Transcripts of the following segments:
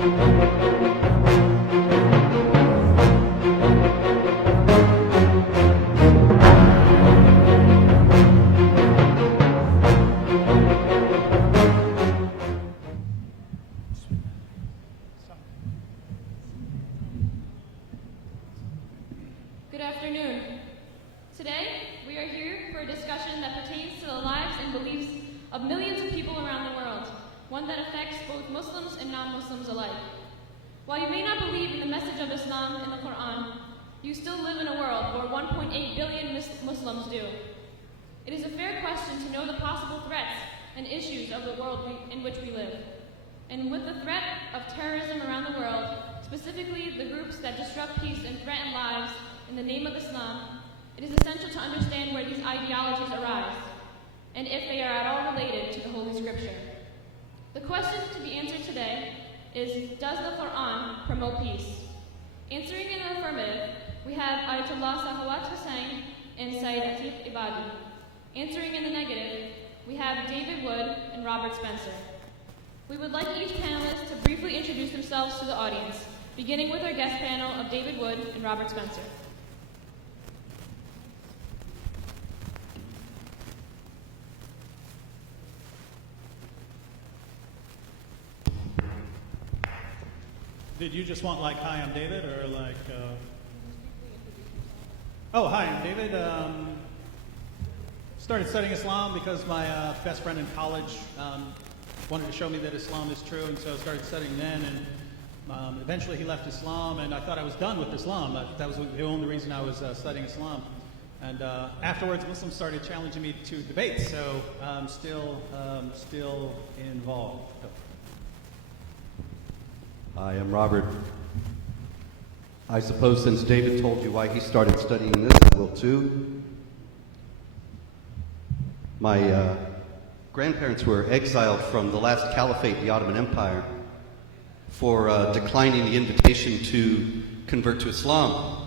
Good afternoon. Today, we are here for a discussion that pertains to the lives and beliefs of millions of people around the world, one that affects both Muslims and non-Muslims alike. While you may not believe in the message of Islam in the Quran, you still live in a world where 1.8 billion Muslims do. It is a fair question to know the possible threats and issues of the world in which we live. And with the threat of terrorism around the world, specifically the groups that disrupt peace and threaten lives in the name of Islam, it is essential to understand where these ideologies arise, and if they are at all related to the Holy Scripture. The question to be answered today is, does the Quran promote peace? Answering in the affirmative, we have Ayatollah Hussain and Ebady. Answering in the negative, we have David Wood and Robert Spencer. We would like each panelist to briefly introduce themselves to the audience, beginning with our guest panel of David Wood and Robert Spencer. Did you just want like, hi, I'm David, or like, oh, hi, I'm David. Started studying Islam because my best friend in college wanted to show me that Islam is true, and so I started studying then, and eventually he left Islam, and I thought I was done with Islam. That was the only reason I was studying Islam. And afterwards, Muslims started challenging me to debate, so I'm still involved. Hi, I'm Robert. I suppose since David told you why he started studying this, I will too. My grandparents were exiled from the last caliphate, the Ottoman Empire, for declining the invitation to convert to Islam.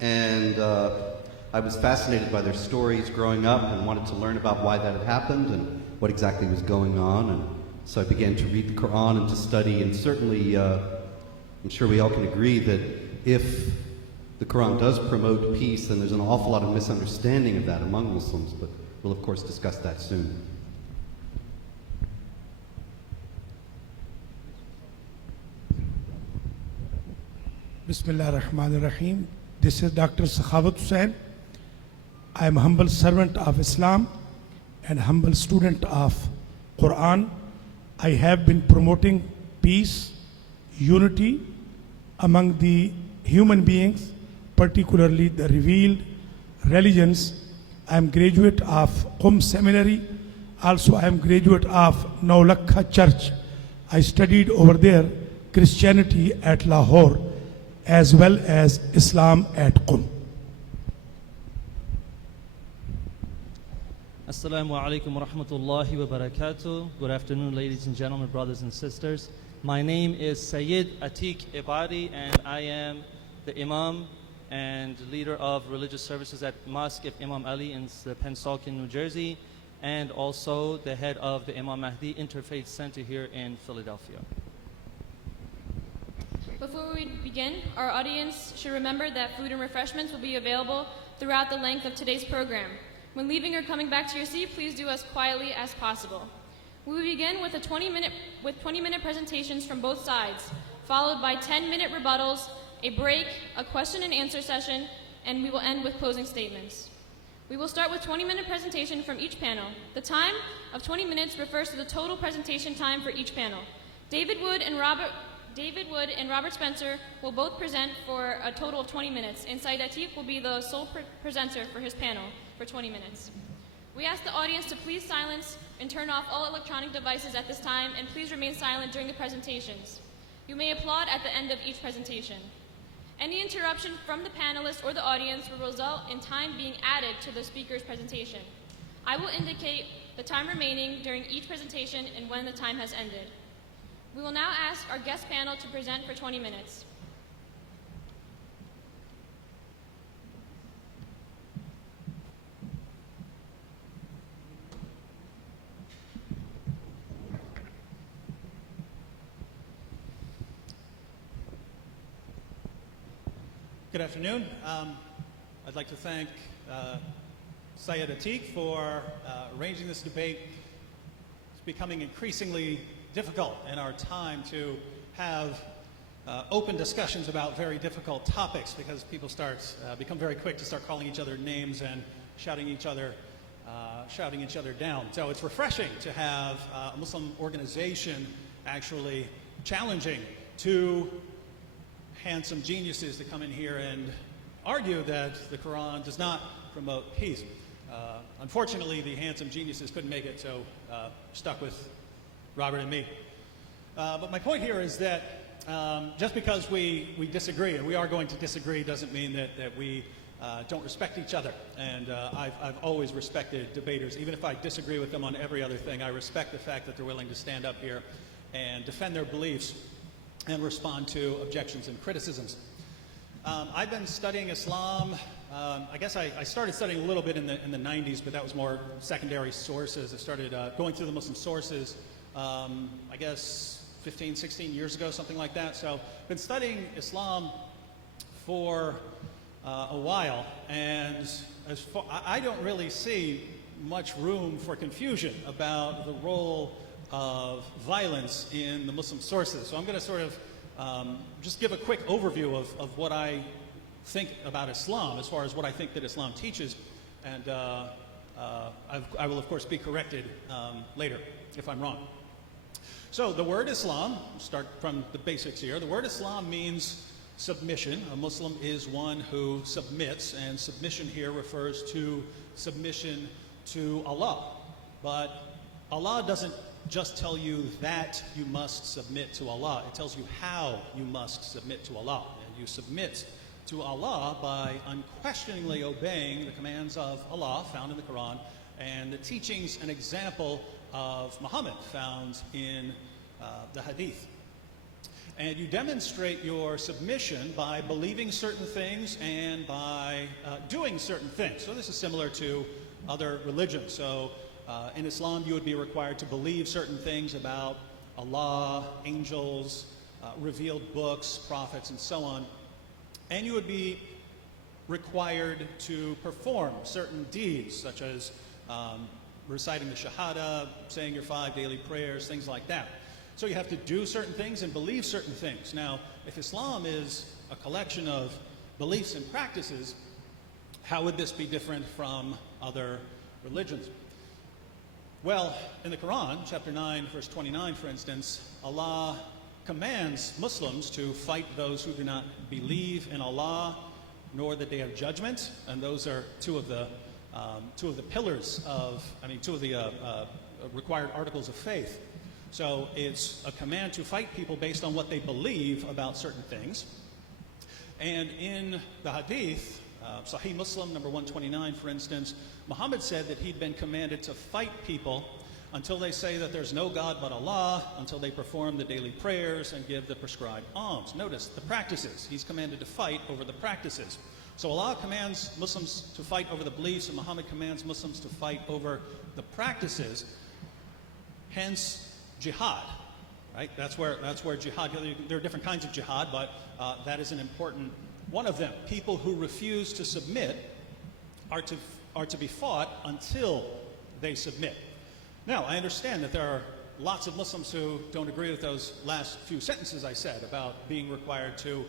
And I was fascinated by their stories growing up and wanted to learn about why that had happened and what exactly was going on. And so I began to read the Quran and to study, and certainly I'm sure we all can agree that if the Quran does promote peace, then there's an awful lot of misunderstanding of that among Muslims, but we'll of course discuss that soon. Bismillah ar-Rahman ar-Rahim. This is Dr. Hussain. I am a humble servant of Islam and humble student of Quran. I have been promoting peace, unity among the human beings, particularly the revealed religions. I am graduate of Qum Seminary. Also, I am graduate of Naulakha Church. I studied over there Christianity at Lahore as well as Islam at Qum. Assalamu alaikum wa rahmatullahi wa barakatuh. Good afternoon, ladies and gentlemen, brothers and sisters. My name is Sayyid Atiq Ebady, and I am the Imam and leader of religious services at Mosque of Imam Ali in Pennsauken, New Jersey, and also the head of the Imam Mahdi Interfaith Center here in Philadelphia. Before we begin, our audience should remember that food and refreshments will be available throughout the length of today's program. When leaving or coming back to your seat, please do as quietly as possible. We will begin with 20-minute presentations from both sides, followed by 10-minute rebuttals, a break, a question and answer session, and we will end with closing statements. We will start with 20-minute presentation from each panel. The time of 20 minutes refers to the total presentation time for each panel. David Wood and Robert Spencer will both present for a total of 20 minutes, and Said Atiq will be the sole presenter for his panel for 20 minutes. We ask the audience to please silence and turn off all electronic devices at this time, and please remain silent during the presentations. You may applaud at the end of each presentation. Any interruption from the panelists or the audience will result in time being added to the speaker's presentation. I will indicate the time remaining during each presentation and when the time has ended. We will now ask our guest panel to present for 20 minutes. Good afternoon. I'd like to thank Syed Atik for arranging this debate. It's becoming increasingly difficult in our time to have open discussions about very difficult topics because people become very quick to start calling each other names and shouting each other down. So it's refreshing to have a Muslim organization actually challenging two handsome geniuses to come in here and argue that the Quran does not promote peace. Unfortunately, the handsome geniuses couldn't make it, so stuck with Robert and me. But my point here is that just because we disagree, and we are going to disagree, doesn't mean that we don't respect each other. And I've always respected debaters. Even if I disagree with them on every other thing, I respect the fact that they're willing to stand up here and defend their beliefs and respond to objections and criticisms. I've been studying Islam. I guess I started studying a little bit in the 90s, but that was more secondary sources. I started going through the Muslim sources, I guess 15, 16 years ago, something like that. So I've been studying Islam for a while, and I don't really see much room for confusion about the role of violence in the Muslim sources. So I'm going to sort of just give a quick overview of what I think about Islam as far as what I think that Islam teaches, and I will of course be corrected later if I'm wrong. So the word Islam, start from the basics here. The word Islam means submission. A Muslim is one who submits, and submission here refers to submission to Allah. But Allah doesn't just tell you that you must submit to Allah. It tells you how you must submit to Allah. And you submit to Allah by unquestioningly obeying the commands of Allah found in the Quran and the teachings and example of Muhammad found in the Hadith. And you demonstrate your submission by believing certain things and by doing certain things. So this is similar to other religions. So in Islam, you would be required to believe certain things about Allah, angels, revealed books, prophets, and so on. And you would be required to perform certain deeds, such as reciting the Shahada, saying your 5 daily prayers, things like that. So you have to do certain things and believe certain things. Now, if Islam is a collection of beliefs and practices, how would this be different from other religions? Well, in the Quran, chapter 9, verse 29, for instance, Allah commands Muslims to fight those who do not believe in Allah nor the Day of Judgment, and those are two of the pillars two of the required articles of faith. So it's a command to fight people based on what they believe about certain things. And in the Hadith, Sahih Muslim, number 129, for instance, Muhammad said that he'd been commanded to fight people until they say that there's no God but Allah, until they perform the daily prayers and give the prescribed alms. Notice the practices. He's commanded to fight over the practices. So Allah commands Muslims to fight over the beliefs, and Muhammad commands Muslims to fight over the practices. Hence, jihad, right? That's where jihad, there are different kinds of jihad, but that is an important one of them. People who refuse to submit are to be fought until they submit. Now, I understand that there are lots of Muslims who don't agree with those last few sentences I said about being required to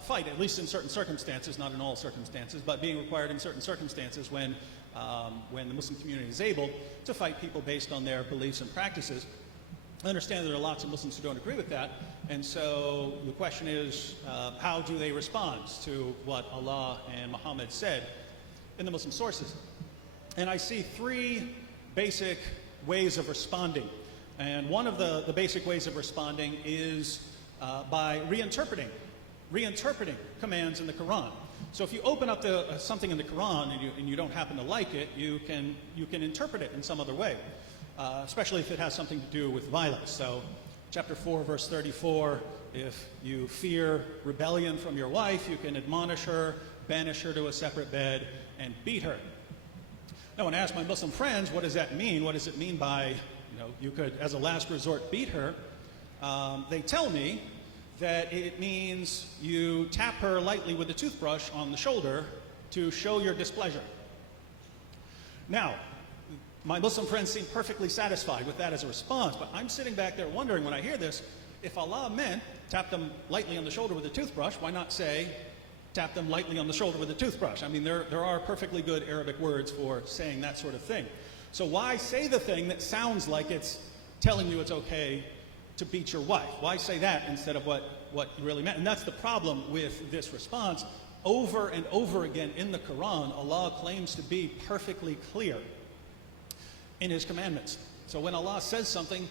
fight, at least in certain circumstances, not in all circumstances, but being required in certain circumstances when the Muslim community is able to fight people based on their beliefs and practices. I understand there are lots of Muslims who don't agree with that, and so the question is, how do they respond to what Allah and Muhammad said in the Muslim sources? And I see three basic ways of responding. And one of the basic ways of responding is by reinterpreting commands in the Quran. So if you open up something in the Quran and you don't happen to like it, you can interpret it in some other way. Especially if it has something to do with violence. So, chapter 4, verse 34, if you fear rebellion from your wife, you can admonish her, banish her to a separate bed, and beat her. Now, when I ask my Muslim friends, what does that mean? What does it mean by, you could, as a last resort, beat her? They tell me that it means you tap her lightly with a toothbrush on the shoulder to show your displeasure. Now, my Muslim friends seem perfectly satisfied with that as a response, but I'm sitting back there wondering when I hear this, if Allah meant tap them lightly on the shoulder with a toothbrush, why not say tap them lightly on the shoulder with a toothbrush? I mean, there are perfectly good Arabic words for saying that sort of thing. So why say the thing that sounds like it's telling you it's okay to beat your wife? Why say that instead of what you really meant? And that's the problem with this response. Over and over again in the Quran, Allah claims to be perfectly clear in His commandments. So when Allah says something,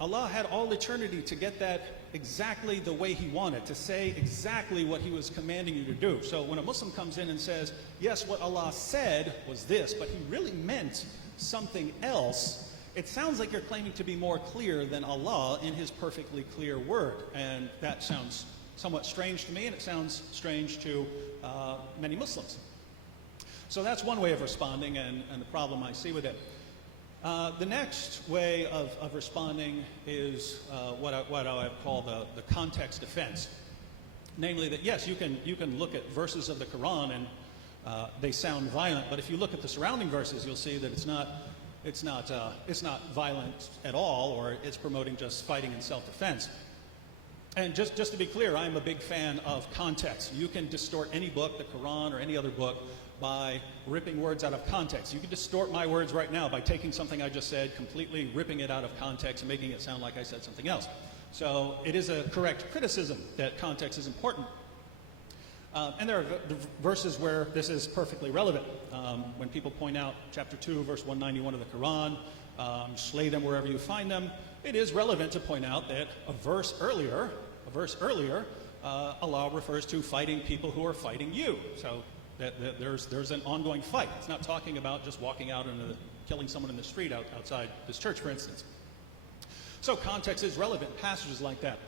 Allah had all eternity to get that exactly the way He wanted, to say exactly what He was commanding you to do. So when a Muslim comes in and says, yes, what Allah said was this, but He really meant something else, it sounds like you're claiming to be more clear than Allah in His perfectly clear word. And that sounds somewhat strange to me, and it sounds strange to many Muslims. So that's one way of responding, and the problem I see with it. The next way of responding is what I would call the context defense. Namely that, yes, you can look at verses of the Quran and they sound violent, but if you look at the surrounding verses, you'll see that it's not violent at all, or it's promoting just fighting and self-defense. And just to be clear, I'm a big fan of context. You can distort any book, the Quran or any other book, by ripping words out of context. You can distort my words right now by taking something I just said, completely ripping it out of context and making it sound like I said something else. So it is a correct criticism that context is important. And there are verses where this is perfectly relevant. When people point out chapter 2, verse 191 of the Quran, slay them wherever you find them, it is relevant to point out that a verse earlier, Allah refers to fighting people who are fighting you. So that there's an ongoing fight. It's not talking about just walking out and killing someone in the street outside this church, for instance. So context is relevant, passages like that.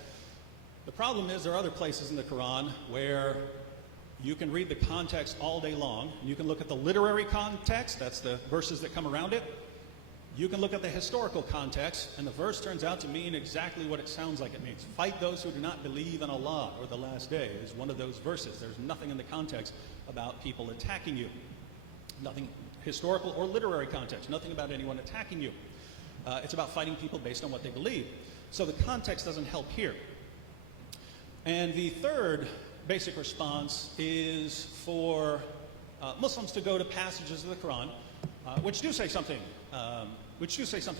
The problem is there are other places in the Quran where you can read the context all day long. You can look at the literary context, that's the verses that come around it. You can look at the historical context, and the verse turns out to mean exactly what it sounds like it means. Fight those who do not believe in Allah or the last day is one of those verses. There's nothing in the context about people attacking you. Nothing historical or literary context. Nothing about anyone attacking you. It's about fighting people based on what they believe. So the context doesn't help here. And the third basic response is for Muslims to go to passages of the Quran which do say something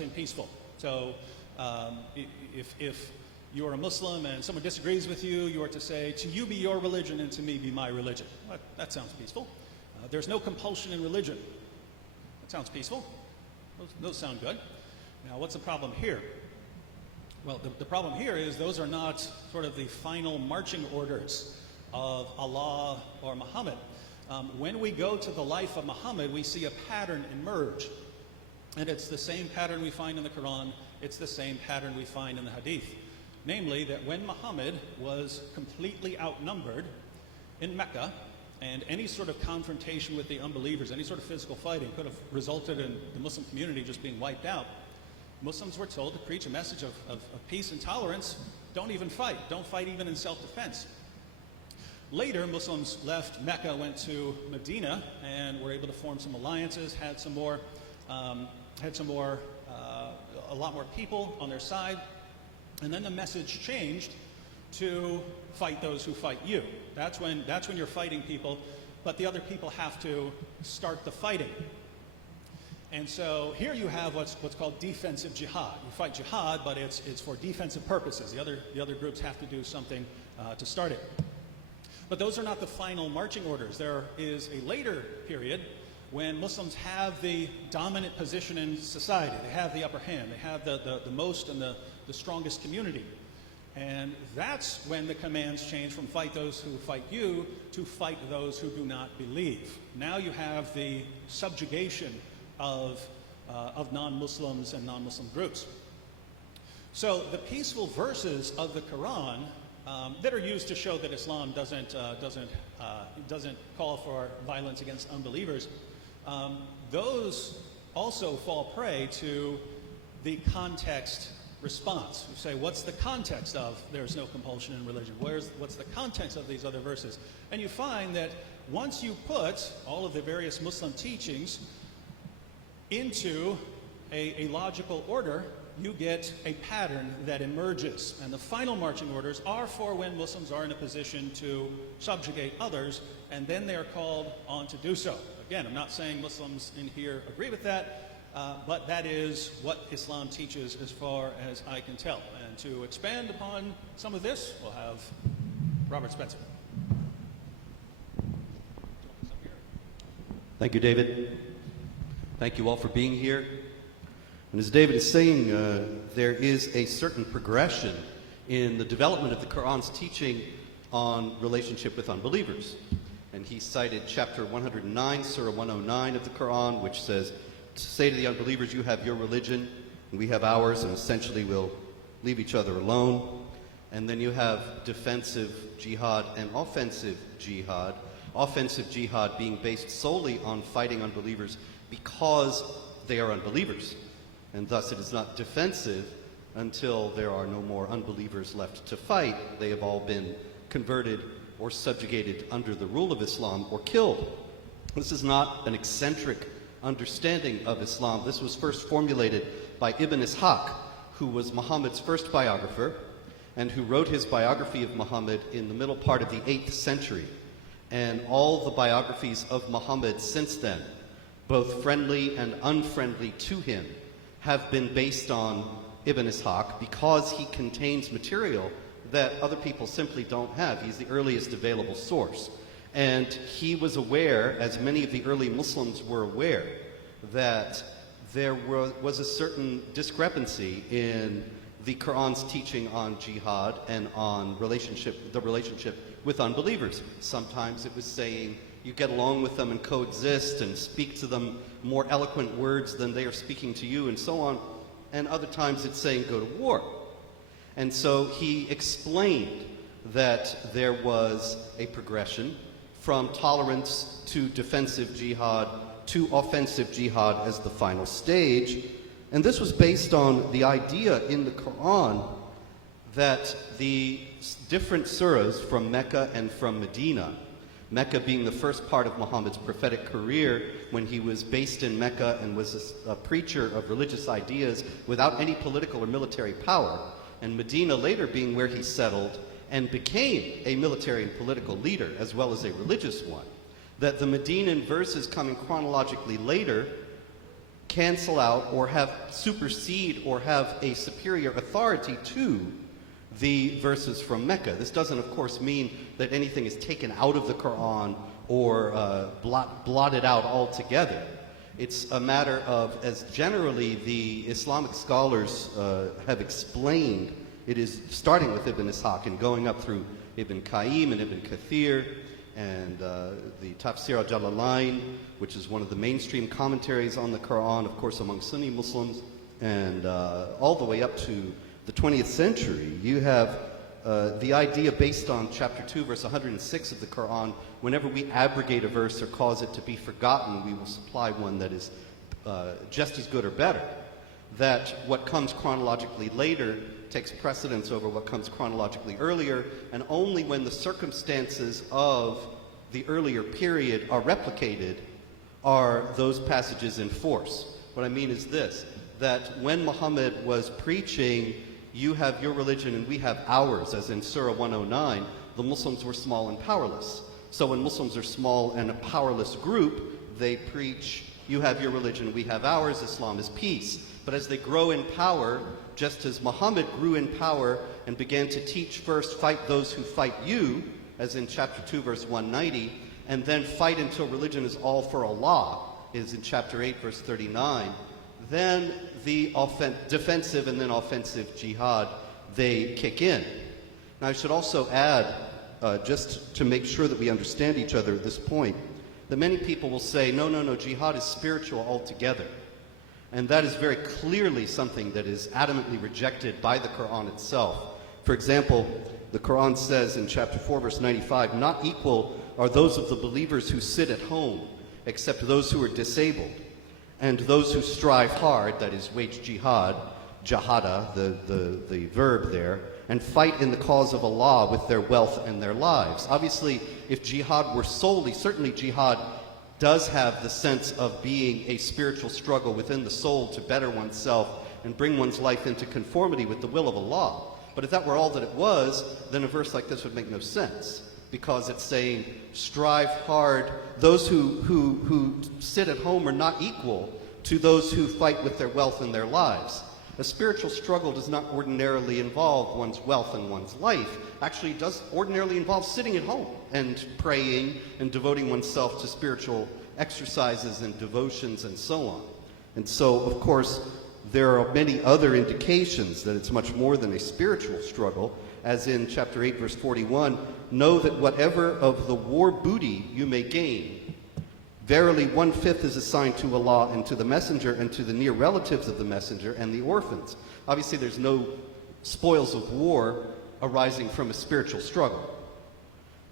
peaceful. So if you're a Muslim and someone disagrees with you, you are to say, to you be your religion and to me be my religion. Well, that sounds peaceful. There's no compulsion in religion. That sounds peaceful. Those sound good. Now, what's the problem here? Well, the problem here is those are not sort of the final marching orders of Allah or Muhammad. When we go to the life of Muhammad, we see a pattern emerge. And it's the same pattern we find in the Quran. It's the same pattern we find in the Hadith. Namely, that when Muhammad was completely outnumbered in Mecca, and any sort of confrontation with the unbelievers, any sort of physical fighting could have resulted in the Muslim community just being wiped out, Muslims were told to preach a message of peace and tolerance. Don't even fight. Don't fight even in self-defense. Later, Muslims left Mecca, went to Medina, and were able to form some alliances, had a lot more people on their side, and then the message changed to fight those who fight you. That's when you're fighting people, but the other people have to start the fighting. And so here you have what's called defensive jihad. You fight jihad, but it's for defensive purposes. The other groups have to do something to start it. But those are not the final marching orders. There is a later period when Muslims have the dominant position in society. They have the upper hand. They have the most and the strongest community. And that's when the commands change from fight those who fight you to fight those who do not believe. Now you have the subjugation of non-Muslims and non-Muslim groups. So the peaceful verses of the Quran that are used to show that Islam doesn't call for violence against unbelievers, those also fall prey to the context response. You say, what's the context of there's no compulsion in religion? What's the context of these other verses? And you find that once you put all of the various Muslim teachings into a logical order, you get a pattern that emerges. And the final marching orders are for when Muslims are in a position to subjugate others, and then they are called on to do so. Again, I'm not saying Muslims in here agree with that, but that is what Islam teaches as far as I can tell. And to expand upon some of this, we'll have Robert Spencer. Thank you, David. Thank you all for being here. And as David is saying, there is a certain progression in the development of the Quran's teaching on relationship with unbelievers. And he cited chapter 109, Surah 109 of the Quran, which says, to say to the unbelievers, you have your religion, and we have ours, and essentially we'll leave each other alone. And then you have defensive jihad and offensive jihad. Offensive jihad being based solely on fighting unbelievers because they are unbelievers. And thus it is not defensive until there are no more unbelievers left to fight. They have all been converted or subjugated under the rule of Islam or killed. This is not an eccentric understanding of Islam. This was first formulated by Ibn Ishaq, who was Muhammad's first biographer and who wrote his biography of Muhammad in the middle part of the 8th century. And all the biographies of Muhammad since then, both friendly and unfriendly to him, have been based on Ibn Ishaq because he contains material that other people simply don't have. He's the earliest available source. And he was aware, as many of the early Muslims were aware, that there was a certain discrepancy in the Quran's teaching on jihad and on the relationship with unbelievers. Sometimes it was saying, you get along with them and coexist and speak to them more eloquent words than they are speaking to you and so on. And other times it's saying go to war. And so he explained that there was a progression from tolerance to defensive jihad to offensive jihad as the final stage. And this was based on the idea in the Quran that the different surahs from Mecca and from Medina, Mecca being the first part of Muhammad's prophetic career when he was based in Mecca and was a preacher of religious ideas without any political or military power, and Medina later being where he settled and became a military and political leader as well as a religious one, that the Medinan verses coming chronologically later cancel out or supersede or have a superior authority to the verses from Mecca. This doesn't, of course, mean that anything is taken out of the Quran or blotted out altogether. It's a matter of, as generally the Islamic scholars have explained, it is starting with Ibn Ishaq and going up through Ibn Qayyim and Ibn Kathir and the Tafsir al-Jalalain, which is one of the mainstream commentaries on the Quran, of course, among Sunni Muslims, and all the way up to the 20th century. You have the idea based on chapter 2, verse 106 of the Quran, whenever we abrogate a verse or cause it to be forgotten, we will supply one that is just as good or better. That what comes chronologically later takes precedence over what comes chronologically earlier, and only when the circumstances of the earlier period are replicated are those passages in force. What I mean is this, that when Muhammad was preaching, you have your religion and we have ours, as in Surah 109, the Muslims were small and powerless. So when Muslims are small and a powerless group, they preach, you have your religion, we have ours, Islam is peace. But as they grow in power, just as Muhammad grew in power and began to teach first, fight those who fight you, as in chapter 2, verse 190, and then fight until religion is all for Allah, is in chapter 8, verse 39, then the defensive and then offensive jihad, they kick in. Now I should also add, just to make sure that we understand each other at this point, that many people will say, no, jihad is spiritual altogether. And that is very clearly something that is adamantly rejected by the Quran itself. For example, the Quran says in chapter 4, verse 95, not equal are those of the believers who sit at home, except those who are disabled, and those who strive hard, that is, wage jihad, jahada, the verb there, and fight in the cause of Allah with their wealth and their lives. Obviously, if jihad were solely, certainly jihad does have the sense of being a spiritual struggle within the soul to better oneself and bring one's life into conformity with the will of Allah. But if that were all that it was, then a verse like this would make no sense, because it's saying, strive hard. Those who sit at home are not equal to those who fight with their wealth and their lives. A spiritual struggle does not ordinarily involve one's wealth and one's life. Actually, it does ordinarily involve sitting at home and praying and devoting oneself to spiritual exercises and devotions and so on. And so, of course, there are many other indications that it's much more than a spiritual struggle, as in chapter 8, verse 41, know that whatever of the war booty you may gain, verily 1/5 is assigned to Allah and to the messenger and to the near relatives of the messenger and the orphans. Obviously, there's no spoils of war arising from a spiritual struggle.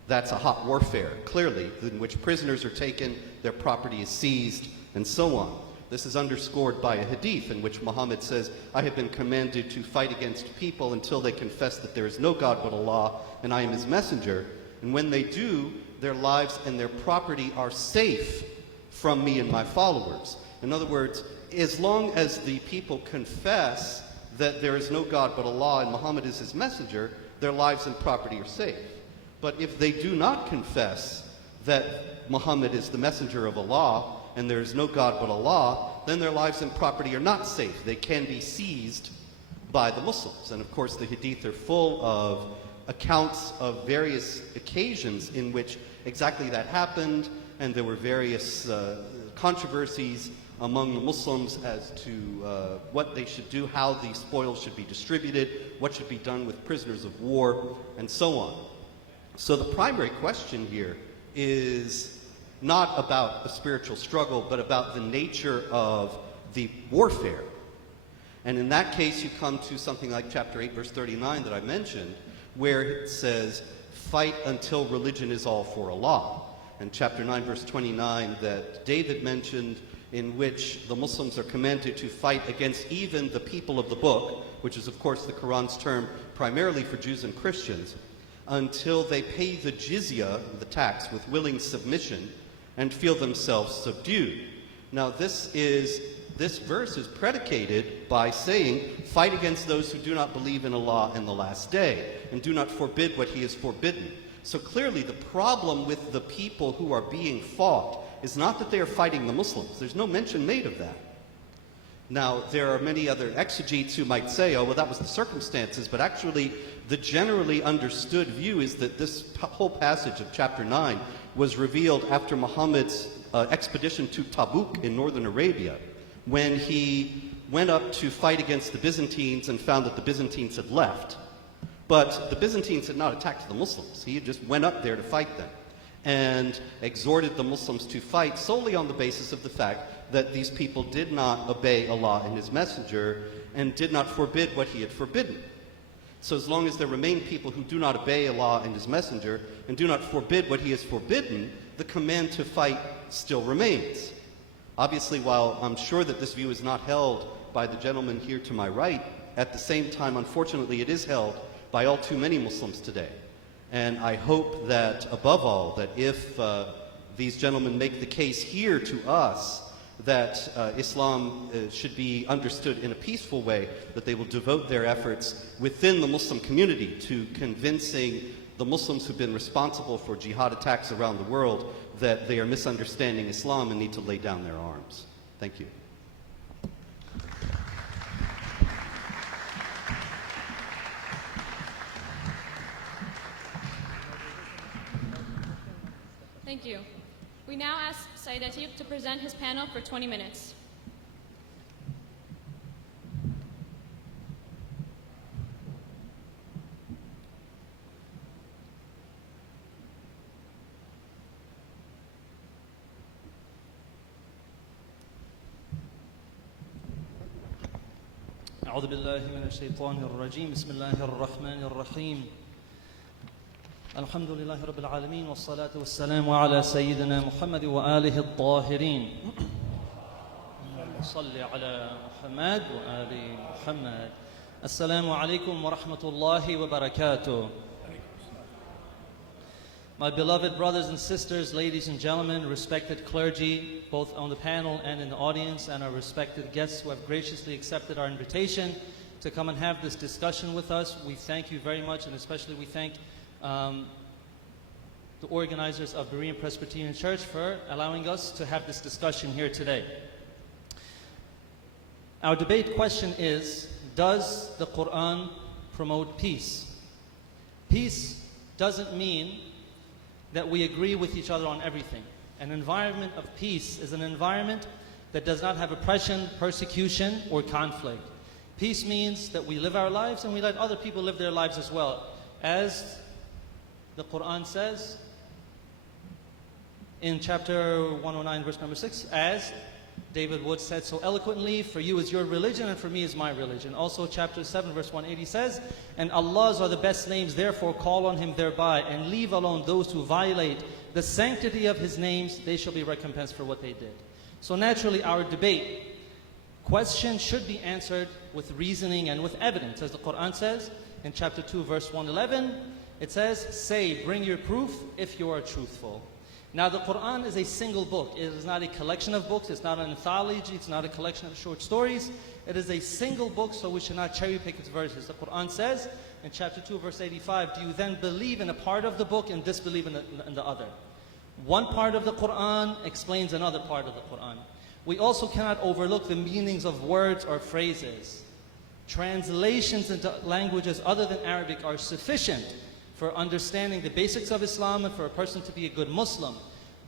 That's a hot warfare, clearly, in which prisoners are taken, their property is seized, and so on. This is underscored by a hadith in which Muhammad says, I have been commanded to fight against people until they confess that there is no God but Allah and I am his messenger. And when they do, their lives and their property are safe from me and my followers. In other words, as long as the people confess that there is no God but Allah and Muhammad is his messenger, their lives and property are safe. But if they do not confess that Muhammad is the messenger of Allah and there is no God but Allah, then their lives and property are not safe. They can be seized by the Muslims. And of course, the hadith are full of accounts of various occasions in which exactly that happened, and there were various controversies among the Muslims as to what they should do, how the spoils should be distributed, what should be done with prisoners of war, and so on. So the primary question here is not about a spiritual struggle, but about the nature of the warfare. And in that case, you come to something like chapter 8, verse 39 that I mentioned, where it says, fight until religion is all for Allah. And chapter 9, verse 29 that David mentioned, in which the Muslims are commanded to fight against even the people of the book, which is of course the Quran's term primarily for Jews and Christians, until they pay the jizya, the tax, with willing submission and feel themselves subdued. Now this verse is predicated by saying, fight against those who do not believe in Allah and the last day, and do not forbid what he has forbidden. So clearly the problem with the people who are being fought is not that they are fighting the Muslims. There's no mention made of that. Now, there are many other exegetes who might say, oh, well, that was the circumstances, but actually the generally understood view is that this whole passage of chapter 9 was revealed after Muhammad's expedition to Tabuk in northern Arabia, when he went up to fight against the Byzantines and found that the Byzantines had left. But the Byzantines had not attacked the Muslims. He just went up there to fight them and exhorted the Muslims to fight solely on the basis of the fact that these people did not obey Allah and his messenger and did not forbid what he had forbidden. So as long as there remain people who do not obey Allah and his messenger and do not forbid what he has forbidden, the command to fight still remains. Obviously, while I'm sure that this view is not held by the gentleman here to my right, at the same time, unfortunately, it is held by all too many Muslims today. And I hope that, above all, that if these gentlemen make the case here to us that Islam should be understood in a peaceful way, that they will devote their efforts within the Muslim community to convincing the Muslims who've been responsible for jihad attacks around the world that they are misunderstanding Islam and need to lay down their arms. Thank you. Thank you. We now ask Sayyid Atiq to present his panel for 20 minutes. أعوذ بالله من الشيطان الرجيم بسم الله الرحمن الرحيم الحمد لله رب العالمين والصلاة والسلام على سيدنا محمد وآله الطاهرين صل على محمد وآل محمد. Assalamu alaikum wa rahmatullahi wa barakatuh. My beloved brothers and sisters, ladies and gentlemen, respected clergy, both on the panel and in the audience, and our respected guests who have graciously accepted our invitation to come and have this discussion with us. We thank you very much, and especially we thank the organizers of Berean Presbyterian Church for allowing us to have this discussion here today. Our debate question is, does the Quran promote peace? Peace doesn't mean that we agree with each other on everything. An environment of peace is an environment that does not have oppression, persecution, or conflict. Peace means that we live our lives and we let other people live their lives as well. As the Quran says in chapter 109, verse number 6, as David Wood said so eloquently, for you is your religion and for me is my religion. Also chapter 7 verse 180 says, and Allah's are the best names, therefore call on him thereby, and leave alone those who violate the sanctity of his names, they shall be recompensed for what they did. So naturally our debate question should be answered with reasoning and with evidence. As the Quran says in chapter 2 verse 111, it says, say, bring your proof if you are truthful. Now the Quran is a single book. It is not a collection of books. It's not an anthology. It's not a collection of short stories. It is a single book, so we should not cherry pick its verses. The Quran says in chapter 2 verse 85, do you then believe in a part of the book and disbelieve in the other? One part of the Quran explains another part of the Quran. We also cannot overlook the meanings of words or phrases. Translations into languages other than Arabic are sufficient for understanding the basics of Islam and for a person to be a good Muslim.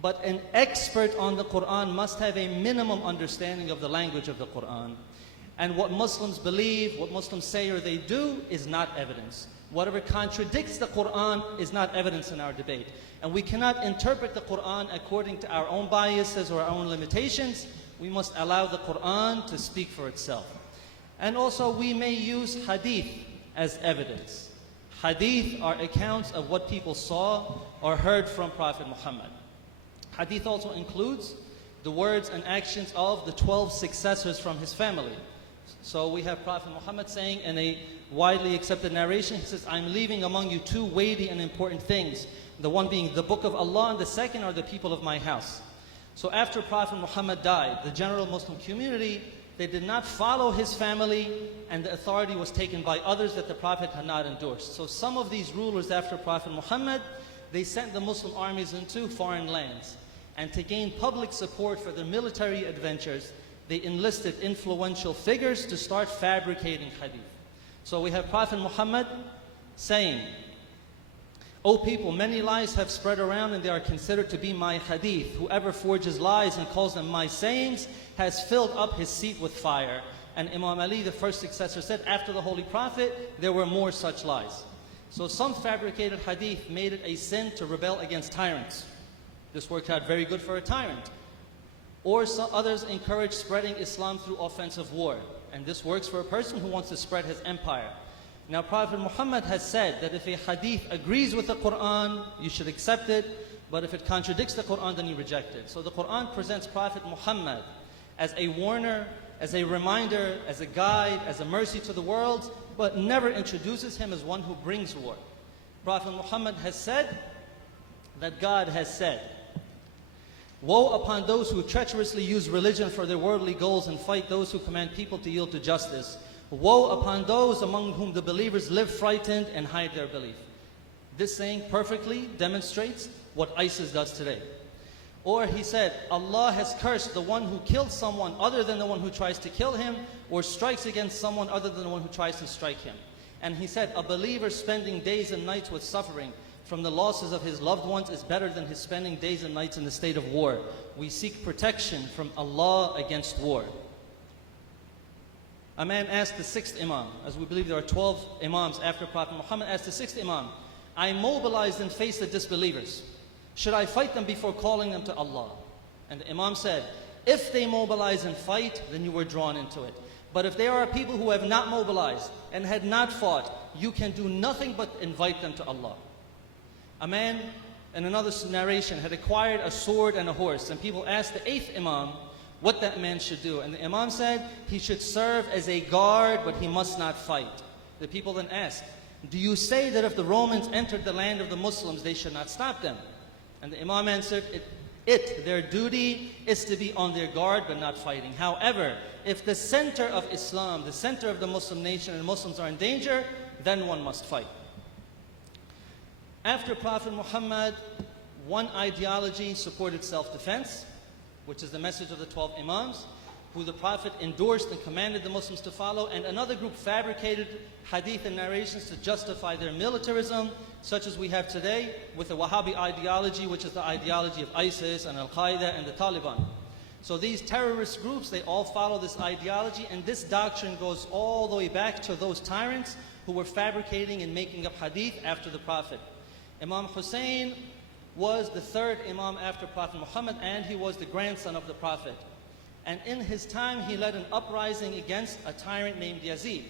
But an expert on the Quran must have a minimum understanding of the language of the Quran. And what Muslims believe, what Muslims say or they do is not evidence. Whatever contradicts the Quran is not evidence in our debate. And we cannot interpret the Quran according to our own biases or our own limitations. We must allow the Quran to speak for itself. And also we may use hadith as evidence. Hadith are accounts of what people saw or heard from Prophet Muhammad. Hadith also includes the words and actions of the 12 successors from his family. So we have Prophet Muhammad saying in a widely accepted narration, he says, I'm leaving among you two weighty and important things. The one being the book of Allah, and the second are the people of my house. So after Prophet Muhammad died, the general Muslim community, they did not follow his family, and the authority was taken by others that the Prophet had not endorsed. So some of these rulers after Prophet Muhammad, they sent the Muslim armies into foreign lands. And to gain public support for their military adventures, they enlisted influential figures to start fabricating hadith. So we have Prophet Muhammad saying, O people, many lies have spread around and they are considered to be my hadith. Whoever forges lies and calls them my sayings has filled up his seat with fire. And Imam Ali, the first successor, said after the Holy Prophet, there were more such lies. So some fabricated hadith made it a sin to rebel against tyrants. This worked out very good for a tyrant. Or some others encourage spreading Islam through offensive war. And this works for a person who wants to spread his empire. Now Prophet Muhammad has said that if a hadith agrees with the Quran, you should accept it. But if it contradicts the Quran, then you reject it. So the Quran presents Prophet Muhammad as a warner, as a reminder, as a guide, as a mercy to the world, but never introduces him as one who brings war. Prophet Muhammad has said that God has said, woe upon those who treacherously use religion for their worldly goals and fight those who command people to yield to justice. Woe upon those among whom the believers live frightened and hide their belief. This saying perfectly demonstrates what ISIS does today. Or he said, Allah has cursed the one who kills someone other than the one who tries to kill him, or strikes against someone other than the one who tries to strike him. And he said, a believer spending days and nights with suffering from the losses of his loved ones is better than his spending days and nights in the state of war. We seek protection from Allah against war. A man asked the 6th Imam, as we believe there are 12 Imams after Prophet Muhammad, asked the 6th Imam, I mobilized and faced the disbelievers. Should I fight them before calling them to Allah? And the Imam said, if they mobilize and fight, then you were drawn into it. But if there are people who have not mobilized and had not fought, you can do nothing but invite them to Allah. A man, in another narration, had acquired a sword and a horse, and people asked the 8th Imam, what that man should do. And the Imam said he should serve as a guard, but he must not fight. The people then asked, do you say that if the Romans entered the land of the Muslims, they should not stop them? And the Imam answered, their duty is to be on their guard but not fighting. However, if the center of Islam, the center of the Muslim nation and Muslims are in danger, then one must fight. After Prophet Muhammad, one ideology supported self-defense, which is the message of the 12 Imams, who the Prophet endorsed and commanded the Muslims to follow, and another group fabricated hadith and narrations to justify their militarism, such as we have today with the Wahhabi ideology, which is the ideology of ISIS and Al-Qaeda and the Taliban. So these terrorist groups, they all follow this ideology, and this doctrine goes all the way back to those tyrants who were fabricating and making up hadith after the Prophet. Imam Hussain was the third Imam after Prophet Muhammad, and he was the grandson of the Prophet. And in his time, he led an uprising against a tyrant named Yazid.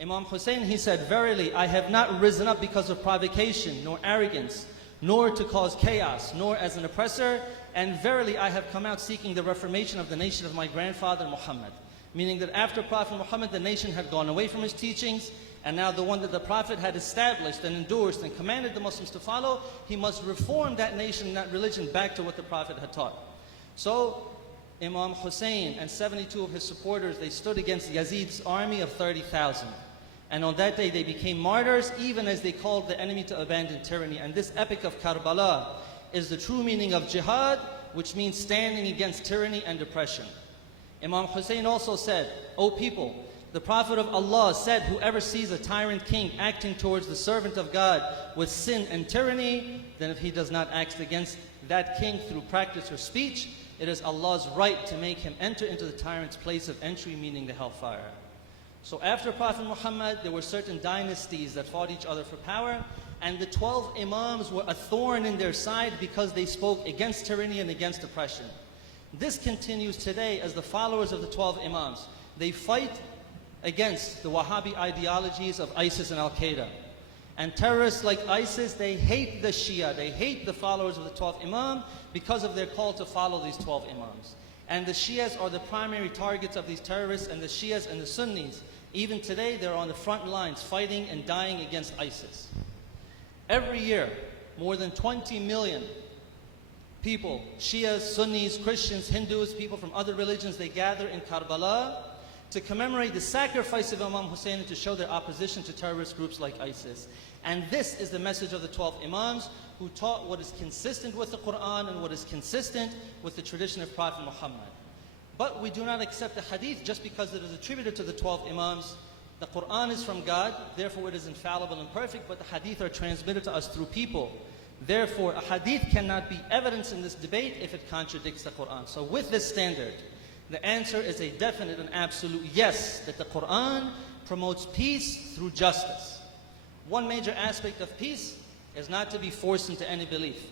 Imam Hussain, he said, verily, I have not risen up because of provocation, nor arrogance, nor to cause chaos, nor as an oppressor, and verily I have come out seeking the reformation of the nation of my grandfather Muhammad. Meaning that after Prophet Muhammad, the nation had gone away from his teachings, and now the one that the Prophet had established and endorsed and commanded the Muslims to follow, he must reform that nation and that religion back to what the Prophet had taught. So Imam Hussain and 72 of his supporters, they stood against Yazid's army of 30,000. And on that day they became martyrs, even as they called the enemy to abandon tyranny. And this epic of Karbala is the true meaning of jihad, which means standing against tyranny and oppression. Imam Hussain also said, O people, the Prophet of Allah said, whoever sees a tyrant king acting towards the servant of God with sin and tyranny, then if he does not act against that king through practice or speech, it is Allah's right to make him enter into the tyrant's place of entry, meaning the hellfire. So after Prophet Muhammad, there were certain dynasties that fought each other for power, and the 12 Imams were a thorn in their side because they spoke against tyranny and against oppression. This continues today as the followers of the 12 Imams. They fight against the Wahhabi ideologies of ISIS and Al-Qaeda. And terrorists like ISIS, they hate the Shia, they hate the followers of the 12th Imam because of their call to follow these 12 Imams. And the Shias are the primary targets of these terrorists, and the Shias and the Sunnis, even today, they're on the front lines fighting and dying against ISIS. Every year, more than 20 million people, Shias, Sunnis, Christians, Hindus, people from other religions, they gather in Karbala to commemorate the sacrifice of Imam Hussain and to show their opposition to terrorist groups like ISIS. And this is the message of the 12 Imams who taught what is consistent with the Quran and what is consistent with the tradition of Prophet Muhammad. But we do not accept the hadith just because it is attributed to the 12 Imams. The Quran is from God, therefore it is infallible and perfect, but the hadith are transmitted to us through people. Therefore, a hadith cannot be evidence in this debate if it contradicts the Quran. So with this standard, the answer is a definite and absolute yes, that the Quran promotes peace through justice. One major aspect of peace is not to be forced into any belief.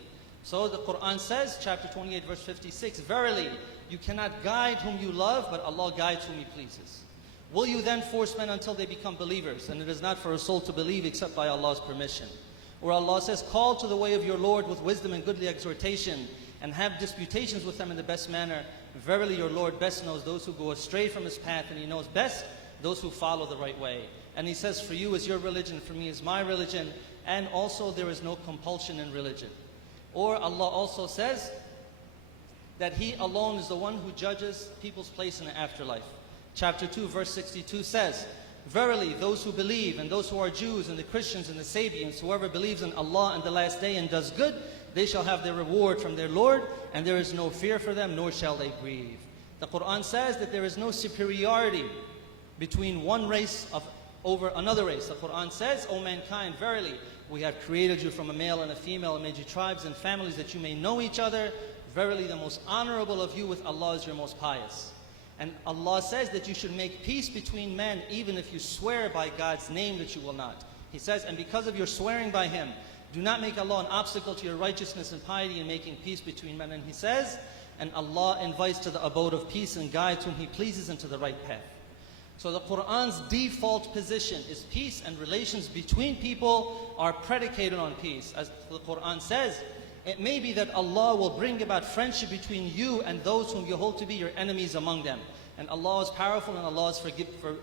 So the Quran says, chapter 28, verse 56, verily, you cannot guide whom you love, but Allah guides whom He pleases. Will you then force men until they become believers? And it is not for a soul to believe except by Allah's permission. Or Allah says, call to the way of your Lord with wisdom and goodly exhortation, and have disputations with them in the best manner. Verily your Lord best knows those who go astray from His path, and He knows best those who follow the right way. And He says, for you is your religion, for me is my religion, and also there is no compulsion in religion. Or Allah also says that He alone is the one who judges people's place in the afterlife. Chapter 2, verse 62 says, verily those who believe, and those who are Jews, and the Christians, and the Sabians, whoever believes in Allah and the last day and does good, they shall have their reward from their Lord, and there is no fear for them, nor shall they grieve. The Quran says that there is no superiority between one race over another race. The Quran says, O mankind, verily, we have created you from a male and a female, and made you tribes and families that you may know each other. Verily, the most honorable of you with Allah is your most pious. And Allah says that you should make peace between men, even if you swear by God's name that you will not. He says, and because of your swearing by Him, do not make Allah an obstacle to your righteousness and piety in making peace between men. And He says, and Allah invites to the abode of peace and guides whom He pleases into the right path. So the Quran's default position is peace, and relations between people are predicated on peace. As the Quran says, It may be that Allah will bring about friendship between you and those whom you hold to be your enemies among them. And Allah is powerful and Allah is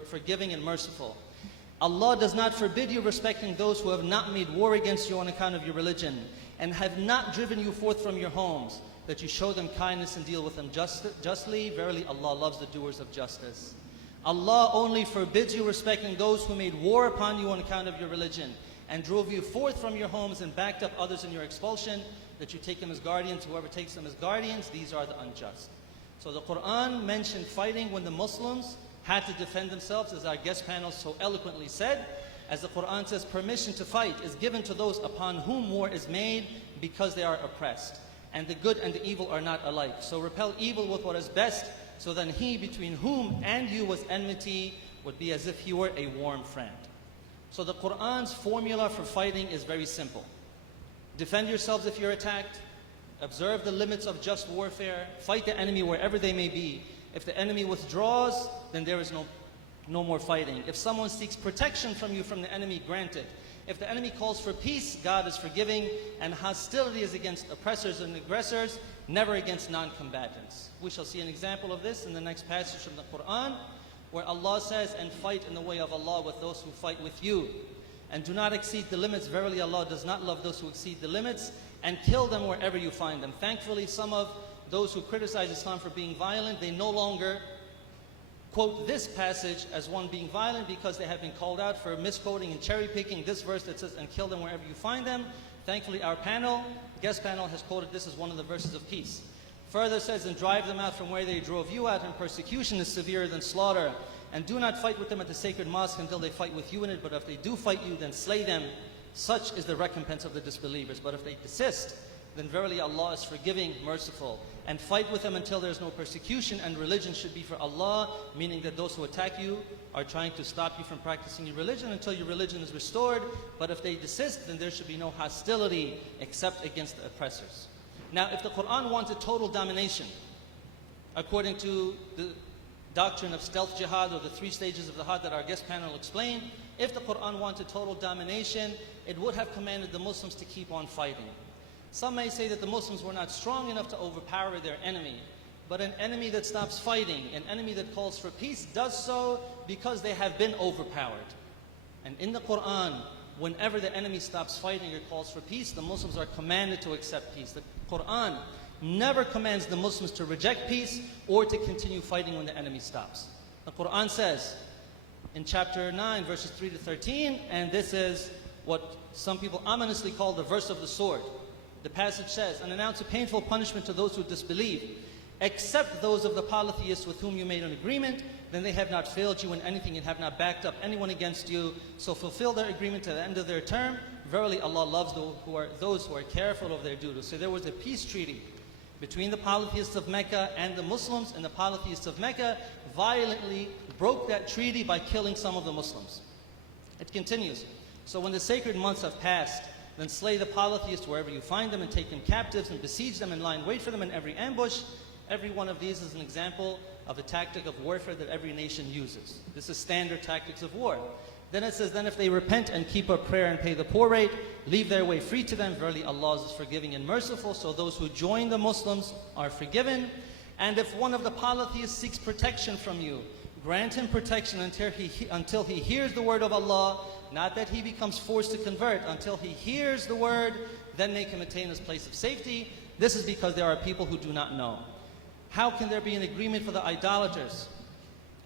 forgiving and merciful. Allah does not forbid you respecting those who have not made war against you on account of your religion and have not driven you forth from your homes, that you show them kindness and deal with them justly. Verily Allah loves the doers of justice. Allah only forbids you respecting those who made war upon you on account of your religion and drove you forth from your homes and backed up others in your expulsion, that you take them as guardians. Whoever takes them as guardians, these are the unjust. So the Quran mentioned fighting when the Muslims had to defend themselves, as our guest panel so eloquently said. As the Quran says, permission to fight is given to those upon whom war is made because they are oppressed. And the good and the evil are not alike. So repel evil with what is best, so then he between whom and you was enmity would be as if he were a warm friend. So the Quran's formula for fighting is very simple. Defend yourselves if you're attacked. Observe the limits of just warfare. Fight the enemy wherever they may be. If the enemy withdraws, then there is no more fighting. If someone seeks protection from you from the enemy, grant it. If the enemy calls for peace, God is forgiving, and hostility is against oppressors and aggressors, never against non-combatants. We shall see an example of this in the next passage from the Quran, where Allah says, and fight in the way of Allah with those who fight with you. And do not exceed the limits. Verily Allah does not love those who exceed the limits, and kill them wherever you find them. Thankfully, some of those who criticize Islam for being violent, they no longer quote this passage as one being violent, because they have been called out for misquoting and cherry picking this verse that says, and kill them wherever you find them. Thankfully, our guest panel has quoted this as one of the verses of peace. Further says, and drive them out from where they drove you out, and persecution is severer than slaughter. And do not fight with them at the sacred mosque until they fight with you in it, but if they do fight you, then slay them. Such is the recompense of the disbelievers. But if they desist, then verily Allah is forgiving, merciful. And fight with them until there is no persecution, and religion should be for Allah, meaning that those who attack you are trying to stop you from practicing your religion until your religion is restored. But if they desist, then there should be no hostility except against the oppressors. Now, if the Quran wanted total domination, according to the doctrine of stealth jihad, or the 3 stages of the jihad that our guest panel explained, if the Quran wanted total domination, it would have commanded the Muslims to keep on fighting. Some may say that the Muslims were not strong enough to overpower their enemy, but an enemy that stops fighting, an enemy that calls for peace, does so because they have been overpowered. And in the Quran, whenever the enemy stops fighting or calls for peace, the Muslims are commanded to accept peace. The Quran never commands the Muslims to reject peace or to continue fighting when the enemy stops. The Quran says in chapter 9, verses 3 to 13, and this is what some people ominously call the verse of the sword. The passage says, and announce a painful punishment to those who disbelieve, except those of the polytheists with whom you made an agreement, then they have not failed you in anything and have not backed up anyone against you. So fulfill their agreement to the end of their term. Verily Allah loves those who are careful of their duties. So there was a peace treaty between the polytheists of Mecca and the Muslims, and the polytheists of Mecca violently broke that treaty by killing some of the Muslims. It continues. So when the sacred months have passed, then slay the polytheists wherever you find them, and take them captives, and besiege them, and lie in wait for them in every ambush. Every one of these is an example of a tactic of warfare that every nation uses. This is standard tactics of war. Then it says, then if they repent and keep up prayer and pay the poor rate, leave their way free to them. Verily Allah is forgiving and merciful. So those who join the Muslims are forgiven. And if one of the polytheists seeks protection from you, grant him protection until he hears the word of Allah. Not that he becomes forced to convert. Until he hears the word, then make him attain his place of safety. This is because there are people who do not know. How can there be an agreement for the idolaters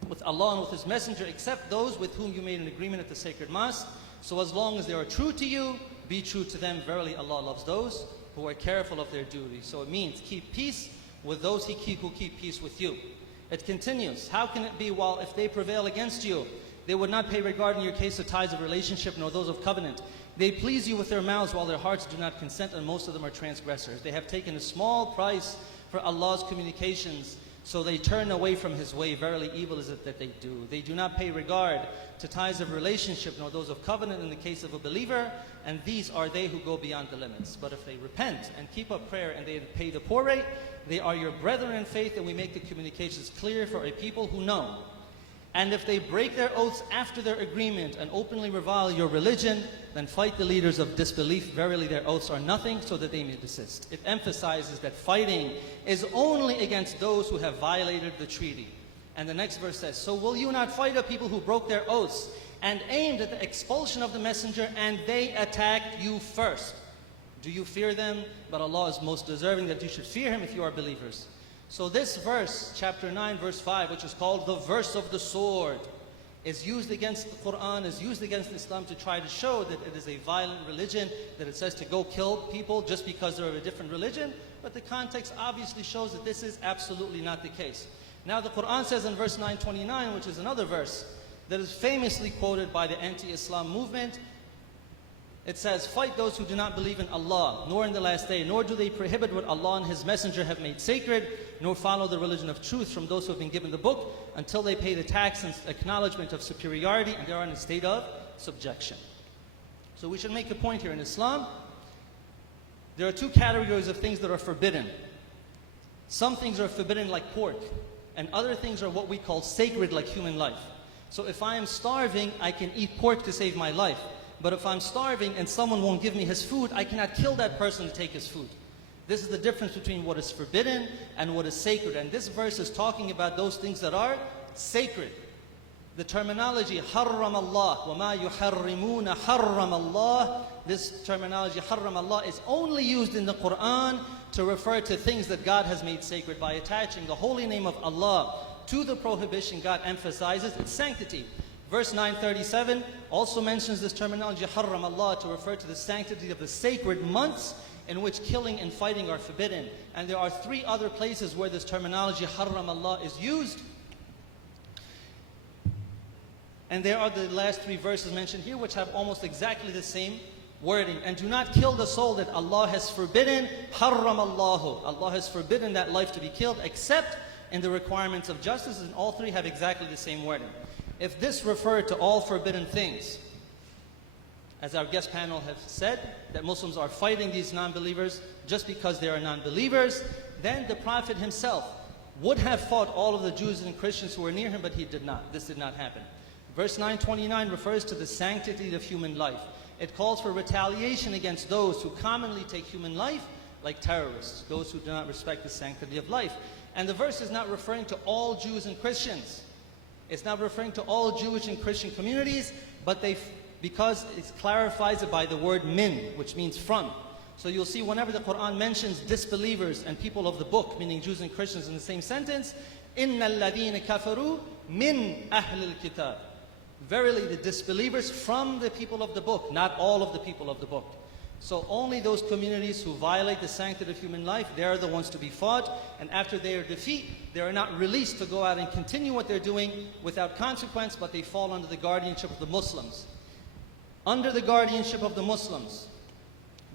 with Allah and with His Messenger, except those with whom you made an agreement at the sacred mosque? So as long as they are true to you, be true to them. Verily Allah loves those who are careful of their duty. So it means keep peace with those who keep peace with you. It continues, how can it be, while if they prevail against you, they would not pay regard in your case to ties of relationship, nor those of covenant. They please you with their mouths, while their hearts do not consent, and most of them are transgressors. They have taken a small price for Allah's communications, so they turn away from His way. Verily evil is it that they do. They do not pay regard to ties of relationship, nor those of covenant in the case of a believer, and these are they who go beyond the limits. But if they repent and keep up prayer and they pay the poor rate, they are your brethren in faith, and we make the communications clear for a people who know. And if they break their oaths after their agreement and openly revile your religion, then fight the leaders of disbelief. Verily their oaths are nothing, so that they may desist. It emphasizes that fighting is only against those who have violated the treaty. And the next verse says, so will you not fight a people who broke their oaths and aimed at the expulsion of the messenger, and they attacked you first? Do you fear them? But Allah is most deserving that you should fear Him if you are believers. So this verse, chapter 9, verse 5, which is called the verse of the sword, is used against the Quran, is used against Islam to try to show that it is a violent religion, that it says to go kill people just because they're of a different religion. But the context obviously shows that this is absolutely not the case. Now the Quran says in verse 929, which is another verse that is famously quoted by the anti-Islam movement, it says, fight those who do not believe in Allah, nor in the last day, nor do they prohibit what Allah and His Messenger have made sacred, nor follow the religion of truth from those who have been given the book, until they pay the tax and acknowledgement of superiority, and they are in a state of subjection. So we should make a point here. In Islam, there are two categories of things that are forbidden. Some things are forbidden like pork, and other things are what we call sacred like human life. So if I am starving, I can eat pork to save my life. But if I'm starving and someone won't give me his food, I cannot kill that person to take his food. This is the difference between what is forbidden and what is sacred. And this verse is talking about those things that are sacred. The terminology, حَرَّمَ اللَّهُ وَمَا يُحَرِّمُونَ حَرَّمَ اللَّهُ, this terminology, حَرَّمَ اللَّهُ, is only used in the Quran to refer to things that God has made sacred. By attaching the holy name of Allah to the prohibition, God emphasizes its sanctity. Verse 937 also mentions this terminology, حَرَّمَ اللَّهُ, to refer to the sanctity of the sacred months in which killing and fighting are forbidden. And there are three other places where this terminology, حَرَّمَ اللَّهُ, is used. And there are the last three verses mentioned here, which have almost exactly the same wording. And do not kill the soul that Allah has forbidden. حَرَّمَ اللَّهُ, Allah has forbidden that life to be killed, except in the requirements of justice. And all three have exactly the same wording. If this referred to all forbidden things, as our guest panel have said, that Muslims are fighting these non-believers just because they are non-believers, then the Prophet himself would have fought all of the Jews and Christians who were near him, but he did not. This did not happen. Verse 929 refers to the sanctity of human life. It calls for retaliation against those who commonly take human life like terrorists, those who do not respect the sanctity of life. And the verse is not referring to all Jews and Christians. It's not referring to all Jewish and Christian communities, but because it clarifies it by the word min, which means from. So you'll see whenever the Quran mentions disbelievers and people of the book, meaning Jews and Christians in the same sentence, إِنَّ الَّذِينَ كَفَرُوا مِنْ أَهْلِ الْكِتَابِ. Verily the disbelievers from the people of the book, not all of the people of the book. So only those communities who violate the sanctity of human life, they are the ones to be fought. And after their defeat, they are not released to go out and continue what they're doing without consequence, but they fall under the guardianship of the Muslims. Under the guardianship of the Muslims,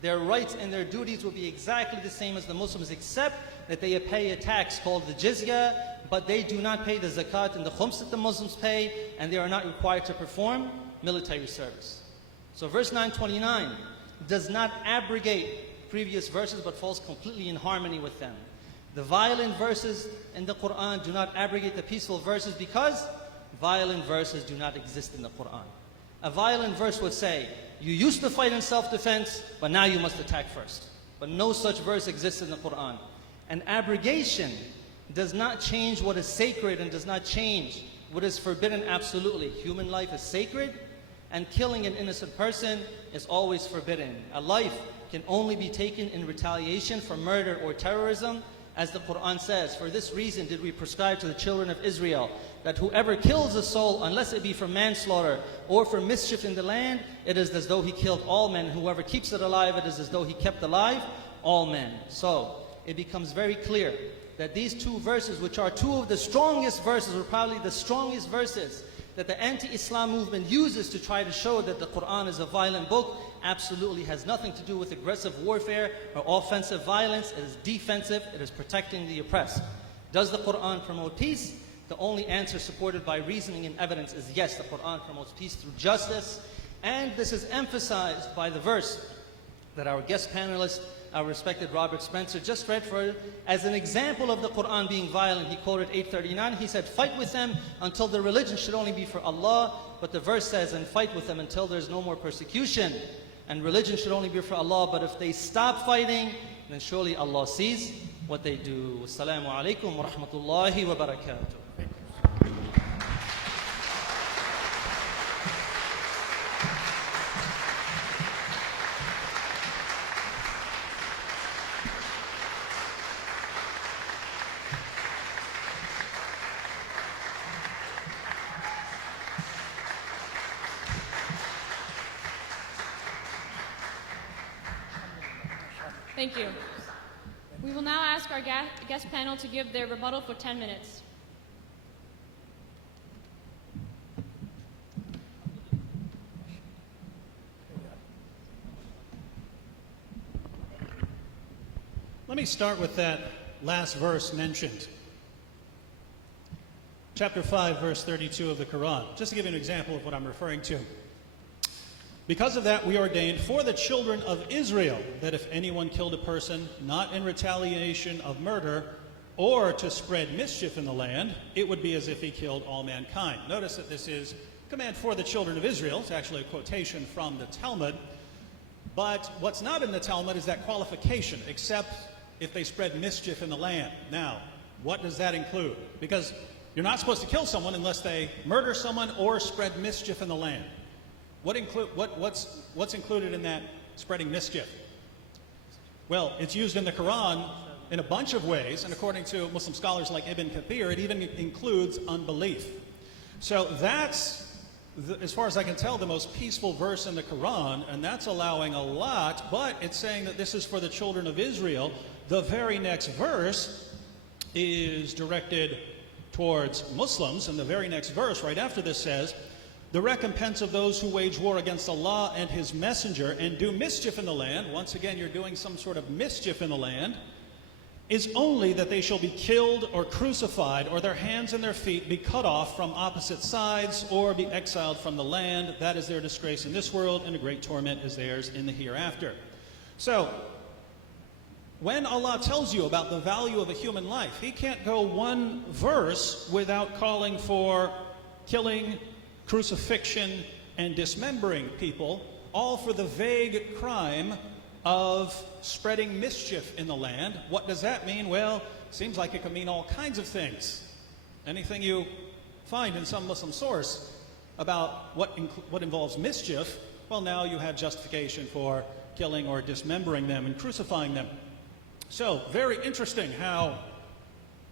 their rights and their duties will be exactly the same as the Muslims, except that they pay a tax called the jizya, but they do not pay the zakat and the khums that the Muslims pay, and they are not required to perform military service. So verse 929 does not abrogate previous verses, but falls completely in harmony with them. The violent verses in the Quran do not abrogate the peaceful verses, because violent verses do not exist in the Quran. A violent verse would say, you used to fight in self-defense, but now you must attack first. But no such verse exists in the Quran. And abrogation does not change what is sacred and does not change what is forbidden absolutely. Human life is sacred, and killing an innocent person is always forbidden. A life can only be taken in retaliation for murder or terrorism, as the Quran says, for this reason did we prescribe to the children of Israel that whoever kills a soul, unless it be for manslaughter or for mischief in the land, it is as though he killed all men. Whoever keeps it alive, it is as though he kept alive all men. So it becomes very clear that these two verses, which are two of the strongest verses, or probably the strongest verses, that the anti-Islam movement uses to try to show that the Quran is a violent book, absolutely has nothing to do with aggressive warfare or offensive violence. It is defensive. It is protecting the oppressed. Does the Quran promote peace? The only answer supported by reasoning and evidence is yes, the Quran promotes peace through justice. And this is emphasized by the verse that our guest panelist our respected Robert Spencer just read for as an example of the Quran being violent. He quoted 839. He said, fight with them until their religion should only be for Allah. But the verse says, and fight with them until there's no more persecution. And religion should only be for Allah. But if they stop fighting, then surely Allah sees what they do. Assalamu alaikum wa rahmatullahi wa barakatuh. Thank you. We will now ask our guest panel to give their rebuttal for 10 minutes. Let me start with that last verse mentioned. Chapter 5, verse 32 of the Quran. Just to give you an example of what I'm referring to. Because of that, we ordained for the children of Israel that if anyone killed a person not in retaliation of murder or to spread mischief in the land, it would be as if he killed all mankind. Notice that this is command for the children of Israel. It's actually a quotation from the Talmud. But what's not in the Talmud is that qualification, except if they spread mischief in the land. Now, what does that include? Because you're not supposed to kill someone unless they murder someone or spread mischief in the land. What's included in that spreading mischief? Well, it's used in the Quran in a bunch of ways, and according to Muslim scholars like Ibn Kathir, it even includes unbelief. So that's, as far as I can tell, the most peaceful verse in the Quran, and that's allowing a lot, but it's saying that this is for the children of Israel. The very next verse is directed towards Muslims, and the very next verse right after this says, the recompense of those who wage war against Allah and His Messenger and do mischief in the land, once again you're doing some sort of mischief in the land, is only that they shall be killed or crucified, or their hands and their feet be cut off from opposite sides, or be exiled from the land. That is their disgrace in this world, and a great torment is theirs in the hereafter. So, when Allah tells you about the value of a human life, He can't go one verse without calling for killing, crucifixion, and dismembering people, all for the vague crime of spreading mischief in the land. What does that mean? Well, seems like it could mean all kinds of things. Anything you find in some Muslim source about what involves mischief, well, now you have justification for killing or dismembering them and crucifying them. So, very interesting how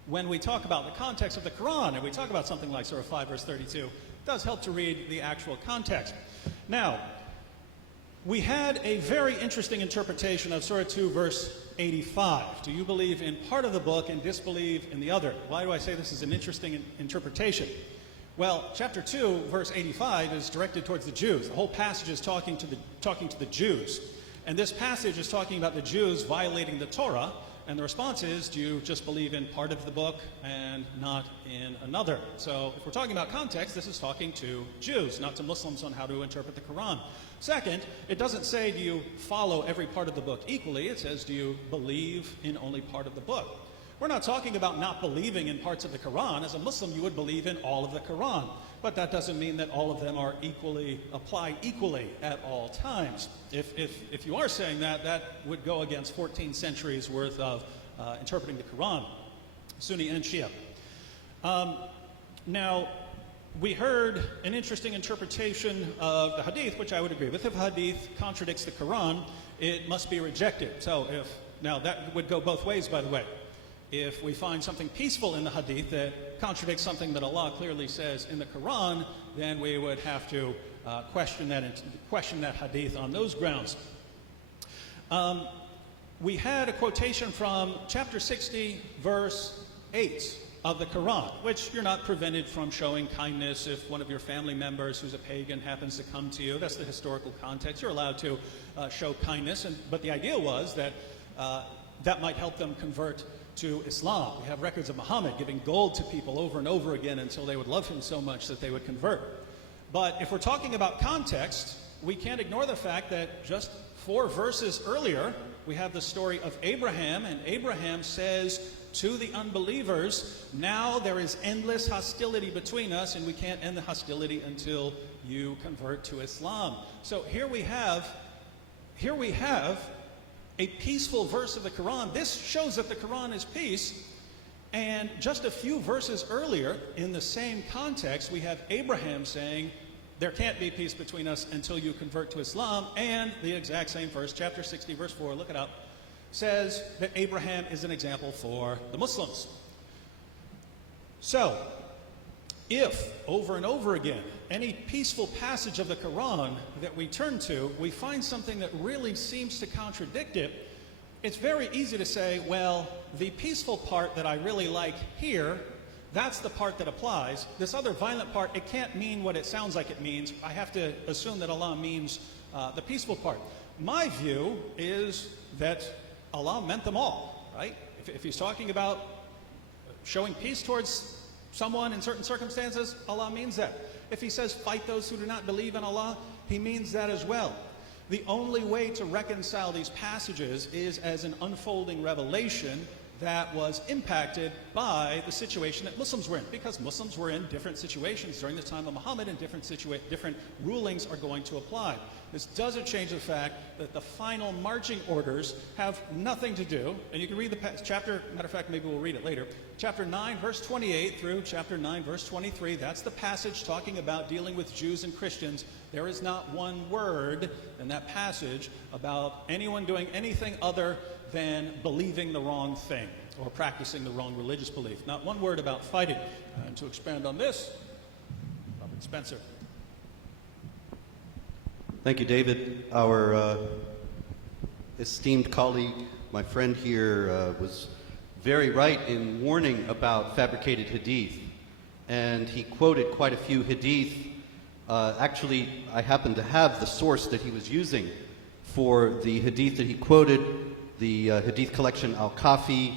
when we talk about the context of the Quran and we talk about something like Surah 5, verse 32, it does help to read the actual context. Now, we had a very interesting interpretation of Surah 2, verse 85. Do you believe in part of the book and disbelieve in the other? Why do I say this is an interesting interpretation? Well, chapter 2, verse 85 is directed towards the Jews. The whole passage is talking to the Jews. And this passage is talking about the Jews violating the Torah. And the response is, do you just believe in part of the book and not in another? So if we're talking about context, this is talking to Jews, not to Muslims on how to interpret the Quran. Second, it doesn't say, do you follow every part of the book equally? It says, do you believe in only part of the book? We're not talking about not believing in parts of the Quran. As a Muslim, you would believe in all of the Quran. But that doesn't mean that all of them are apply equally at all times. If you are saying that, that would go against 14 centuries worth of interpreting the Quran, Sunni and Shia. Now, we heard an interesting interpretation of the Hadith, which I would agree with. If a Hadith contradicts the Quran, it must be rejected. Now that would go both ways, by the way. If we find something peaceful in the Hadith that contradicts something that Allah clearly says in the Quran, then we would have to question that Hadith on those grounds. We had a quotation from chapter 60, verse 8 of the Quran, which you're not prevented from showing kindness if one of your family members who's a pagan happens to come to you. That's the historical context. You're allowed to show kindness, but the idea was that that might help them convert to Islam. We have records of Muhammad giving gold to people over and over again until they would love him so much that they would convert. But if we're talking about context, we can't ignore the fact that just 4 verses earlier, we have the story of Abraham, and Abraham says to the unbelievers, now there is endless hostility between us, and we can't end the hostility until you convert to Islam. So here we have a peaceful verse of the Quran. This shows that the Quran is peace. And just a few verses earlier, in the same context, we have Abraham saying, there can't be peace between us until you convert to Islam. And the exact same verse, chapter 60, verse 4, look it up, says that Abraham is an example for the Muslims. So, if, over and over again, any peaceful passage of the Quran that we turn to, we find something that really seems to contradict it, it's very easy to say, well, the peaceful part that I really like here, that's the part that applies. This other violent part, it can't mean what it sounds like it means. I have to assume that Allah means the peaceful part. My view is that Allah meant them all, right? If he's talking about showing peace towards someone in certain circumstances, Allah means that. If he says fight those who do not believe in Allah, he means that as well. The only way to reconcile these passages is as an unfolding revelation that was impacted by the situation that Muslims were in, because Muslims were in different situations during the time of Muhammad, and different rulings are going to apply. This doesn't change the fact that the final marching orders have nothing to do, and you can read the chapter, matter of fact, maybe we'll read it later, chapter 9, verse 28 through chapter 9, verse 23, that's the passage talking about dealing with Jews and Christians. There is not one word in that passage about anyone doing anything other than believing the wrong thing or practicing the wrong religious belief. Not one word about fighting. And to expand on this, Robert Spencer. Thank you, David. Our esteemed colleague, my friend here, was very right in warning about fabricated hadith. And he quoted quite a few hadith. Actually, I happen to have the source that he was using for the hadith that he quoted, the hadith collection Al-Kafi,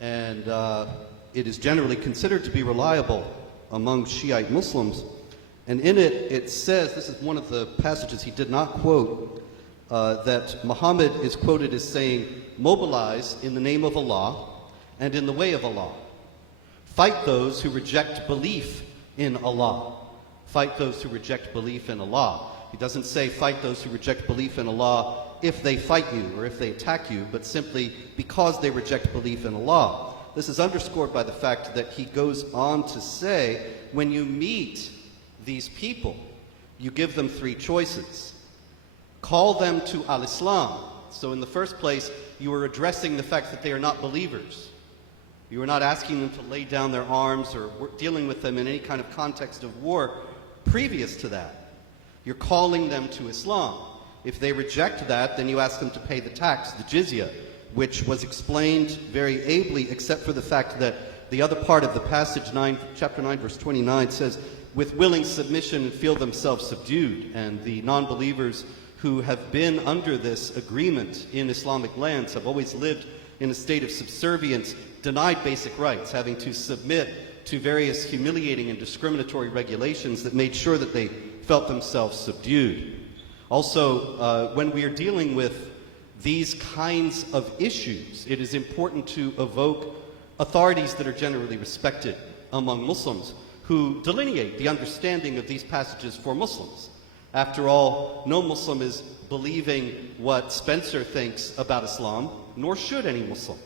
and it is generally considered to be reliable among Shiite Muslims. And in it, it says, this is one of the passages he did not quote, that Muhammad is quoted as saying, mobilize in the name of Allah and in the way of Allah. Fight those who reject belief in Allah. Fight those who reject belief in Allah. He doesn't say fight those who reject belief in Allah if they fight you or if they attack you, but simply because they reject belief in Allah. This is underscored by the fact that he goes on to say, when you meet these people, you give them 3 choices. Call them to al-Islam. So in the first place, you are addressing the fact that they are not believers. You are not asking them to lay down their arms or dealing with them in any kind of context of war previous to that. You're calling them to Islam. If they reject that, then you ask them to pay the tax, the jizya, which was explained very ably, except for the fact that the other part of the passage, chapter 9, verse 29, says, with willing submission and feel themselves subdued. And the non-believers who have been under this agreement in Islamic lands have always lived in a state of subservience, denied basic rights, having to submit to various humiliating and discriminatory regulations that made sure that they felt themselves subdued. Also, when we are dealing with these kinds of issues, it is important to evoke authorities that are generally respected among Muslims who delineate the understanding of these passages for Muslims. After all, no Muslim is believing what Spencer thinks about Islam, nor should any Muslim.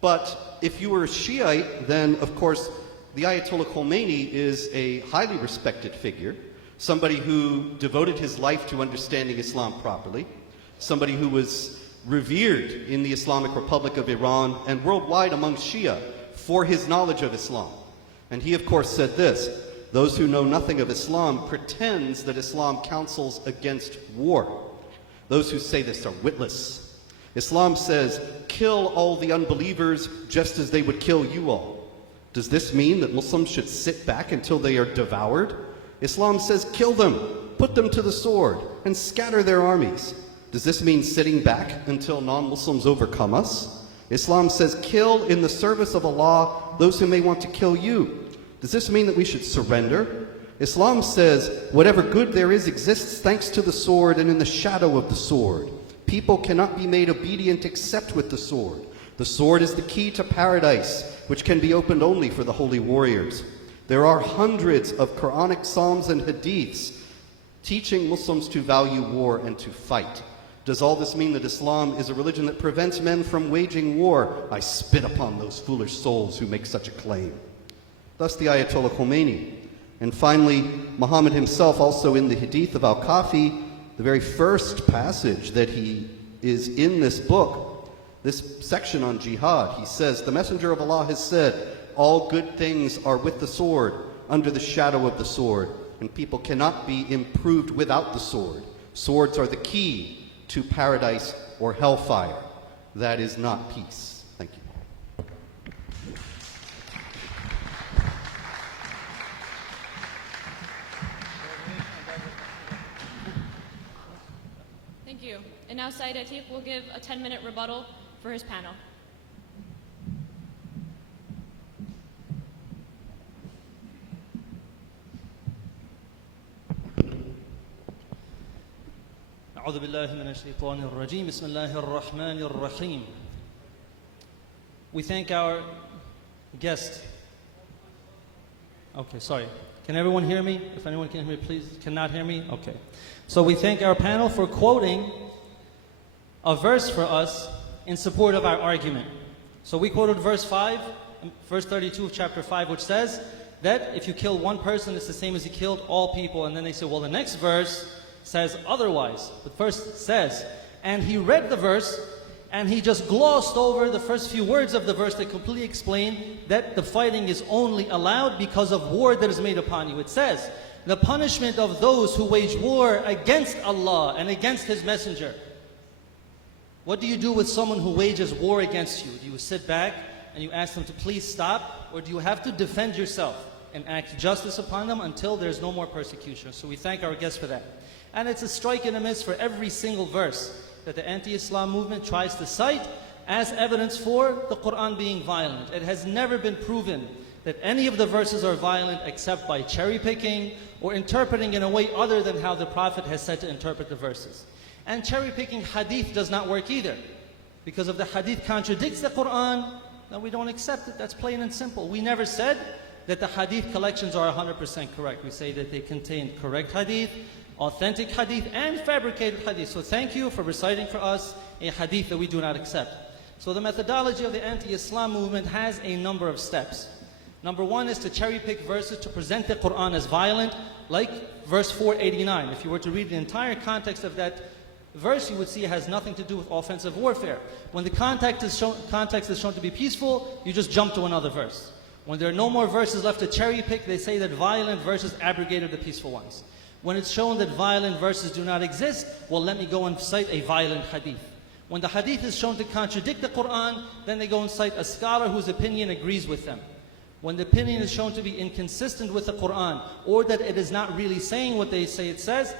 But if you were a Shiite, then of course the Ayatollah Khomeini is a highly respected figure, somebody who devoted his life to understanding Islam properly, somebody who was revered in the Islamic Republic of Iran and worldwide among Shia for his knowledge of Islam. And he of course said this, those who know nothing of Islam pretends that Islam counsels against war. Those who say this are witless. Islam says, kill all the unbelievers just as they would kill you all. Does this mean that Muslims should sit back until they are devoured? Islam says, kill them, put them to the sword, and scatter their armies. Does this mean sitting back until non-Muslims overcome us? Islam says, kill in the service of Allah those who may want to kill you. Does this mean that we should surrender? Islam says, whatever good there is exists thanks to the sword and in the shadow of the sword. People cannot be made obedient except with the sword. The sword is the key to paradise, which can be opened only for the holy warriors. There are hundreds of Quranic psalms and hadiths teaching Muslims to value war and to fight. Does all this mean that Islam is a religion that prevents men from waging war? I spit upon those foolish souls who make such a claim. Thus the Ayatollah Khomeini. And finally, Muhammad himself, also in the Hadith of Al-Kafi, the very first passage that he is in this book, this section on jihad, he says, the Messenger of Allah has said, all good things are with the sword, under the shadow of the sword, and people cannot be improved without the sword. Swords are the key to paradise or hellfire. That is not peace. Thank you. Thank you. And now Said Atiq will give a 10-minute rebuttal for his panel. أعوذ بالله من الشيطان الرجيم بسم الله الرحمن الرحيم. We thank our guest. Okay, sorry. Can everyone hear me? If anyone can hear me, please. Cannot hear me? Okay. So we thank our panel for quoting a verse for us in support of our argument. So we quoted verse 5, verse 32 of chapter 5, which says that if you kill one person, it's the same as you killed all people. And then they say, well, the next verse says otherwise. But first says, and he read the verse and he just glossed over the first few words of the verse that completely explain that the fighting is only allowed because of war that is made upon you. It says, the punishment of those who wage war against Allah and against His Messenger. What do you do with someone who wages war against you? Do you sit back and you ask them to please stop? Or do you have to defend yourself and act justice upon them until there's no more persecution? So we thank our guests for that. And it's a strike in the midst for every single verse that the anti-Islam movement tries to cite as evidence for the Quran being violent. It has never been proven that any of the verses are violent except by cherry picking or interpreting in a way other than how the Prophet has said to interpret the verses. And cherry picking hadith does not work either. Because if the hadith contradicts the Quran, then we don't accept it. That's plain and simple. We never said that the hadith collections are 100% correct. We say that they contain correct hadith, authentic hadith, and fabricated hadith. So thank you for reciting for us a hadith that we do not accept. So the methodology of the anti-Islam movement has a number of steps. Number one is to cherry pick verses to present the Quran as violent, like verse 489. If you were to read the entire context of that verse, you would see it has nothing to do with offensive warfare. When the context is shown to be peaceful, you just jump to another verse. When there are no more verses left to cherry pick, they say that violent verses abrogated the peaceful ones. When it's shown that violent verses do not exist, well, let me go and cite a violent hadith. When the hadith is shown to contradict the Quran, then they go and cite a scholar whose opinion agrees with them. When the opinion is shown to be inconsistent with the Quran, or that it is not really saying what they say it says,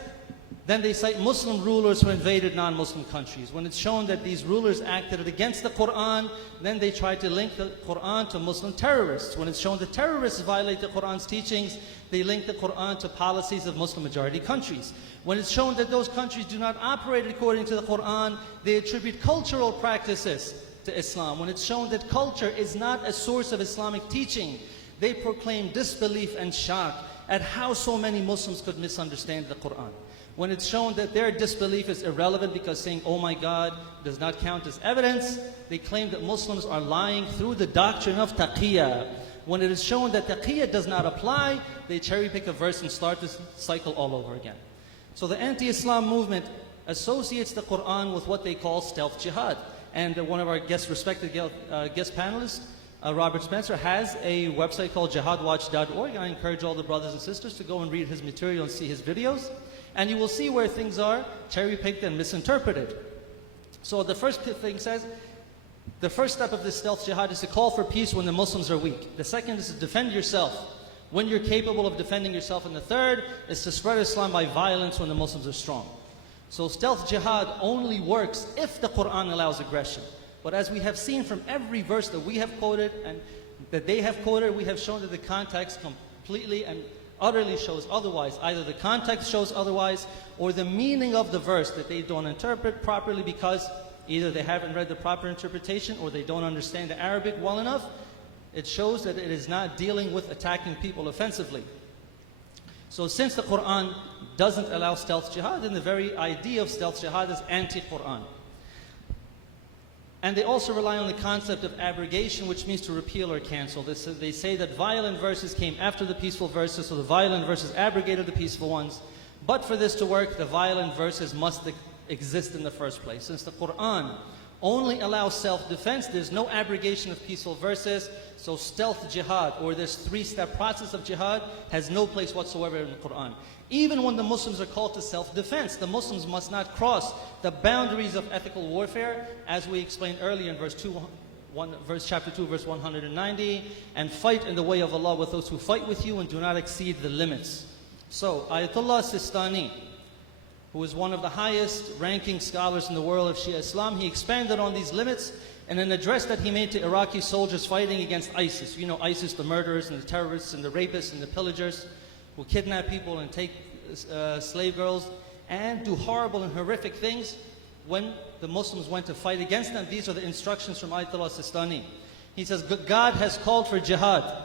then they cite Muslim rulers who invaded non-Muslim countries. When it's shown that these rulers acted against the Quran, then they try to link the Quran to Muslim terrorists. When it's shown that terrorists violate the Quran's teachings, they link the Quran to policies of Muslim majority countries. When it's shown that those countries do not operate according to the Quran, they attribute cultural practices to Islam. When it's shown that culture is not a source of Islamic teaching, they proclaim disbelief and shock at how so many Muslims could misunderstand the Quran. When it's shown that their disbelief is irrelevant because saying, oh my God, does not count as evidence, they claim that Muslims are lying through the doctrine of taqiyya. When it is shown that taqiyya does not apply, they cherry pick a verse and start this cycle all over again. So the anti-Islam movement associates the Quran with what they call stealth jihad. And one of our respected guest panelists, Robert Spencer, has a website called jihadwatch.org. I encourage all the brothers and sisters to go and read his material and see his videos. And you will see where things are cherry-picked and misinterpreted. So the first thing says, the first step of this stealth jihad is to call for peace when the Muslims are weak. The second is to defend yourself when you're capable of defending yourself. And the third is to spread Islam by violence when the Muslims are strong. So stealth jihad only works if the Quran allows aggression. But as we have seen from every verse that we have quoted and that they have quoted, we have shown that the context completely and utterly shows otherwise. Either the context shows otherwise, or the meaning of the verse that they don't interpret properly because either they haven't read the proper interpretation or they don't understand the Arabic well enough. It shows that it is not dealing with attacking people offensively. So since the Quran doesn't allow stealth jihad, then the very idea of stealth jihad is anti-Quran. And they also rely on the concept of abrogation, which means to repeal or cancel. They say that violent verses came after the peaceful verses, so the violent verses abrogated the peaceful ones. But for this to work, the violent verses must exist in the first place. Since the Quran only allows self-defense, there's no abrogation of peaceful verses, so stealth jihad, or this three-step process of jihad, has no place whatsoever in the Quran. Even when the Muslims are called to self-defense, the Muslims must not cross the boundaries of ethical warfare, as we explained earlier in chapter 2, verse 190, and fight in the way of Allah with those who fight with you and do not exceed the limits. So, Ayatollah Sistani, who is one of the highest ranking scholars in the world of Shia Islam, he expanded on these limits in an address that he made to Iraqi soldiers fighting against ISIS. You know ISIS, the murderers and the terrorists and the rapists and the pillagers who kidnap people and take slave girls and do horrible and horrific things. When the Muslims went to fight against them, these are the instructions from Ayatollah Sistani. He says, God has called for jihad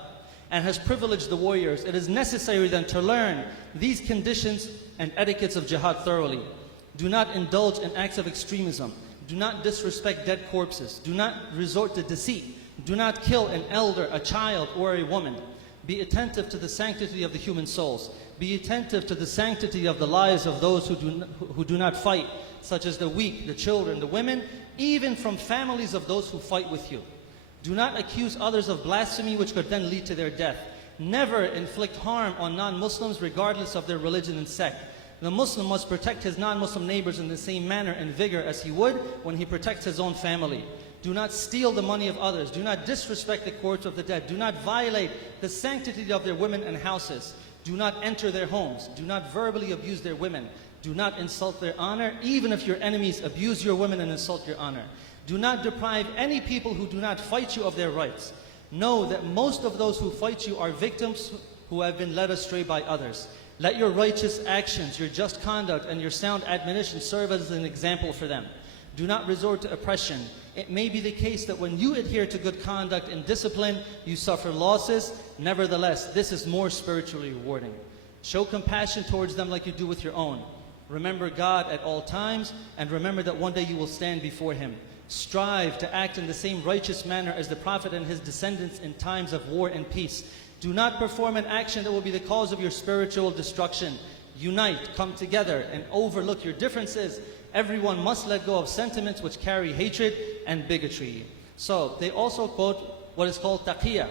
and has privileged the warriors. It is necessary then to learn these conditions and etiquettes of jihad thoroughly. Do not indulge in acts of extremism. Do not disrespect dead corpses. Do not resort to deceit. Do not kill an elder, a child, or a woman. Be attentive to the sanctity of the human souls. Be attentive to the sanctity of the lives of those who do not fight, such as the weak, the children, the women, even from families of those who fight with you. Do not accuse others of blasphemy, which could then lead to their death. Never inflict harm on non-Muslims regardless of their religion and sect. The Muslim must protect his non-Muslim neighbors in the same manner and vigor as he would when he protects his own family. Do not steal the money of others. Do not disrespect the courts of the dead. Do not violate the sanctity of their women and houses. Do not enter their homes. Do not verbally abuse their women. Do not insult their honor, even if your enemies abuse your women and insult your honor. Do not deprive any people who do not fight you of their rights. Know that most of those who fight you are victims who have been led astray by others. Let your righteous actions, your just conduct, and your sound admonition serve as an example for them. Do not resort to oppression. It may be the case that when you adhere to good conduct and discipline, you suffer losses. Nevertheless, this is more spiritually rewarding. Show compassion towards them like you do with your own. Remember God at all times, and remember that one day you will stand before Him. Strive to act in the same righteous manner as the Prophet and his descendants in times of war and peace. Do not perform an action that will be the cause of your spiritual destruction. Unite, come together, and overlook your differences. Everyone must let go of sentiments which carry hatred and bigotry. So, they also quote what is called taqiyya.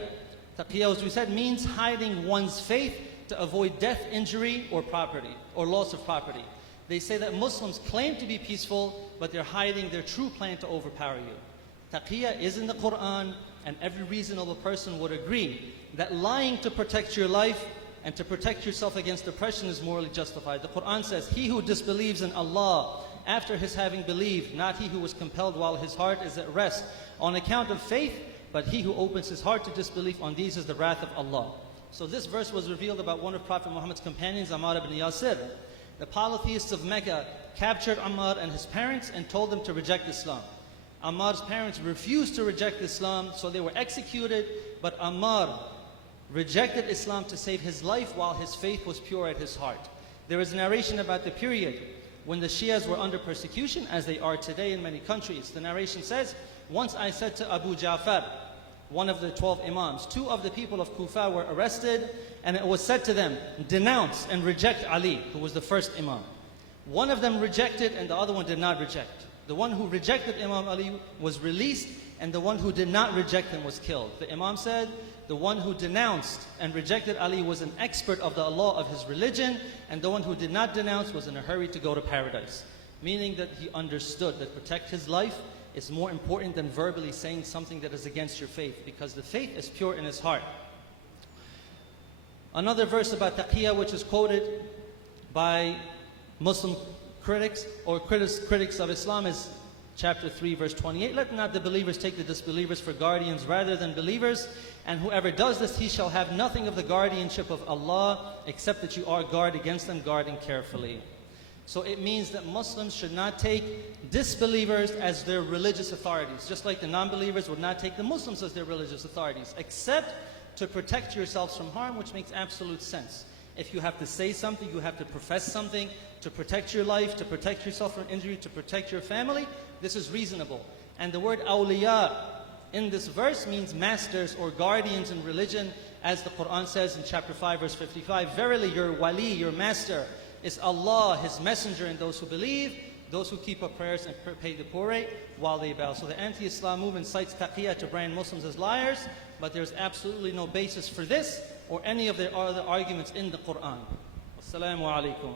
Taqiyya, as we said, means hiding one's faith to avoid death, injury, or property, or loss of property. They say that Muslims claim to be peaceful, but they're hiding their true plan to overpower you. Taqiyya is in the Quran, and every reasonable person would agree that lying to protect your life and to protect yourself against oppression is morally justified. The Quran says, he who disbelieves in Allah after his having believed, not he who was compelled while his heart is at rest on account of faith, but he who opens his heart to disbelief, on these is the wrath of Allah. So this verse was revealed about one of Prophet Muhammad's companions, Ammar ibn Yasir. The polytheists of Mecca captured Ammar and his parents and told them to reject Islam. Ammar's parents refused to reject Islam, so they were executed, but Ammar rejected Islam to save his life while his faith was pure at his heart. There is a narration about the period when the Shias were under persecution, as they are today in many countries. The narration says, once I said to Abu Ja'far, one of the 12 Imams, 2 of the people of Kufa were arrested, and it was said to them, denounce and reject Ali, who was the first Imam. One of them rejected and the other one did not reject. The one who rejected Imam Ali was released, and the one who did not reject him was killed. The Imam said, the one who denounced and rejected Ali was an expert of the law of his religion, and the one who did not denounce was in a hurry to go to paradise. Meaning that he understood that protect his life is more important than verbally saying something that is against your faith, because the faith is pure in his heart. Another verse about taqiyya, which is quoted by Muslim critics or critics of Islam, is chapter 3, verse 28, let not the believers take the disbelievers for guardians rather than believers, and whoever does this, he shall have nothing of the guardianship of Allah, except that you are guard against them, guarding carefully. So it means that Muslims should not take disbelievers as their religious authorities, just like the non-believers would not take the Muslims as their religious authorities, except to protect yourselves from harm, which makes absolute sense. If you have to say something, you have to profess something to protect your life, to protect yourself from injury, to protect your family, this is reasonable. And the word awliya in this verse means masters or guardians in religion, as the Quran says in chapter 5, verse 55, verily your wali, your master, is Allah, His messenger, and those who believe, those who keep up prayers and pay the poor rate while they bow. So the anti-Islam movement cites taqiyya to brand Muslims as liars, but there's absolutely no basis for this or any of their other arguments in the Quran. Assalamu alaikum.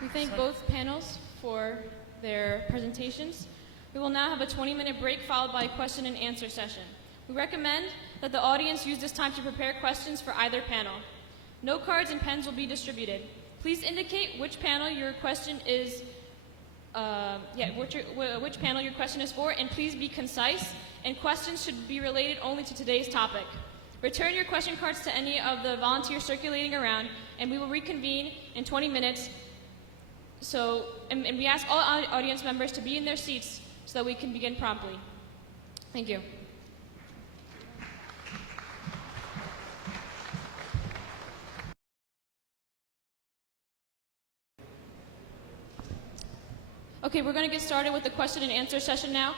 We thank both panels for their presentations. We will now have a 20-minute break followed by a question and answer session. We recommend that the audience use this time to prepare questions for either panel. Note cards and pens will be distributed. Please indicate which panel your question is which panel your question is for, and please be concise, and questions should be related only to today's topic. Return your question cards to any of the volunteers circulating around, and we will reconvene in 20 minutes. So, and we ask all audience members to be in their seats so that we can begin promptly. Thank you. Okay, we're going to get started with the question and answer session now.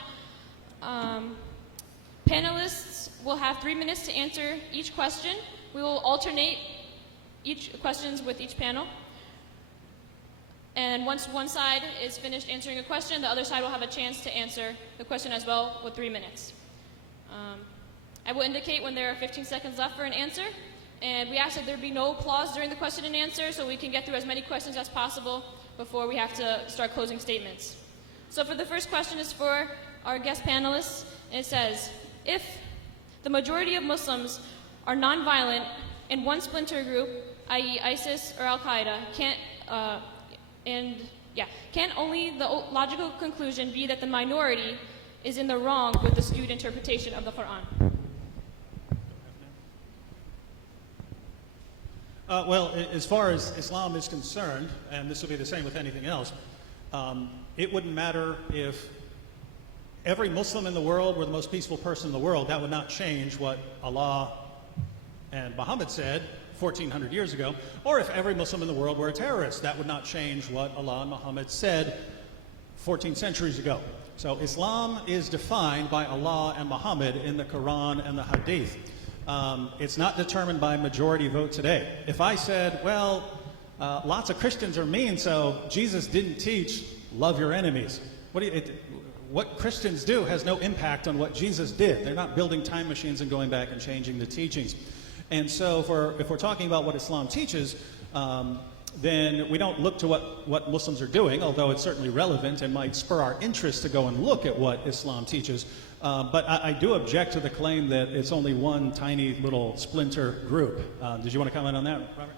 Panelists will have 3 minutes to answer each question. We will alternate each questions with each panel. And once one side is finished answering a question, the other side will have a chance to answer the question as well with 3 minutes. I will indicate when there are 15 seconds left for an answer. And we ask that there be no applause during the question and answer so we can get through as many questions as possible before we have to start closing statements. So for the first question is for our guest panelists. And it says, if the majority of Muslims are nonviolent and one splinter group, i.e. ISIS or Al-Qaeda, can only the logical conclusion be that the minority is in the wrong with the skewed interpretation of the Quran? Well, as far as Islam is concerned, and this will be the same with anything else, it wouldn't matter if every Muslim in the world were the most peaceful person in the world. That would not change what Allah and Muhammad said 1,400 years ago. Or if every Muslim in the world were a terrorist, that would not change what Allah and Muhammad said 14 centuries ago. So Islam is defined by Allah and Muhammad in the Quran and the Hadith. It's not determined by majority vote today. If I said, well, lots of Christians are mean, so Jesus didn't teach love your enemies. What Christians do has no impact on what Jesus did. They're not building time machines and going back and changing the teachings. And so if we're talking about what Islam teaches, then we don't look to what Muslims are doing, although it's certainly relevant and might spur our interest to go and look at what Islam teaches. But I do object to the claim that it's only one tiny little splinter group. Did you want to comment on that, Robert?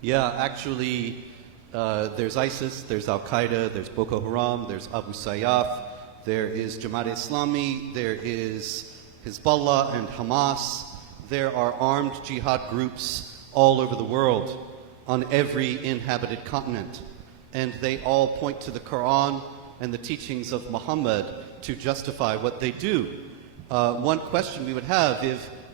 Yeah, actually, there's ISIS, there's Al-Qaeda, there's Boko Haram, there's Abu Sayyaf, there is Jamaat Islami, there is Hezbollah and Hamas. There are armed jihad groups all over the world, on every inhabited continent. And they all point to the Quran and the teachings of Muhammad to justify what they do. One question we would have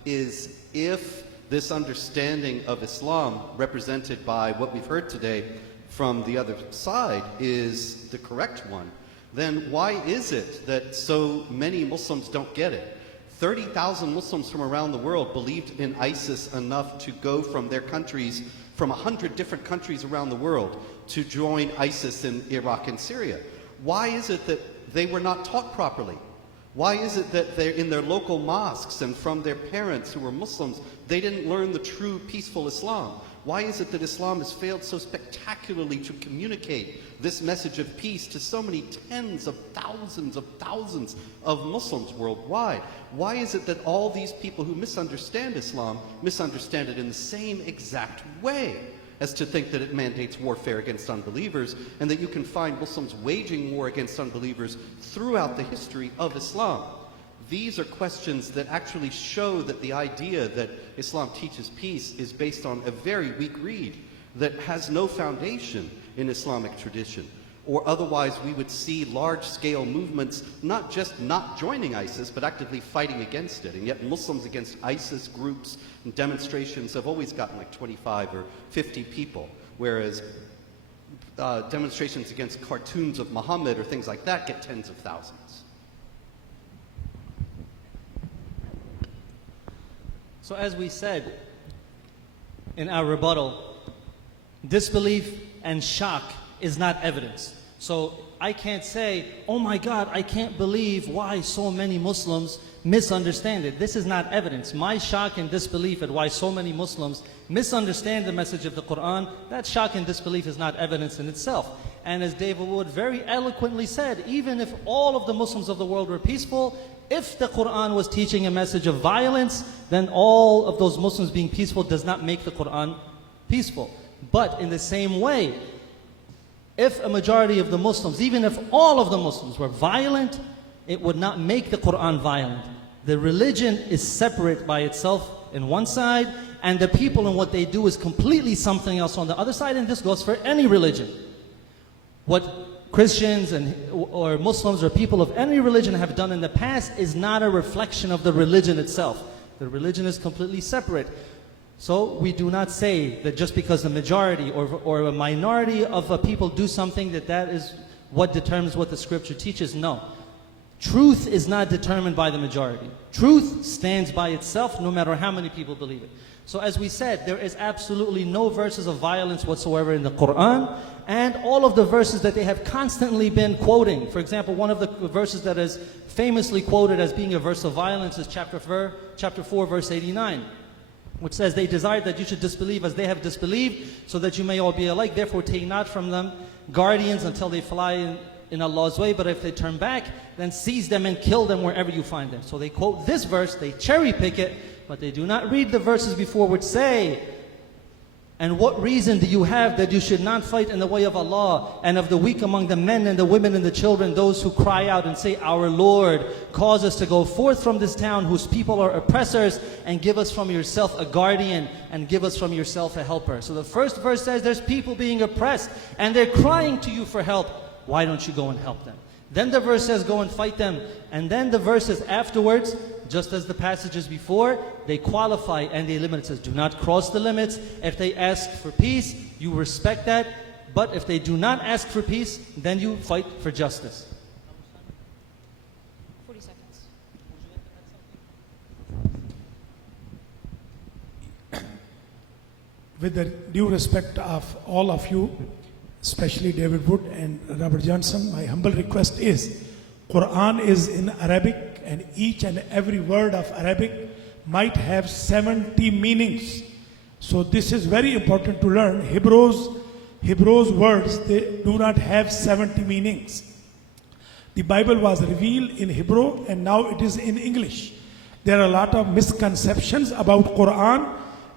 is if this understanding of Islam, represented by what we've heard today from the other side, is the correct one, then why is it that so many Muslims don't get it? 30,000 Muslims from around the world believed in ISIS enough to go from their countries, from 100 different countries around the world, to join ISIS in Iraq and Syria. Why is it that they were not taught properly? Why is it that they're in their local mosques and from their parents who were Muslims, they didn't learn the true peaceful Islam? Why is it that Islam has failed so spectacularly to communicate this message of peace to so many tens of thousands of Muslims worldwide? Why is it that all these people who misunderstand Islam misunderstand it in the same exact way, as to think that it mandates warfare against unbelievers, and that you can find Muslims waging war against unbelievers throughout the history of Islam? These are questions that actually show that the idea that Islam teaches peace is based on a very weak reed that has no foundation in Islamic tradition. Or otherwise we would see large-scale movements not just not joining ISIS, but actively fighting against it. And yet Muslims against ISIS groups and demonstrations have always gotten like 25 or 50 people, whereas demonstrations against cartoons of Muhammad or things like that get tens of thousands. So as we said in our rebuttal, disbelief and shock is not evidence. So I can't say, oh my God, I can't believe why so many Muslims misunderstand it. This is not evidence. My shock and disbelief at why so many Muslims misunderstand the message of the Quran, that shock and disbelief is not evidence in itself. And as David Wood very eloquently said, even if all of the Muslims of the world were peaceful, if the Quran was teaching a message of violence, then all of those Muslims being peaceful does not make the Quran peaceful. But in the same way, if a majority of the Muslims, even if all of the Muslims were violent, it would not make the Quran violent. The religion is separate by itself in one side, and the people and what they do is completely something else on the other side, and this goes for any religion. What Christians or Muslims or people of any religion have done in the past is not a reflection of the religion itself. The religion is completely separate. So we do not say that just because the majority or a minority of people do something that is what determines what the scripture teaches. No. Truth is not determined by the majority. Truth stands by itself no matter how many people believe it. So as we said, there is absolutely no verses of violence whatsoever in the Quran, and all of the verses that they have constantly been quoting. For example, one of the verses that is famously quoted as being a verse of violence is chapter 4, verse 89. Which says, they desired that you should disbelieve as they have disbelieved, so that you may all be alike. Therefore take not from them guardians until they fly in Allah's way, but if they turn back, then seize them and kill them wherever you find them. So they quote this verse, they cherry pick it, but they do not read the verses before which say, and what reason do you have that you should not fight in the way of Allah and of the weak among the men and the women and the children, those who cry out and say, our Lord, cause us to go forth from this town whose people are oppressors, and give us from yourself a guardian, and give us from yourself a helper. So the first verse says there's people being oppressed and they're crying to you for help. Why don't you go and help them? Then the verse says go and fight them. And then the verses afterwards, just as the passages before, they qualify and they limit. It says, do not cross the limits. If they ask for peace, you respect that. But if they do not ask for peace, then you fight for justice. 40 seconds. With the due respect of all of you, especially David Wood and Robert Johnson, my humble request is, Quran is in Arabic, and each and every word of Arabic might have 70 meanings. So this is very important to learn. Hebrews words, they do not have 70 meanings. The Bible was revealed in Hebrew and now it is in English. There are a lot of misconceptions about Quran,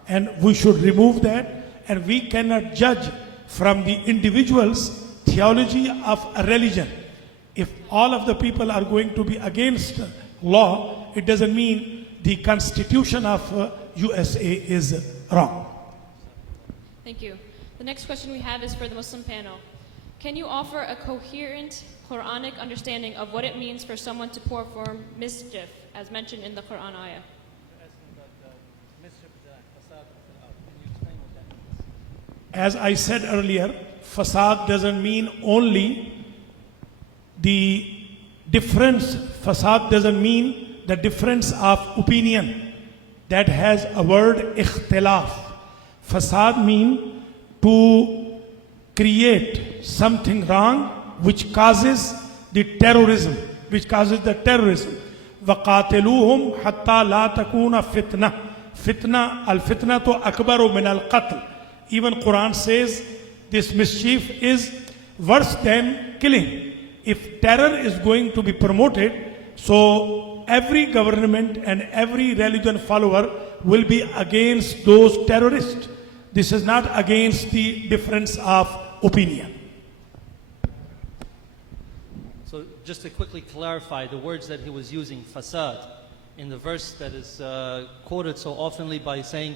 and we should remove that, and we cannot judge from the individual's theology of a religion. If all of the people are going to be against law, it doesn't mean the constitution of USA is wrong. Thank you. The next question we have is for the Muslim panel. Can you offer a coherent Quranic understanding of what it means for someone to perform mischief, as mentioned in the Quran ayah? As I said earlier, fasad doesn't mean only the difference. Fasad doesn't mean the difference of opinion. That has a word, ikhtilaf. Fasad means to create something wrong which causes the terrorism, وَقَاتِلُوهُمْ حَتَّى لَا تَكُونَ فِتْنَةً. Fitna, al-fitna to akbaru min al-qatl. Even Quran says this mischief is worse than killing. If terror is going to be promoted, so every government and every religion follower will be against those terrorists. This is not against the difference of opinion. So just to quickly clarify the words that he was using, fasad, in the verse that is quoted so oftenly by saying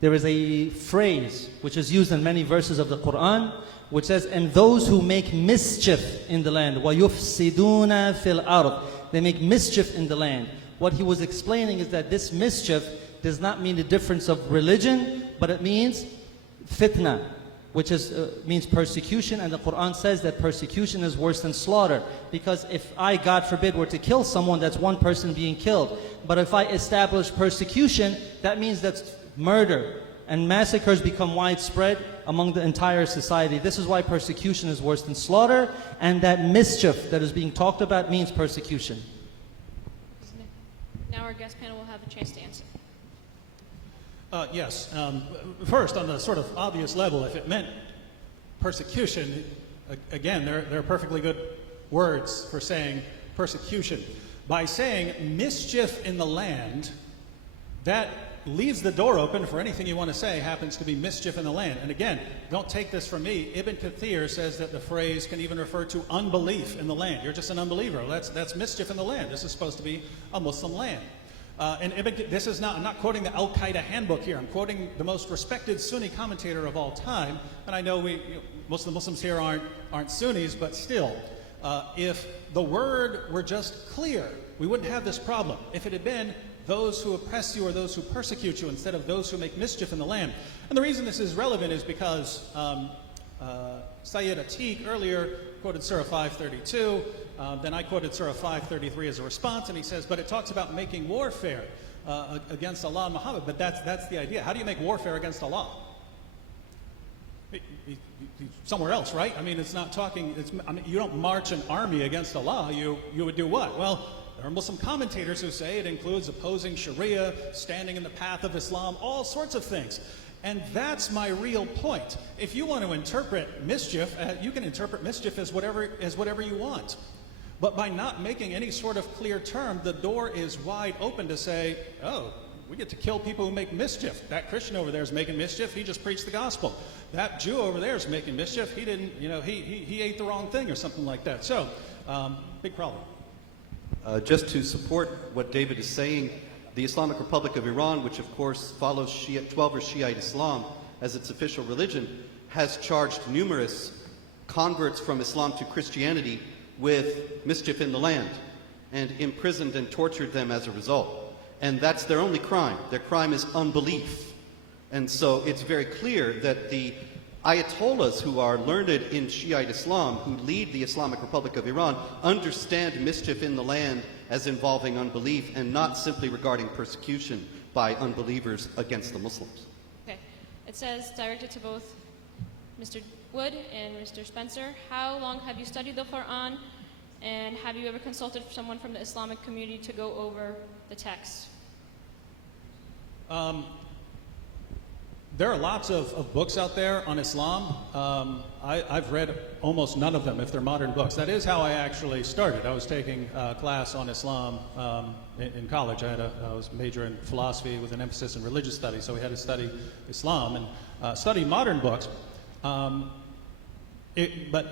there is a phrase which is used in many verses of the Quran which says, and those who make mischief in the land, وَيُفْسِدُونَ فِي الْأَرْضِ, they make mischief in the land. What he was explaining is that this mischief does not mean the difference of religion, but it means fitna, which is, means persecution, and the Quran says that persecution is worse than slaughter. Because if I, God forbid, were to kill someone, that's one person being killed. But if I establish persecution, that means that's murder, and massacres become widespread among the entire society. This is why persecution is worse than slaughter, and that mischief that is being talked about means persecution. Now our guest panel will have a chance to answer. Yes. First, on the sort of obvious level, if it meant persecution, again, there are perfectly good words for saying persecution. By saying mischief in the land, that leaves the door open for anything you want to say happens to be mischief in the land. And again, don't take this from me. Ibn Kathir says that the phrase can even refer to unbelief in the land. You're just an unbeliever. That's mischief in the land. This is supposed to be a Muslim land. And this is not, I'm not quoting the Al-Qaeda handbook here. I'm quoting the most respected Sunni commentator of all time. And I know most of the Muslims here aren't Sunnis, but still, if the word were just clear, we wouldn't have this problem. If it had been those who oppress you or those who persecute you instead of those who make mischief in the land. And the reason this is relevant is because Sayyid Atiq earlier quoted Surah 532, then I quoted Surah 533 as a response, and he says, but it talks about making warfare against Allah and Muhammad, but that's the idea. How do you make warfare against Allah? Somewhere else, right? I mean, it's not talking, you don't march an army against Allah, you would do what? Well, there are Muslim commentators who say it includes opposing Sharia, standing in the path of Islam, all sorts of things. And that's my real point. If you want to interpret mischief, you can interpret mischief as whatever you want. But by not making any sort of clear term, the door is wide open to say, oh, we get to kill people who make mischief. That Christian over there is making mischief, he just preached the gospel. That Jew over there is making mischief, he didn't, he ate the wrong thing or something like that. So, big problem. Just to support what David is saying, the Islamic Republic of Iran, which of course follows 12er Shiite Islam as its official religion, has charged numerous converts from Islam to Christianity with mischief in the land and imprisoned and tortured them as a result. And that's their only crime. Their crime is unbelief. And so it's very clear that the Ayatollahs who are learned in Shiite Islam, who lead the Islamic Republic of Iran, understand mischief in the land as involving unbelief and not simply regarding persecution by unbelievers against the Muslims. Okay. It says, directed to both Mr. Wood and Mr. Spencer, how long have you studied the Quran, and have you ever consulted someone from the Islamic community to go over the text? There are lots of books out there on Islam. I've read almost none of them if they're modern books. That is how I actually started. I was taking a class on Islam in college. I was major in philosophy with an emphasis in religious studies, so we had to study Islam and study modern books. But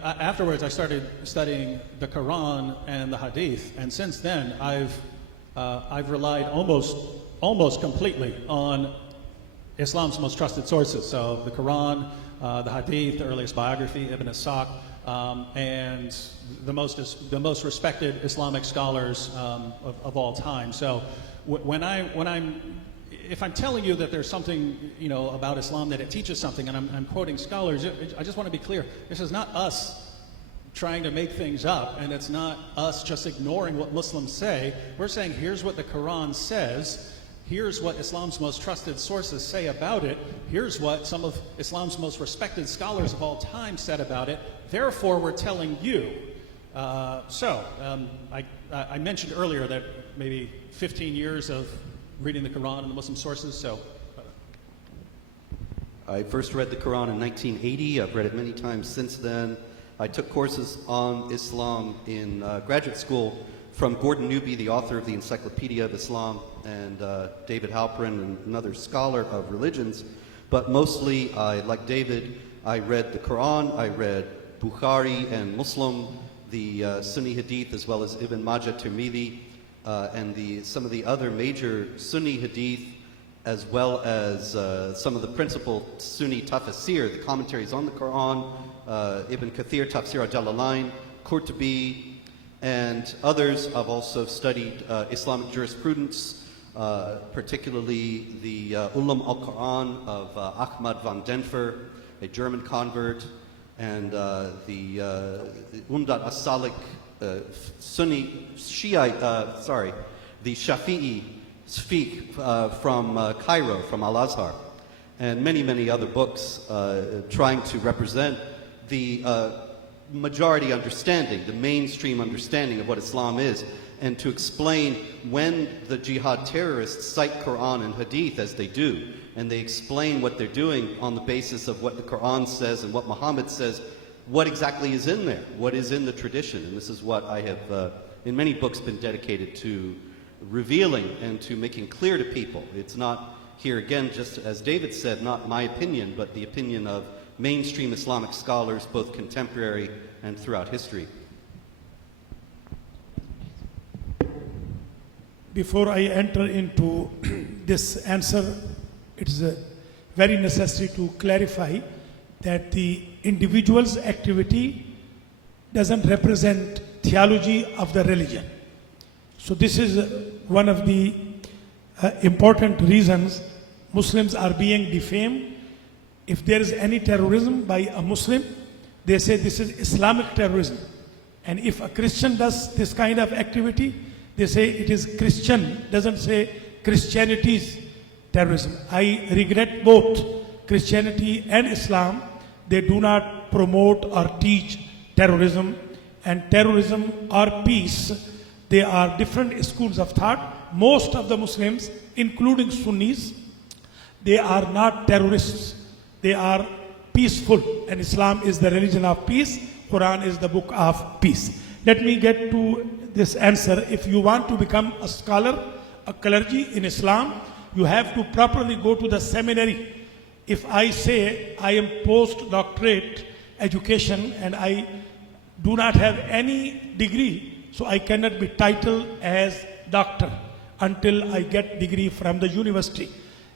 afterwards I started studying the Quran and the Hadith, and since then I've relied almost completely on Islam's most trusted sources, so the Quran, the Hadith, the earliest biography, Ibn Ishaq, and the most respected Islamic scholars of all time. So if I'm telling you that there's something about Islam that it teaches something, and I'm quoting scholars, I just want to be clear. This is not us trying to make things up, and it's not us just ignoring what Muslims say. We're saying here's what the Quran says. Here's what Islam's most trusted sources say about it. Here's what some of Islam's most respected scholars of all time said about it. Therefore, we're telling you. I mentioned earlier that maybe 15 years of reading the Quran and the Muslim sources. So, I first read the Quran in 1980. I've read it many times since then. I took courses on Islam in graduate school from Gordon Newby, the author of the Encyclopedia of Islam, and David Halperin, another scholar of religions. But mostly, like David, I read the Quran, I read Bukhari and Muslim, the Sunni Hadith, as well as Ibn Majah, Tirmidhi, and some of the other major Sunni Hadith, as well as some of the principal Sunni tafsir, the commentaries on the Quran, Ibn Kathir, Tafsir al-Jalalain, Qurtubi, and others. I've also studied Islamic jurisprudence, particularly the Ulum al-Quran of Ahmad van Denver, a German convert, and the Umdat as-Salik Sunni Shiite, the Shafi'i Fiqh from Cairo, from Al-Azhar, and many, many other books trying to represent the majority understanding, the mainstream understanding of what Islam is, and to explain when the jihad terrorists cite Quran and Hadith as they do, and they explain what they're doing on the basis of what the Quran says and what Muhammad says, what exactly is in there, what is in the tradition. And this is what I have, in many books, been dedicated to revealing and to making clear to people. It's not here, again, just as David said, not my opinion, but the opinion of mainstream Islamic scholars, both contemporary and throughout history. Before I enter into this answer, it is very necessary to clarify that the individual's activity doesn't represent theology of the religion. So this is one of the important reasons Muslims are being defamed. If there is any terrorism by a Muslim, they say this is Islamic terrorism. And if a Christian does this kind of activity, they say it is Christian, doesn't say Christianity's terrorism. I regret both Christianity and Islam. They do not promote or teach terrorism. And terrorism or peace, they are different schools of thought. Most of the Muslims, including Sunnis, they are not terrorists. They are peaceful, and Islam is the religion of peace. Quran is the book of peace. Let me get to this answer. If you want to become a scholar, a clergy in Islam, you have to properly go to the seminary. If I say I am postdoctorate education and I do not have any degree, so I cannot be titled as doctor until I get degree from the university.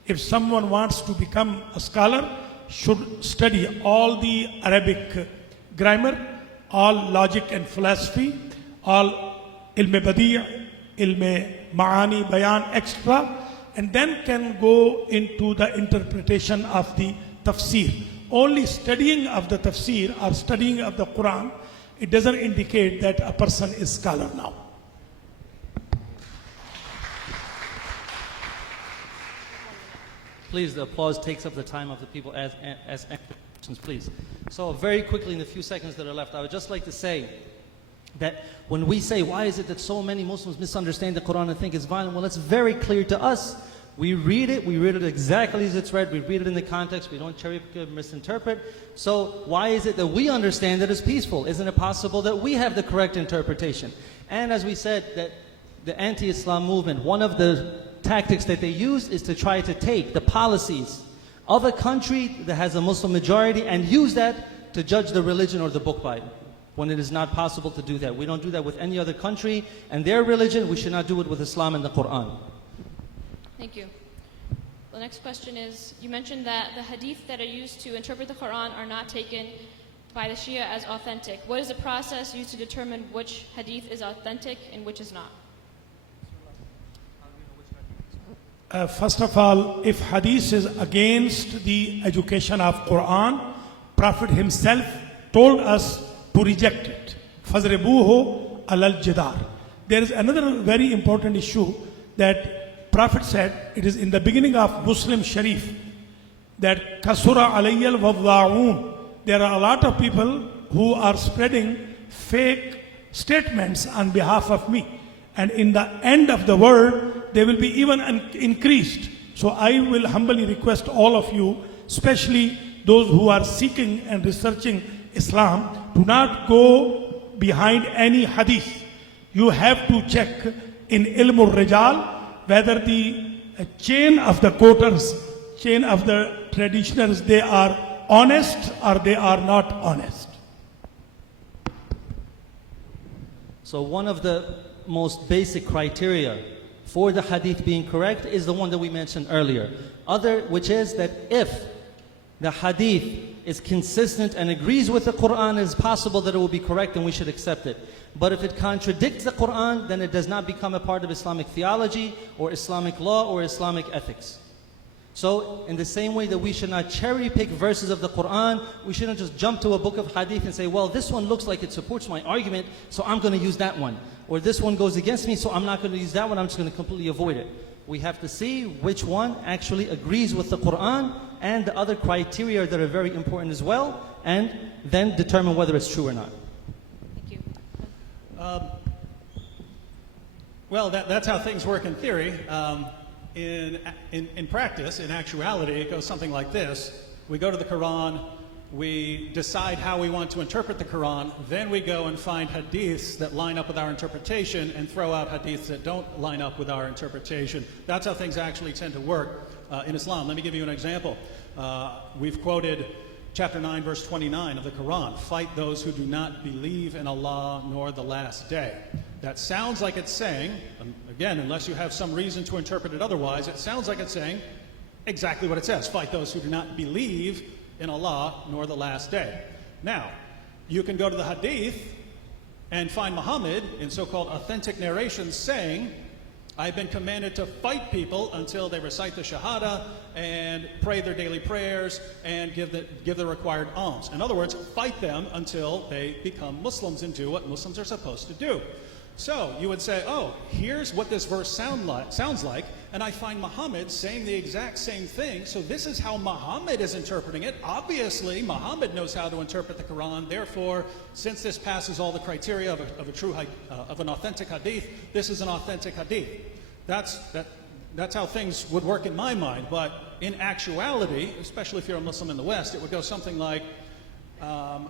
If someone wants to become a scholar, should study all the Arabic grammar, all logic and philosophy, all ilm badi', ilm ma'ani, bayan, etc., and then can go into the interpretation of the tafsir. Only studying of the tafsir or studying of the Quran, it doesn't indicate that a person is scholar now. Please, the applause takes up the time of the people as questions, please. So very quickly, in the few seconds that are left, I would just like to say that when we say, why is it that so many Muslims misunderstand the Quran and think it's violent? Well, it's very clear to us. We read it exactly as it's read, we read it in the context, we don't cherry pick or misinterpret. So why is it that we understand that it's peaceful? Isn't it possible that we have the correct interpretation? And as we said, that the anti-Islam movement, one of the tactics that they use is to try to take the policies of a country that has a Muslim majority and use that to judge the religion or the book by, when it is not possible to do that. We don't do that with any other country and their religion. We should not do it with Islam and the Quran. Thank you. The next question is, you mentioned that the hadith that are used to interpret the Quran are not taken by the Shia as authentic. What is the process used to determine which hadith is authentic and which is not? First of all, if hadith is against the education of Quran, Prophet himself told us to reject it. فَضْرِبُوهُ عَلَى الْجِدَارِ. There is another very important issue that Prophet said, it is in the beginning of Muslim Sharif, that kasura alayyal wada'un. There are a lot of people who are spreading fake statements on behalf of me. And in the end of the world, they will be even increased. So I will humbly request all of you, especially those who are seeking and researching Islam, do not go behind any hadith. You have to check in Ilm al-Rijal whether the chain of the quoters, chain of the traditioners, they are honest or they are not honest. So one of the most basic criteria for the hadith being correct is the one that we mentioned earlier. Which is that if the hadith is consistent and agrees with the Quran, it's possible that it will be correct and we should accept it. But if it contradicts the Quran, then it does not become a part of Islamic theology or Islamic law or Islamic ethics. So in the same way that we should not cherry pick verses of the Quran, we shouldn't just jump to a book of hadith and say, well, this one looks like it supports my argument, so I'm going to use that one. Or this one goes against me, so I'm not going to use that one, I'm just going to completely avoid it. We have to see which one actually agrees with the Quran and the other criteria that are very important as well, and then determine whether it's true or not. Thank you. Well, that's how things work in theory. In practice, in actuality, it goes something like this. We go to the Quran, we decide how we want to interpret the Quran, then we go and find hadiths that line up with our interpretation and throw out hadiths that don't line up with our interpretation. That's how things actually tend to work in Islam. Let me give you an example. We've quoted chapter 9, verse 29 of the Quran, fight those who do not believe in Allah nor the last day. That sounds like it's saying, again, unless you have some reason to interpret it otherwise, it sounds like it's saying exactly what it says, fight those who do not believe in Allah nor the last day. Now, you can go to the hadith and find Muhammad in so-called authentic narrations saying, I've been commanded to fight people until they recite the Shahada and pray their daily prayers and give the required alms. In other words, fight them until they become Muslims and do what Muslims are supposed to do. So you would say, oh, here's what this verse sounds like, and I find Muhammad saying the exact same thing, so this is how Muhammad is interpreting it. Obviously, Muhammad knows how to interpret the Quran. Therefore, since this passes all the criteria of an authentic hadith, this is an authentic hadith. That's how things would work in my mind. But in actuality, especially if you're a Muslim in the West, it would go something like, Allah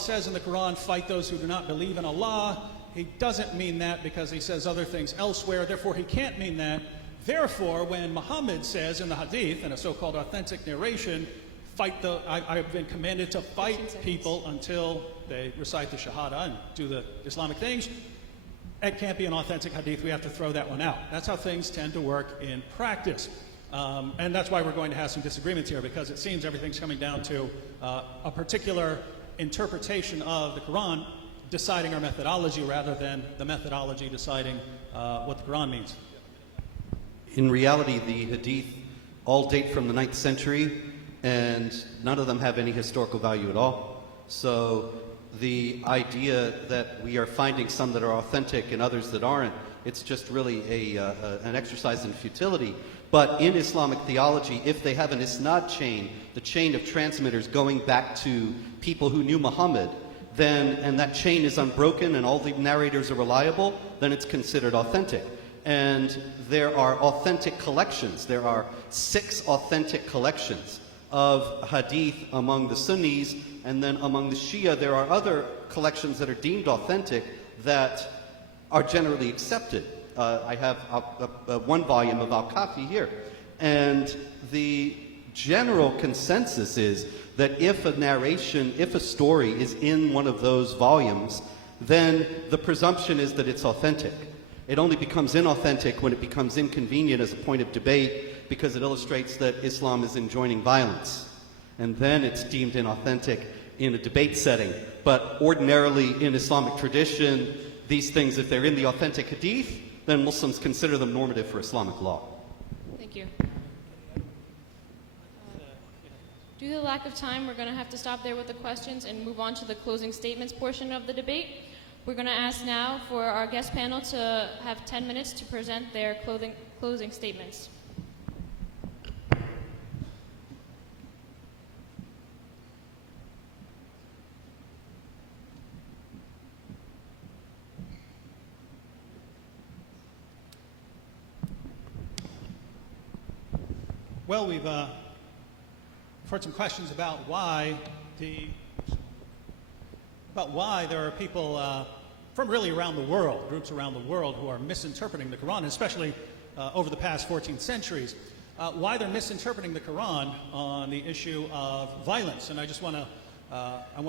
says in the Quran, fight those who do not believe in Allah. He doesn't mean that because he says other things elsewhere. Therefore, he can't mean that. Therefore, when Muhammad says in the hadith, in a so-called authentic narration, I've been commanded to fight people until they recite the Shahada and do the Islamic things, it can't be an authentic hadith. We have to throw that one out. That's how things tend to work in practice. And that's why we're going to have some disagreements here, because it seems everything's coming down to a particular interpretation of the Quran deciding our methodology rather than the methodology deciding what the Quran means. In reality, the hadith all date from the 9th century, and none of them have any historical value at all. So the idea that we are finding some that are authentic and others that aren't, it's just really an exercise in futility. But in Islamic theology, if they have an isnad chain, the chain of transmitters going back to people who knew Muhammad, and that chain is unbroken and all the narrators are reliable, then it's considered authentic. And there are authentic collections. There are 6 authentic collections of hadith among the Sunnis, and then among the Shia there are other collections that are deemed authentic that are generally accepted. I have one volume of Al-Kafi here. And the general consensus is that if a story is in one of those volumes, then the presumption is that it's authentic. It only becomes inauthentic when it becomes inconvenient as a point of debate, because it illustrates that Islam is enjoining violence. And then it's deemed inauthentic in a debate setting. But ordinarily in Islamic tradition, these things, if they're in the authentic hadith, then Muslims consider them normative for Islamic law. Thank you. Due to the lack of time, we're going to have to stop there with the questions and move on to the closing statements portion of the debate. We're going to ask now for our guest panel to have 10 minutes to present their closing statements. Well, we've heard some questions about why there are people from really around the world, groups around the world who are misinterpreting the Quran, especially over the past 14 centuries, why they're misinterpreting the Quran on the issue of violence. And I just want to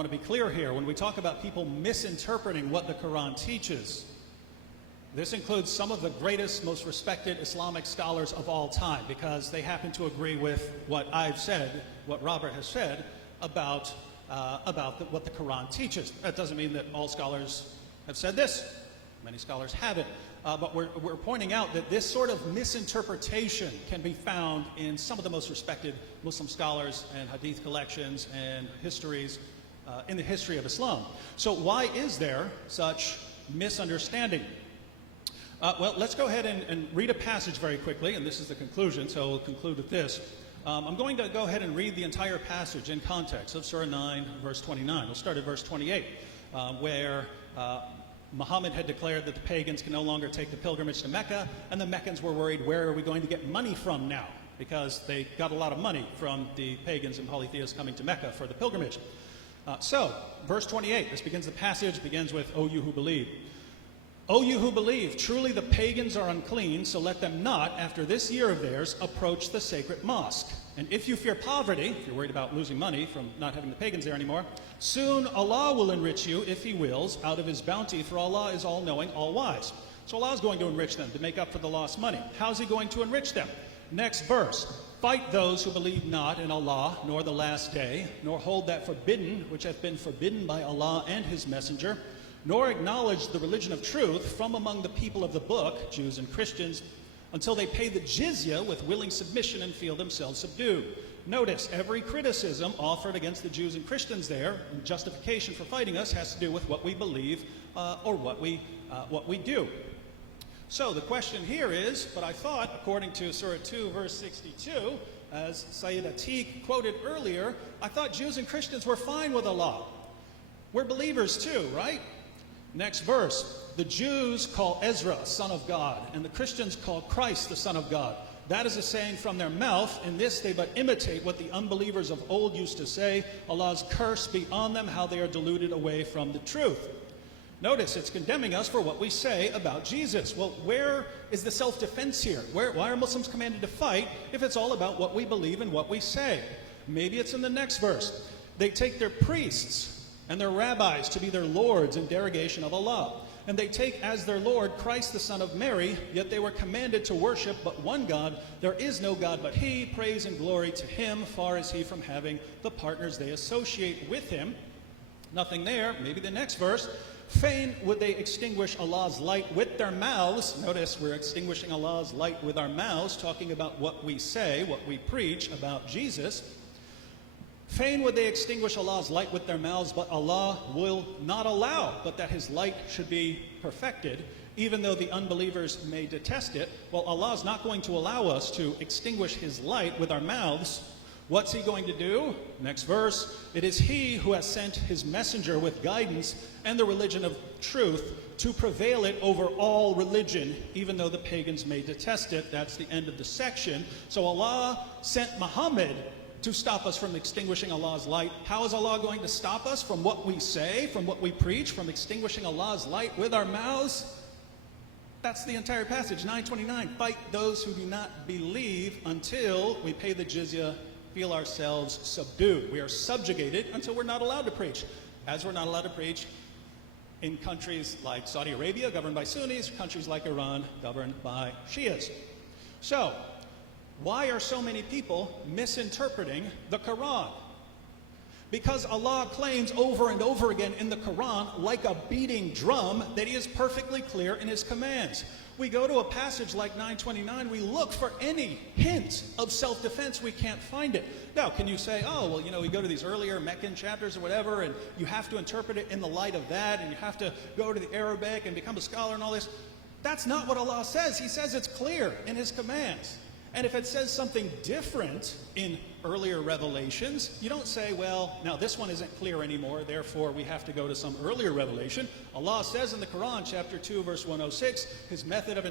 be clear here. When we talk about people misinterpreting what the Quran teaches, this includes some of the greatest, most respected Islamic scholars of all time, because they happen to agree with what I've said, what Robert has said about what the Quran teaches. That doesn't mean that all scholars have said this. Many scholars haven't. But we're pointing out that this sort of misinterpretation can be found in some of the most respected Muslim scholars and hadith collections and histories in the history of Islam. So why is there such misunderstanding? Well, let's go ahead and read a passage very quickly, and this is the conclusion, so we'll conclude with this. I'm going to go ahead and read the entire passage in context of Surah 9, verse 29. We'll start at verse 28, where Muhammad had declared that the pagans can no longer take the pilgrimage to Mecca, and the Meccans were worried, where are we going to get money from now? Because they got a lot of money from the pagans and polytheists coming to Mecca for the pilgrimage. So, verse 28, this begins the passage, begins with, O you who believe. O you who believe, truly the pagans are unclean, so let them not, after this year of theirs, approach the sacred mosque. And if you fear poverty, if you're worried about losing money from not having the pagans there anymore, soon Allah will enrich you, if He wills, out of His bounty, for Allah is all-knowing, all-wise. So Allah is going to enrich them to make up for the lost money. How's He going to enrich them? Next verse. Fight those who believe not in Allah, nor the last day, nor hold that forbidden, which hath been forbidden by Allah and His messenger, nor acknowledge the religion of truth from among the people of the book, Jews and Christians, until they pay the jizya with willing submission and feel themselves subdued. Notice, every criticism offered against the Jews and Christians there, justification for fighting us, has to do with what we believe or what we do. So the question here is, but I thought, according to Surah 2, verse 62, as Sayyid Atiq quoted earlier, I thought Jews and Christians were fine with Allah. We're believers too, right? Next verse, the Jews call Ezra son of God, and the Christians call Christ the Son of God. That is a saying from their mouth. In this they but imitate what the unbelievers of old used to say, Allah's curse be on them, how they are deluded away from the truth. Notice, it's condemning us for what we say about Jesus. Well, where is the self-defense here? Why are Muslims commanded to fight if it's all about what we believe and what we say? Maybe it's in the next verse. They take their priests and their rabbis to be their lords in derogation of Allah. And they take as their Lord Christ the Son of Mary, yet they were commanded to worship but one God. There is no God but He. Praise and glory to Him. Far is He from having the partners they associate with Him. Nothing there. Maybe the next verse. Fain would they extinguish Allah's light with their mouths. Notice we're extinguishing Allah's light with our mouths, talking about what we say, what we preach about Jesus. Fain would they extinguish Allah's light with their mouths, but Allah will not allow, but that His light should be perfected, even though the unbelievers may detest it. Well, Allah is not going to allow us to extinguish His light with our mouths. What's He going to do? Next verse. It is He who has sent His messenger with guidance and the religion of truth to prevail it over all religion, even though the pagans may detest it. That's the end of the section. So Allah sent Muhammad to stop us from extinguishing Allah's light. How is Allah going to stop us from what we say, from what we preach, from extinguishing Allah's light with our mouths? That's the entire passage, 929. Fight those who do not believe until we pay the jizya, feel ourselves subdued. We are subjugated until we're not allowed to preach. As we're not allowed to preach in countries like Saudi Arabia, governed by Sunnis, countries like Iran, governed by Shias. So, why are so many people misinterpreting the Quran? Because Allah claims over and over again in the Quran, like a beating drum, that He is perfectly clear in His commands. We go to a passage like 929, we look for any hint of self-defense, we can't find it. Now, can you say, oh, well, you know, we go to these earlier Meccan chapters or whatever, and you have to interpret it in the light of that, and you have to go to the Arabic and become a scholar and all this. That's not what Allah says. He says it's clear in His commands. And if it says something different in earlier revelations, you don't say, well, now this one isn't clear anymore, therefore we have to go to some earlier revelation. Allah says in the Quran, chapter 2, verse 106, his method of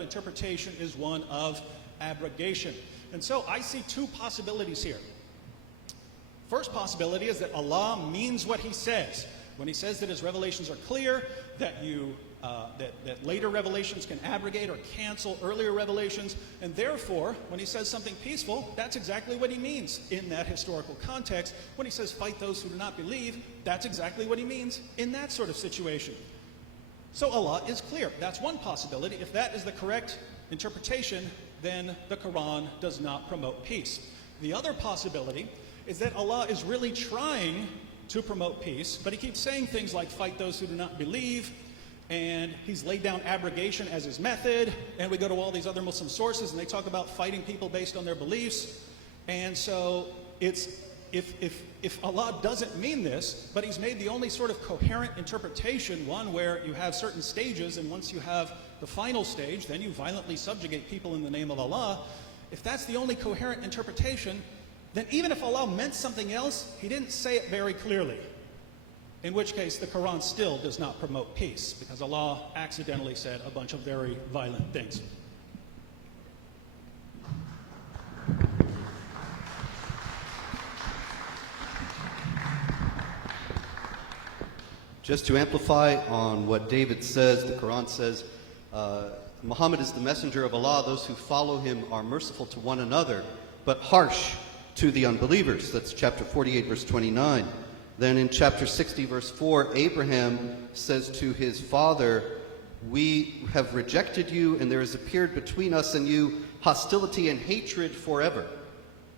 interpretation is one of abrogation. And so I see two possibilities here. First possibility is that Allah means what he says. When he says that his revelations are clear, that that later revelations can abrogate or cancel earlier revelations, and therefore, when he says something peaceful, that's exactly what he means in that historical context. When he says fight those who do not believe, that's exactly what he means in that sort of situation. So Allah is clear. That's one possibility. If that is the correct interpretation, then the Quran does not promote peace. The other possibility is that Allah is really trying to promote peace, but he keeps saying things like fight those who do not believe, and he's laid down abrogation as his method, and we go to all these other Muslim sources and they talk about fighting people based on their beliefs. And so it's if Allah doesn't mean this, but he's made the only sort of coherent interpretation, one where you have certain stages, and once you have the final stage, then you violently subjugate people in the name of Allah. If that's the only coherent interpretation, then even if Allah meant something else, he didn't say it very clearly. In which case, the Quran still does not promote peace, because Allah accidentally said a bunch of very violent things. Just to amplify on what David says, the Quran says, Muhammad is the messenger of Allah. Those who follow him are merciful to one another, but harsh to the unbelievers. That's chapter 48, verse 29. Then in chapter 60, verse 4, Abraham says to his father, we have rejected you, and there has appeared between us and you hostility and hatred forever,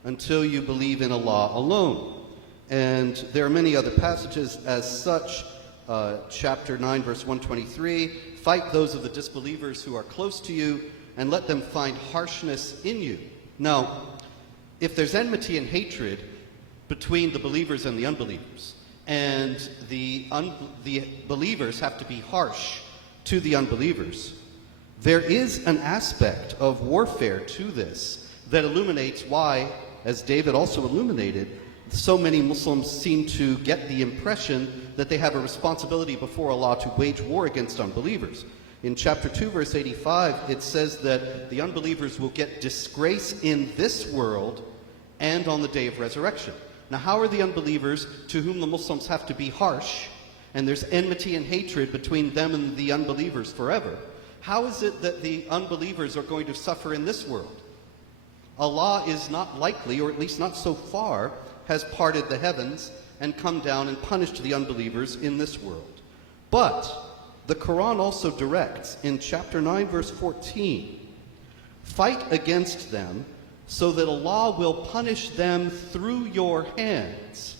until you believe in Allah alone. And there are many other passages as such. Chapter 9, verse 123, fight those of the disbelievers who are close to you, and let them find harshness in you. Now, if there's enmity and hatred between the believers and the unbelievers, and the believers have to be harsh to the unbelievers, there is an aspect of warfare to this that illuminates why, as David also illuminated, so many Muslims seem to get the impression that they have a responsibility before Allah to wage war against unbelievers. In chapter 2, verse 85, it says that the unbelievers will get disgrace in this world and on the day of resurrection. Now, how are the unbelievers, to whom the Muslims have to be harsh, and there's enmity and hatred between them and the unbelievers forever, how is it that the unbelievers are going to suffer in this world? Allah is not likely, or at least not so far, has parted the heavens and come down and punished the unbelievers in this world. But the Quran also directs in chapter 9, verse 14, fight against them so that Allah will punish them through your hands.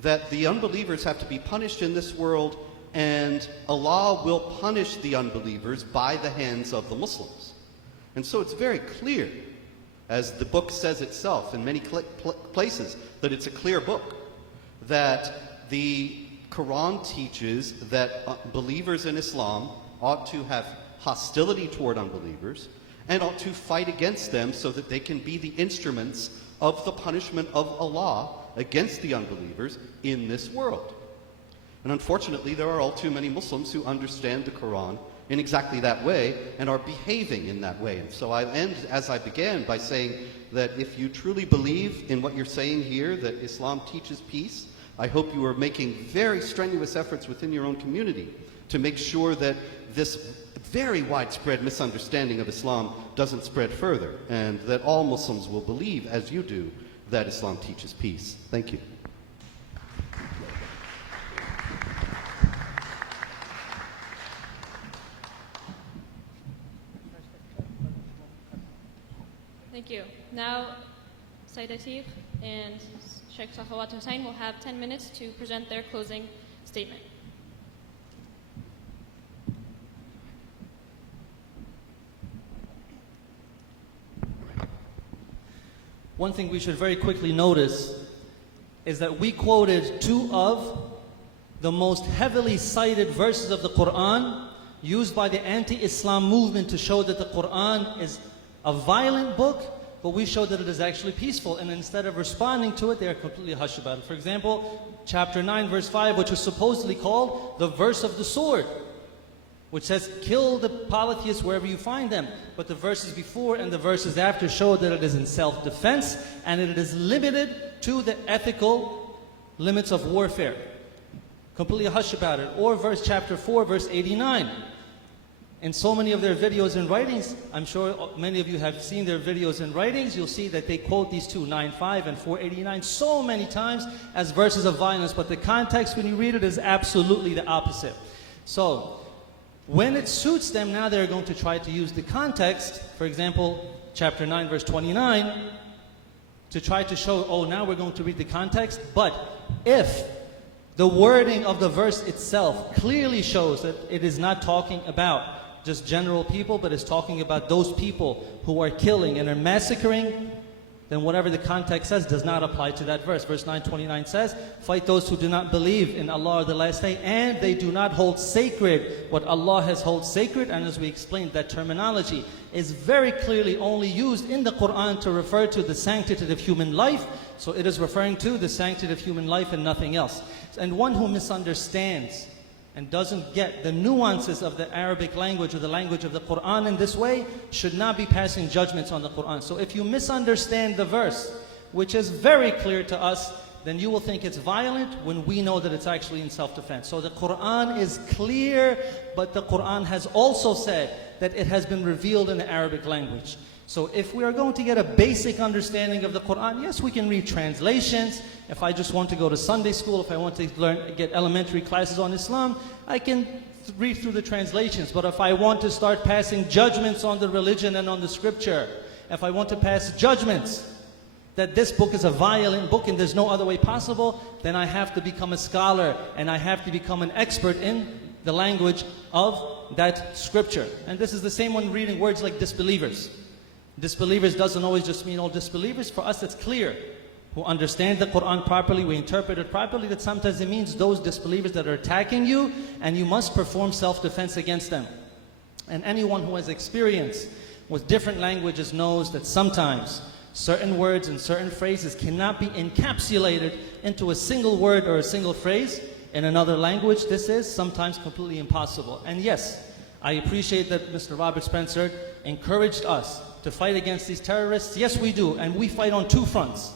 That the unbelievers have to be punished in this world, and Allah will punish the unbelievers by the hands of the Muslims. And so it's very clear, as the book says itself in many places, that it's a clear book, that the Quran teaches that believers in Islam ought to have hostility toward unbelievers and ought to fight against them so that they can be the instruments of the punishment of Allah against the unbelievers in this world. And unfortunately, there are all too many Muslims who understand the Quran in exactly that way and are behaving in that way. And so I end, as I began, by saying that if you truly believe in what you're saying here, that Islam teaches peace, I hope you are making very strenuous efforts within your own community to make sure that this very widespread misunderstanding of Islam doesn't spread further, and that all Muslims will believe, as you do, that Islam teaches peace. Thank you. Thank you. Now, Sayyid Atif and Sheikh Hussain will have 10 minutes to present their closing statement. One thing we should very quickly notice is that we quoted two of the most heavily cited verses of the Quran used by the anti-Islam movement to show that the Quran is a violent book, but we show that it is actually peaceful. And instead of responding to it, they are completely hushed about it. For example, chapter 9, verse 5, which was supposedly called the verse of the sword, which says, kill the polytheists wherever you find them. But the verses before and the verses after show that it is in self-defense, and it is limited to the ethical limits of warfare. Completely hush about it. Or chapter 4, verse 89. In so many of their videos and writings, I'm sure many of you have seen their videos and writings, you'll see that they quote these two, 9:5 and 489, so many times as verses of violence, but the context when you read it is absolutely the opposite. So, when it suits them, now they're going to try to use the context, for example, chapter 9, verse 29, to try to show, oh, now we're going to read the context, but if the wording of the verse itself clearly shows that it is not talking about just general people, but is talking about those people who are killing and are massacring, then whatever the context says does not apply to that verse. Verse 929 says, fight those who do not believe in Allah or the last day, and they do not hold sacred what Allah has held sacred. And as we explained, that terminology is very clearly only used in the Quran to refer to the sanctity of human life. So it is referring to the sanctity of human life and nothing else. And one who misunderstands and doesn't get the nuances of the Arabic language or the language of the Quran in this way should not be passing judgments on the Quran. So if you misunderstand the verse, which is very clear to us, then you will think it's violent when we know that it's actually in self-defense. So the Quran is clear, but the Quran has also said that it has been revealed in the Arabic language. So if we are going to get a basic understanding of the Quran, yes, we can read translations. If I just want to go to Sunday school, if I want to get elementary classes on Islam, I can read through the translations. But if I want to start passing judgments on the religion and on the scripture, if I want to pass judgments that this book is a violent book and there's no other way possible, then I have to become a scholar and I have to become an expert in the language of that scripture. And this is the same when reading words like disbelievers. Disbelievers doesn't always just mean all disbelievers. For us, it's clear. Who understand the Quran properly, we interpret it properly, that sometimes it means those disbelievers that are attacking you, and you must perform self-defense against them. And anyone who has experience with different languages knows that sometimes certain words and certain phrases cannot be encapsulated into a single word or a single phrase in another language. This is sometimes completely impossible. And yes, I appreciate that Mr. Robert Spencer encouraged us to fight against these terrorists. Yes, we do, and we fight on two fronts.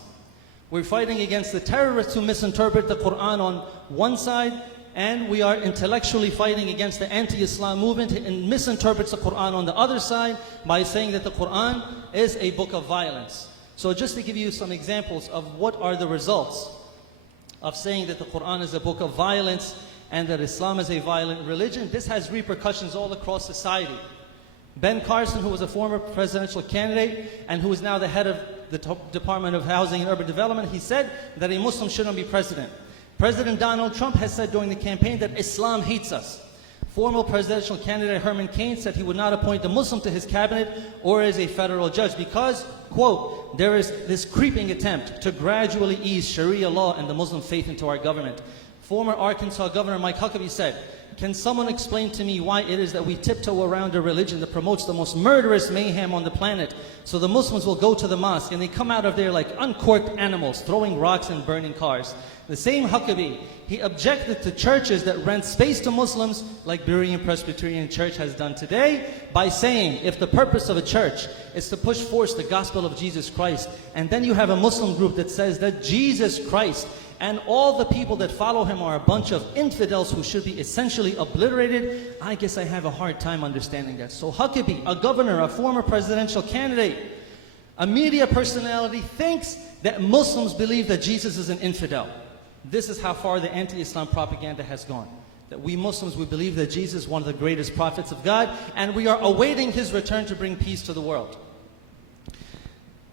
We're fighting against the terrorists who misinterpret the Quran on one side, and we are intellectually fighting against the anti-Islam movement and misinterprets the Quran on the other side by saying that the Quran is a book of violence. So just to give you some examples of what are the results of saying that the Quran is a book of violence and that Islam is a violent religion, this has repercussions all across society. Ben Carson, who was a former presidential candidate and who is now the head of the Department of Housing and Urban Development, he said that a Muslim shouldn't be president. President Donald Trump has said during the campaign that Islam hates us. Former presidential candidate Herman Cain said he would not appoint a Muslim to his cabinet or as a federal judge because, quote, there is this creeping attempt to gradually ease Sharia law and the Muslim faith into our government. Former Arkansas Governor Mike Huckabee said, can someone explain to me why it is that we tiptoe around a religion that promotes the most murderous mayhem on the planet? So the Muslims will go to the mosque and they come out of there like uncorked animals, throwing rocks and burning cars. The same Huckabee, he objected to churches that rent space to Muslims, like Berean Presbyterian Church has done today, by saying if the purpose of a church is to push forth the gospel of Jesus Christ, and then you have a Muslim group that says that Jesus Christ and all the people that follow him are a bunch of infidels who should be essentially obliterated, I guess I have a hard time understanding that. So Huckabee, a governor, a former presidential candidate, a media personality, thinks that Muslims believe that Jesus is an infidel. This is how far the anti-Islam propaganda has gone. That we Muslims, we believe that Jesus is one of the greatest prophets of God, and we are awaiting his return to bring peace to the world.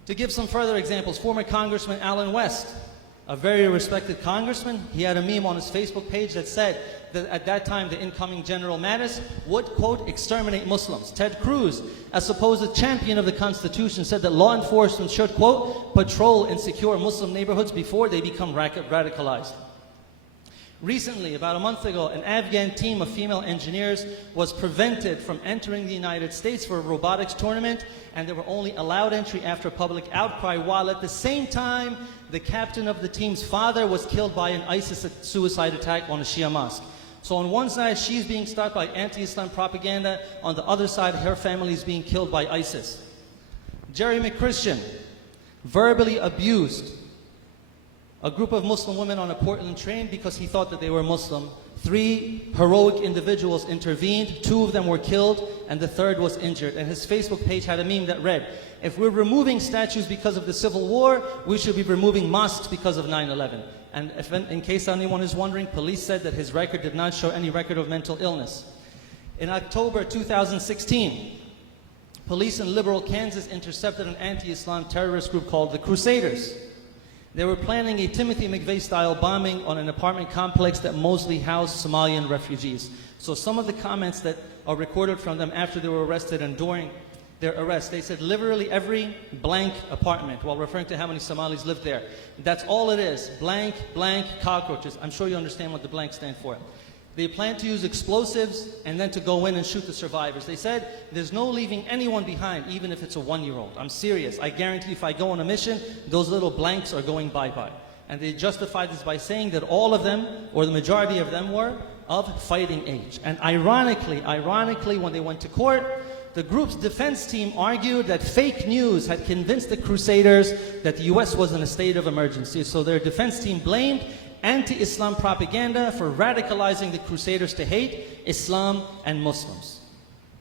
To give some further examples, former Congressman Allen West, a very respected congressman, he had a meme on his Facebook page that said that at that time the incoming General Mattis would, quote, exterminate Muslims. Ted Cruz, a supposed champion of the Constitution, said that law enforcement should, quote, patrol and secure Muslim neighborhoods before they become radicalized. Recently, about a month ago, an Afghan team of female engineers was prevented from entering the United States for a robotics tournament, and they were only allowed entry after public outcry, while at the same time, the captain of the team's father was killed by an ISIS suicide attack on a Shia mosque. So on one side, she's being stopped by anti-Islam propaganda. On the other side, her family is being killed by ISIS. Jerry McChristian verbally abused a group of Muslim women on a Portland train because he thought that they were Muslim. 3 heroic individuals intervened, 2 of them were killed, and the 3rd was injured. And his Facebook page had a meme that read, if we're removing statues because of the Civil War, we should be removing mosques because of 9/11. And if, in case anyone is wondering, police said that his record did not show any record of mental illness. In October 2016, police in liberal Kansas intercepted an anti-Islam terrorist group called the Crusaders. They were planning a Timothy McVeigh-style bombing on an apartment complex that mostly housed Somalian refugees. So some of the comments that are recorded from them after they were arrested and during their arrest, they said literally every blank apartment, while referring to how many Somalis lived there. That's all it is, blank, blank, cockroaches. I'm sure you understand what the blank stand for. They plan to use explosives and then to go in and shoot the survivors. They said, there's no leaving anyone behind, even if it's a 1-year-old. I'm serious. I guarantee if I go on a mission, those little blanks are going bye-bye. And they justified this by saying that all of them, or the majority of them, were of fighting age. And ironically, when they went to court, the group's defense team argued that fake news had convinced the Crusaders that the US was in a state of emergency. So their defense team blamed anti-Islam propaganda for radicalizing the Crusaders to hate Islam and Muslims.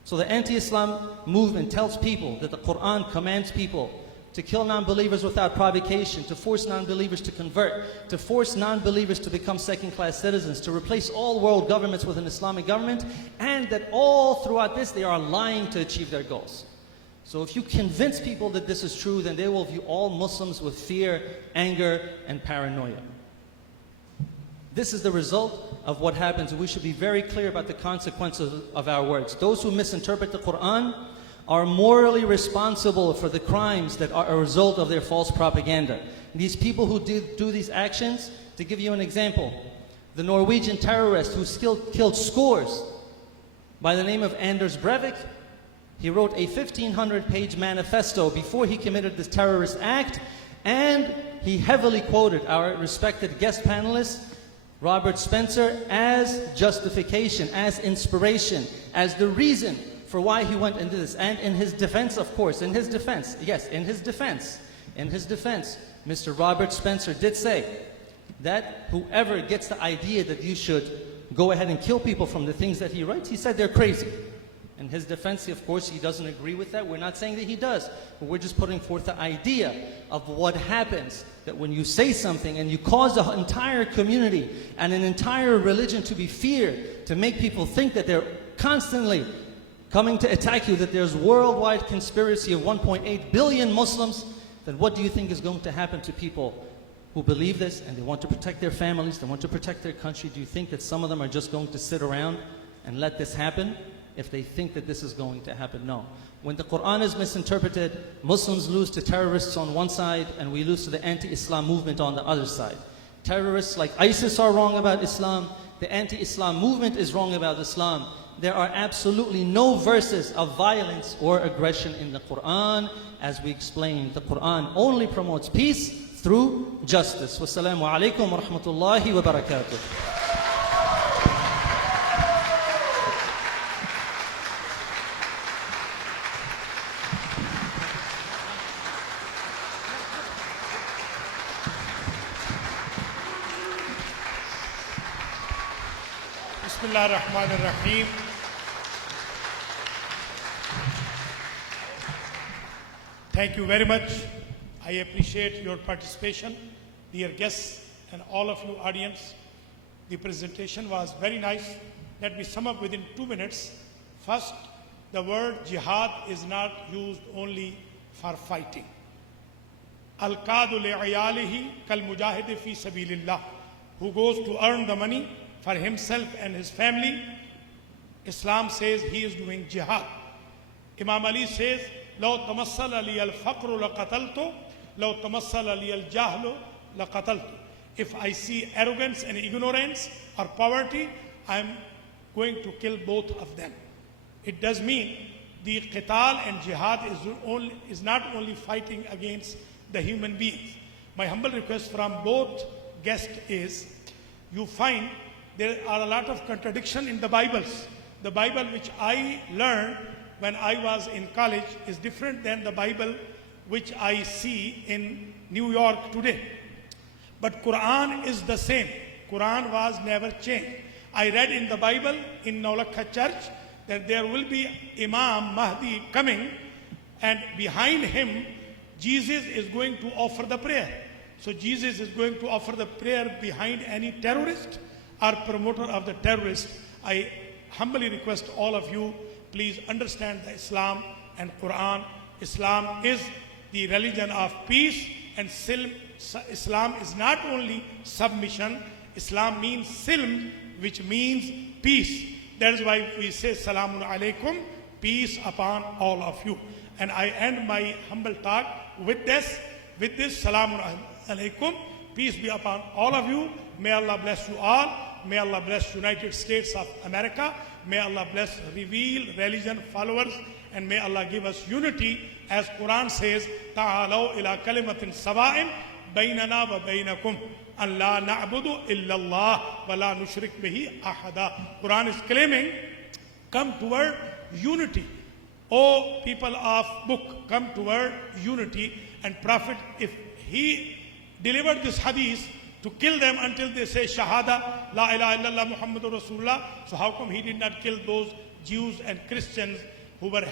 So the anti-Islam movement tells people that the Quran commands people to kill non-believers without provocation, to force non-believers to convert, to force non-believers to become second-class citizens, to replace all world governments with an Islamic government, and that all throughout this they are lying to achieve their goals. So if you convince people that this is true, then they will view all Muslims with fear, anger, and paranoia. This is the result of what happens, and we should be very clear about the consequences of our words. Those who misinterpret the Quran are morally responsible for the crimes that are a result of their false propaganda. These people who do these actions, to give you an example, the Norwegian terrorist who killed scores by the name of Anders Breivik, he wrote a 1,500-page manifesto before he committed this terrorist act, and he heavily quoted our respected guest panelist, Robert Spencer, as justification, as inspiration, as the reason for why he went into this. And in his defense, of course, in his defense, Mr. Robert Spencer did say that whoever gets the idea that you should go ahead and kill people from the things that he writes, he said they're crazy. In his defense, of course, he doesn't agree with that. We're not saying that he does, but we're just putting forth the idea of what happens, that when you say something and you cause the entire community and an entire religion to be feared, to make people think that they're constantly coming to attack you, that there's worldwide conspiracy of 1.8 billion Muslims, then what do you think is going to happen to people who believe this and they want to protect their families, they want to protect their country? Do you think that some of them are just going to sit around and let this happen if they think that this is going to happen? No. When the Quran is misinterpreted, Muslims lose to terrorists on one side and we lose to the anti-Islam movement on the other side. Terrorists like ISIS are wrong about Islam. The anti-Islam movement is wrong about Islam. There are absolutely no verses of violence or aggression in the Quran. As we explained, the Quran only promotes peace through justice. Wassalamu alaikum wa rahmatullahi wa barakatuh. Bismillah ar-Rahman ar-Rahim. Thank you very much. I appreciate your participation, dear guests and all of you audience. The presentation was very nice. Let me sum up within 2 minutes. First, the word jihad is not used only for fighting. Al-Qadu li'ayalihi kal-mujahid fi sabilillah, who goes to earn the money for himself and his family. Islam says he is doing jihad. Imam Ali says, لو تمثل لي الفقر لقتلته لو تمثل لي الجهل لقتلته. If I see arrogance and ignorance or poverty, I'm going to kill both of them. It does mean the qital and jihad is not only fighting against the human beings. My humble request from both guests is, you find there are a lot of contradiction in the Bibles. The Bible which I learned when I was in college is different than the Bible which I see in New York today. But Quran is the same. Quran was never changed. I read in the Bible in Nolakha Church that there will be Imam Mahdi coming, and behind him Jesus is going to offer the prayer. So Jesus is going to offer the prayer behind any terrorist or promoter of the terrorist. I humbly request all of you, please understand the Islam and Quran. Islam is the religion of peace, and Islam is not only submission. Islam means silm, which means peace. That is why we say Salamun Alaikum, peace upon all of you. And I end my humble talk with this Salamun Alaikum, peace be upon all of you. May Allah bless you all. May Allah bless United States of America. May Allah bless reveal religion followers, and may Allah give us unity. As Quran says, Ta'alaw ila kalimatin sawa'in baynana wa baynakum an la na'budu illa Allah wa la nushrik bihi ahada. Quran is claiming, come toward unity. O people of book, come toward unity. And Prophet, if he delivered this hadith to kill them until they say Shahada, La ilaha illallah Muhammadur Rasulullah, so how come he did not kill those Jews and Christians who were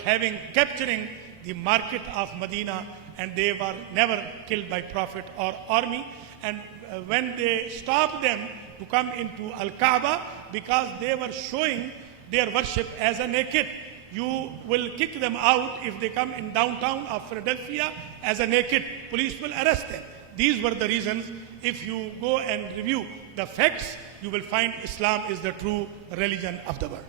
capturing the market of Medina, and they were never killed by Prophet or army? And when they stopped them to come into Al-Kaaba, because they were showing their worship as a naked, you will kick them out if they come in downtown of Philadelphia as a naked. Police will arrest them. These were the reasons. If you go and review the facts, you will find Islam is the true religion of the world.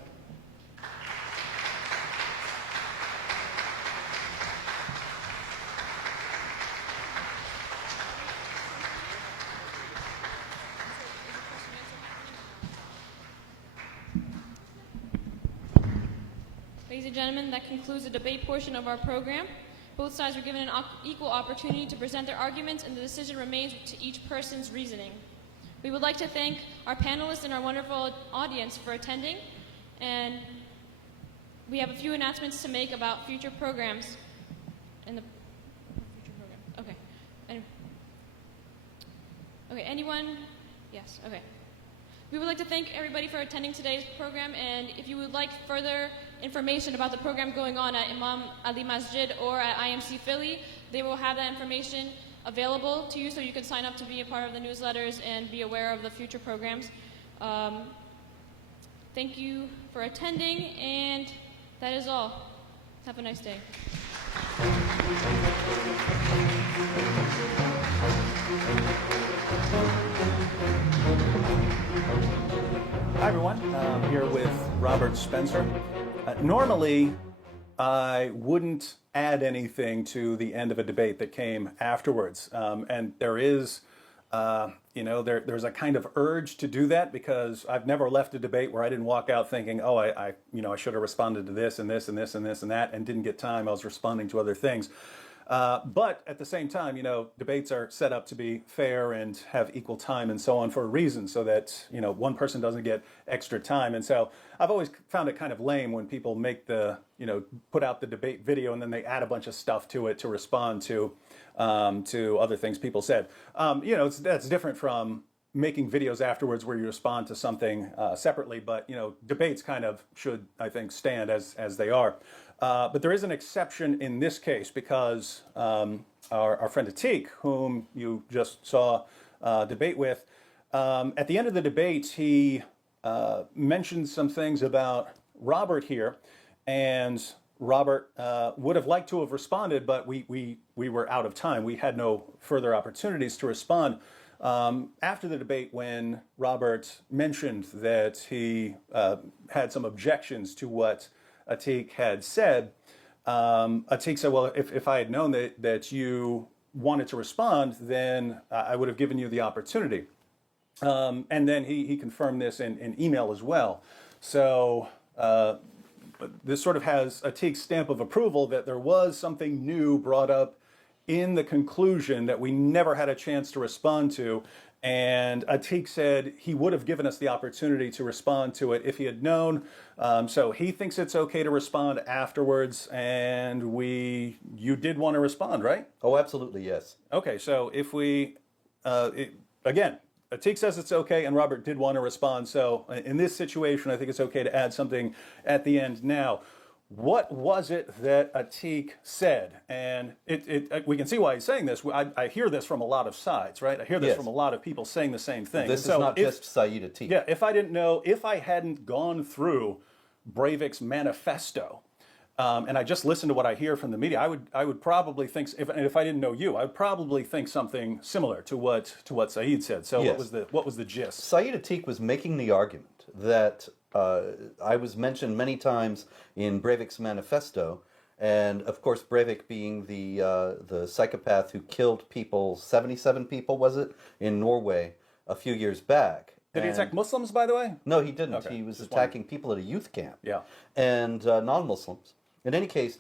Ladies and gentlemen, that concludes the debate portion of our program. Both sides were given an equal opportunity to present their arguments, and the decision remains to each person's reasoning. We would like to thank our panelists and our wonderful audience for attending, and we have a few announcements to make about future programs. Okay, anyone? Yes, okay. We would like to thank everybody for attending today's program, and if you would like further information about the program going on at Imam Ali Masjid or at IMC Philly, they will have that information available to you, so you can sign up to be a part of the newsletters and be aware of the future programs. Thank you for attending, and that is all. Have a nice day. Hi everyone, I'm here with Robert Spencer. Normally, I wouldn't add anything to the end of a debate that came afterwards, and there is, there's a kind of urge to do that, because I've never left a debate where I didn't walk out thinking, oh, I should have responded to this and this and this and this and that, and didn't get time. I was responding to other things. But at the same time, debates are set up to be fair and have equal time and so on for a reason, so that, one person doesn't get extra time. And so I've always found it kind of lame when people make put out the debate video and then they add a bunch of stuff to it to respond to other things people said. That's different from making videos afterwards where you respond to something separately, but, debates kind of should, I think, stand as they are. But there is an exception in this case, because our friend Atiq, whom you just saw debate with, at the end of the debate, he mentioned some things about Robert here, and Robert would have liked to have responded, but we were out of time. We had no further opportunities to respond. After the debate, when Robert mentioned that he had some objections to what Atiq had said, Atiq said, well, if I had known that you wanted to respond, then I would have given you the opportunity. And then he confirmed this in email as well. So this sort of has Atik's stamp of approval that there was something new brought up in the conclusion that we never had a chance to respond to. And Atik said he would have given us the opportunity to respond to it if he had known. So he thinks it's okay to respond afterwards. And you did want to respond, right? Oh, absolutely, yes. Okay, so if we, again, Atik says it's okay, and Robert did want to respond. So in this situation, I think it's okay to add something at the end now. What was it that Atik said? And we can see why he's saying this. I hear this from a lot of sides, right? I hear this Yes. from a lot of people saying the same thing. This So is not if- just Sayyid Atik. Yeah, if I didn't know, if I hadn't gone through Breivik's manifesto, and I just listened to what I hear from the media, I would probably think, if I didn't know you, I would probably think something similar to what Sayyid said. So Yes. what was the gist? Sayyid Atik was making the argument that I was mentioned many times in Breivik's manifesto, and of course Breivik being the psychopath who killed people, 77 people was it, in Norway a few years back. Did he attack Muslims, by the way? No, he didn't. Okay, He was just attacking people at a youth camp. Yeah. And non-Muslims. In any case,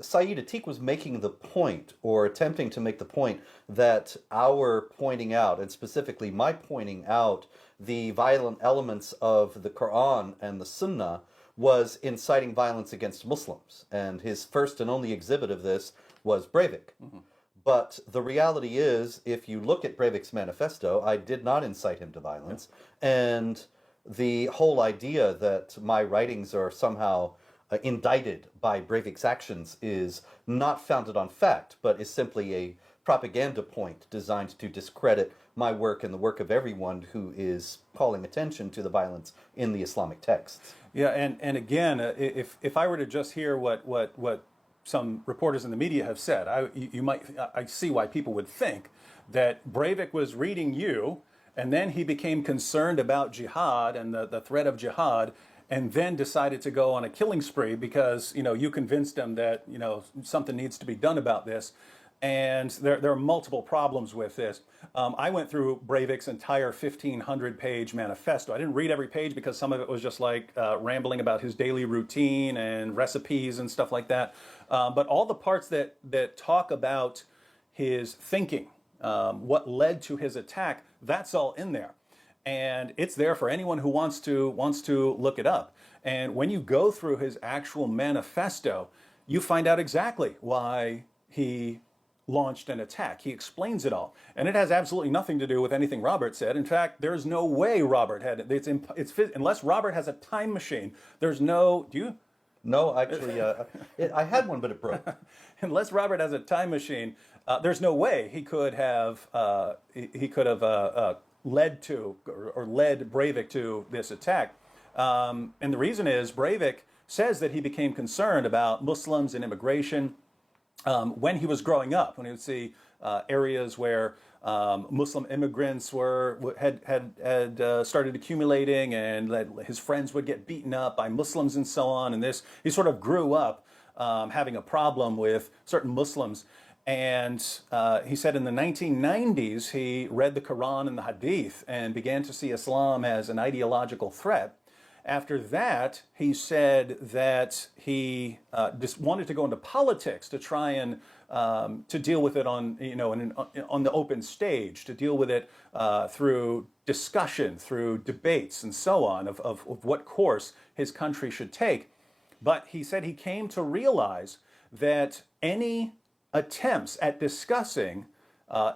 Sayyid Atik was making the point, or attempting to make the point, that our pointing out, and specifically my pointing out, the violent elements of the Quran and the Sunnah was inciting violence against Muslims. And his first and only exhibit of this was Breivik. Mm-hmm. But the reality is, if you look at Breivik's manifesto, I did not incite him to violence. And the whole idea that my writings are somehow indicted by Breivik's actions is not founded on fact, but is simply a propaganda point designed to discredit my work and the work of everyone who is calling attention to the violence in the Islamic texts. Yeah, and again, if I were to just hear what some reporters in the media have said, I see why people would think that Breivik was reading you, and then he became concerned about jihad and the threat of jihad, and then decided to go on a killing spree because you convinced him that something needs to be done about this. And there are multiple problems with this. I went through Breivik's entire 1,500-page manifesto. I didn't read every page because some of it was just like rambling about his daily routine and recipes and stuff like that. But all the parts that talk about his thinking, what led to his attack, that's all in there. And it's there for anyone who wants to look it up. And when you go through his actual manifesto, you find out exactly why he launched an attack. He explains it all. And it has absolutely nothing to do with anything Robert said. In fact, there's no way Robert had it. Unless Robert has a time machine, there's no... Do you? No, actually, I had one, but it broke. Unless Robert has a time machine, there's no way he could have led Breivik to this attack. And the reason is Breivik says that he became concerned about Muslims and immigration when he was growing up, when he would see areas where Muslim immigrants had started accumulating, and that his friends would get beaten up by Muslims and so on. And he sort of grew up having a problem with certain Muslims. And he said in the 1990s, he read the Quran and the Hadith and began to see Islam as an ideological threat. After that, he said that he just wanted to go into politics to try and to deal with it on the open stage, to deal with it through discussion, through debates, and so on of what course his country should take. But he said he came to realize that any attempts at discussing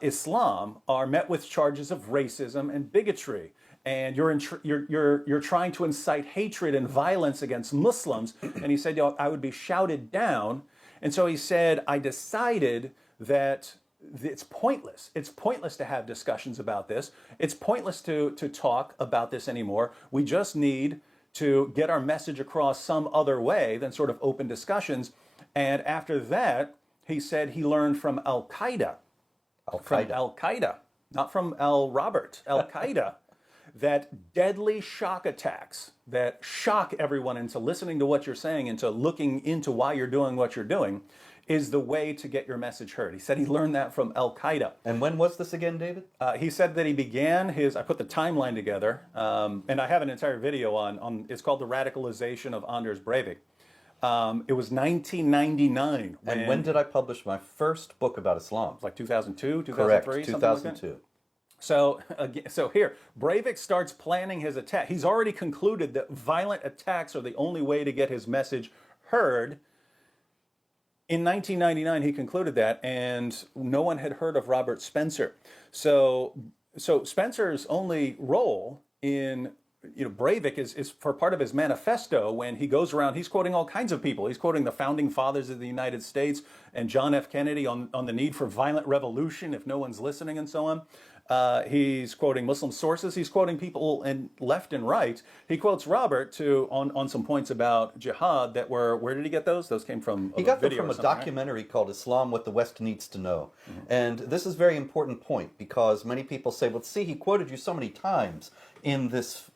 Islam are met with charges of racism and bigotry. And you're trying to incite hatred and violence against Muslims. And he said, I would be shouted down. And so he said, I decided that it's pointless. It's pointless to have discussions about this. It's pointless to talk about this anymore. We just need to get our message across some other way than sort of open discussions. And after that, he said he learned from Al-Qaeda. From Al-Qaeda, not from Robert, Al-Qaeda. That deadly shock attacks that shock everyone into listening to what you're saying, into looking into why you're doing what you're doing, is the way to get your message heard. He said he learned that from Al-Qaeda. And when was this again, David? He said that he began his, I put the timeline together, and I have an entire video on it's called The Radicalization of Anders Breivik. It was 1999. And when did I publish my first book about Islam? Like 2002, 2003, Correct, something 2002. like that? So here, Breivik starts planning his attack. He's already concluded that violent attacks are the only way to get his message heard. In 1999, he concluded that, and no one had heard of Robert Spencer. So Spencer's only role in Breivik is for part of his manifesto when he goes around, he's quoting all kinds of people. He's quoting the founding fathers of the United States and John F. Kennedy on the need for violent revolution if no one's listening and so on. He's quoting Muslim sources. He's quoting people in left and right. He quotes Robert on some points about jihad that were, where did he get those? Those came from He got them from a documentary called Islam, What the West Needs to Know. Mm-hmm. And this is a very important point because many people say, well, see, he quoted you so many times in this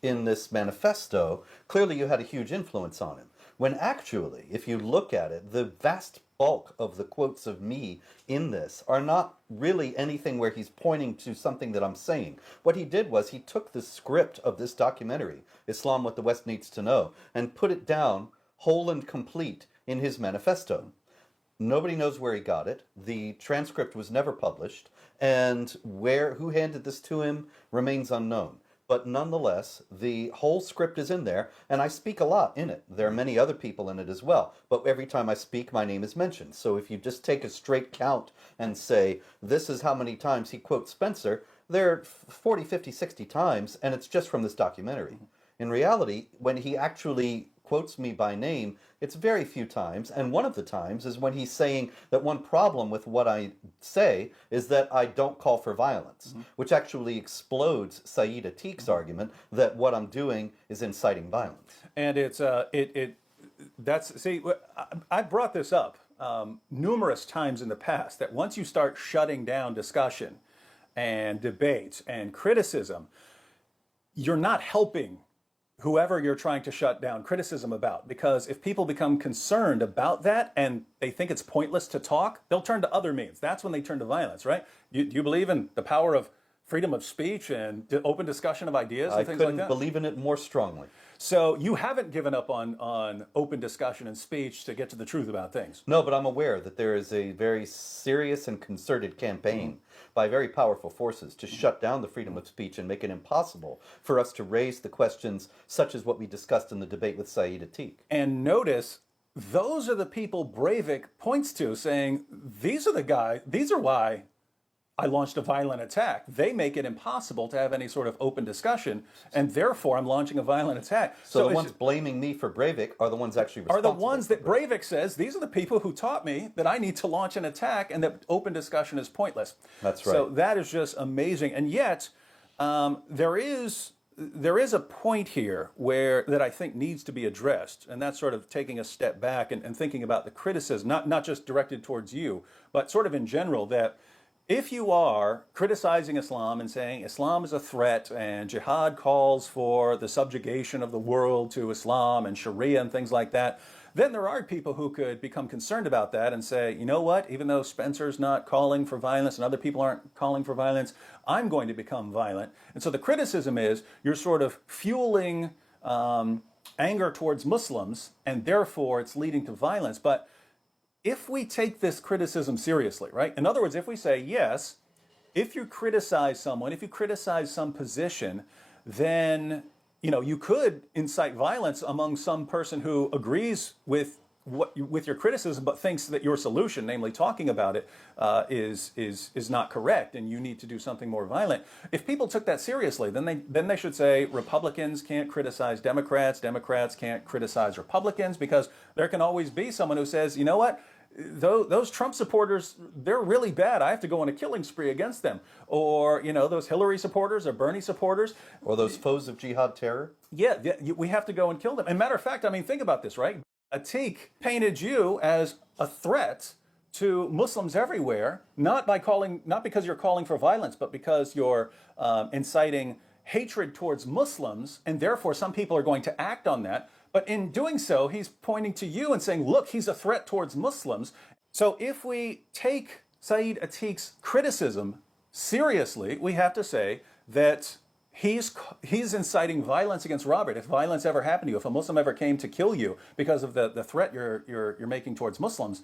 manifesto. Clearly you had a huge influence on him. When actually, if you look at it, the vast bulk of the quotes of me in this are not really anything where he's pointing to something that I'm saying. What he did was he took the script of this documentary, Islam, What the West Needs to Know, and put it down whole and complete in his manifesto. Nobody knows where he got it. The transcript was never published, and who handed this to him remains unknown. But nonetheless, the whole script is in there, and I speak a lot in it. There are many other people in it as well, but every time I speak, my name is mentioned. So if you just take a straight count and say, this is how many times he quotes Spencer, there are 40, 50, 60 times, and it's just from this documentary. In reality, when he actually quotes me by name, it's very few times, and one of the times is when he's saying that one problem with what I say is that I don't call for violence, which actually explodes Saeed Atik's argument that what I'm doing is inciting violence. And I brought this up numerous times in the past, that once you start shutting down discussion and debate and criticism, you're not helping whoever you're trying to shut down criticism about. Because if people become concerned about that and they think it's pointless to talk, they'll turn to other means. That's when they turn to violence, right? Do you believe in the power of freedom of speech and open discussion of ideas and things like that? I couldn't believe in it more strongly. So you haven't given up on open discussion and speech to get to the truth about things? No, but I'm aware that there is a very serious and concerted campaign by very powerful forces to shut down the freedom of speech and make it impossible for us to raise the questions such as what we discussed in the debate with Saeed Atik. And notice, those are the people Breivik points to, saying, these are why I launched a violent attack. They make it impossible to have any sort of open discussion, and therefore I'm launching a violent attack. So the ones blaming me for Breivik are the ones actually responsible. Are the ones that Breivik says, these are the people who taught me that I need to launch an attack and that open discussion is pointless. That's right. So that is just amazing. And yet, there is a point here that I think needs to be addressed, and that's sort of taking a step back and thinking about the criticism, not just directed towards you, but sort of in general, that if you are criticizing Islam and saying Islam is a threat and jihad calls for the subjugation of the world to Islam and Sharia and things like that, then there are people who could become concerned about that and say, you know what, even though Spencer's not calling for violence and other people aren't calling for violence, I'm going to become violent. And so the criticism is you're sort of fueling anger towards Muslims, and therefore it's leading to violence. But if we take this criticism seriously, right? In other words, if we say, yes, if you criticize someone, if you criticize some position, then you could incite violence among some person who agrees with your criticism, but thinks that your solution, namely talking about it, is not correct, and you need to do something more violent. If people took that seriously, then they should say Republicans can't criticize Democrats, Democrats can't criticize Republicans, because there can always be someone who says, you know what, those Trump supporters, they're really bad. I have to go on a killing spree against them. Or, those Hillary supporters or Bernie supporters. Or those foes of jihad terror. Yeah, we have to go and kill them. And matter of fact, think about this, right? Atik painted you as a threat to Muslims everywhere, not because you're calling for violence, but because you're inciting hatred towards Muslims, and therefore some people are going to act on that. But in doing so, he's pointing to you and saying, look, he's a threat towards Muslims. So if we take Saeed Atik's criticism seriously, we have to say that he's inciting violence against Robert. If violence ever happened to you, if a Muslim ever came to kill you because of the threat you're making towards Muslims,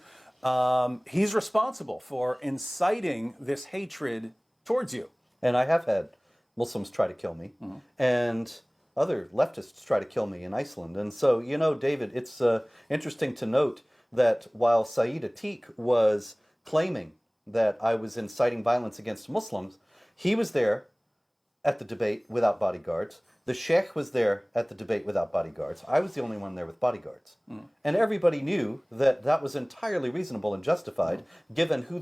he's responsible for inciting this hatred towards you. And I have had Muslims try to kill me, and other leftists try to kill me in Iceland. And so, you know, David, it's interesting to note that while Saeed Atik was claiming that I was inciting violence against Muslims, he was there at the debate without bodyguards. The sheikh was there at the debate without bodyguards. I was the only one there with bodyguards. And everybody knew that that was entirely reasonable and justified, given who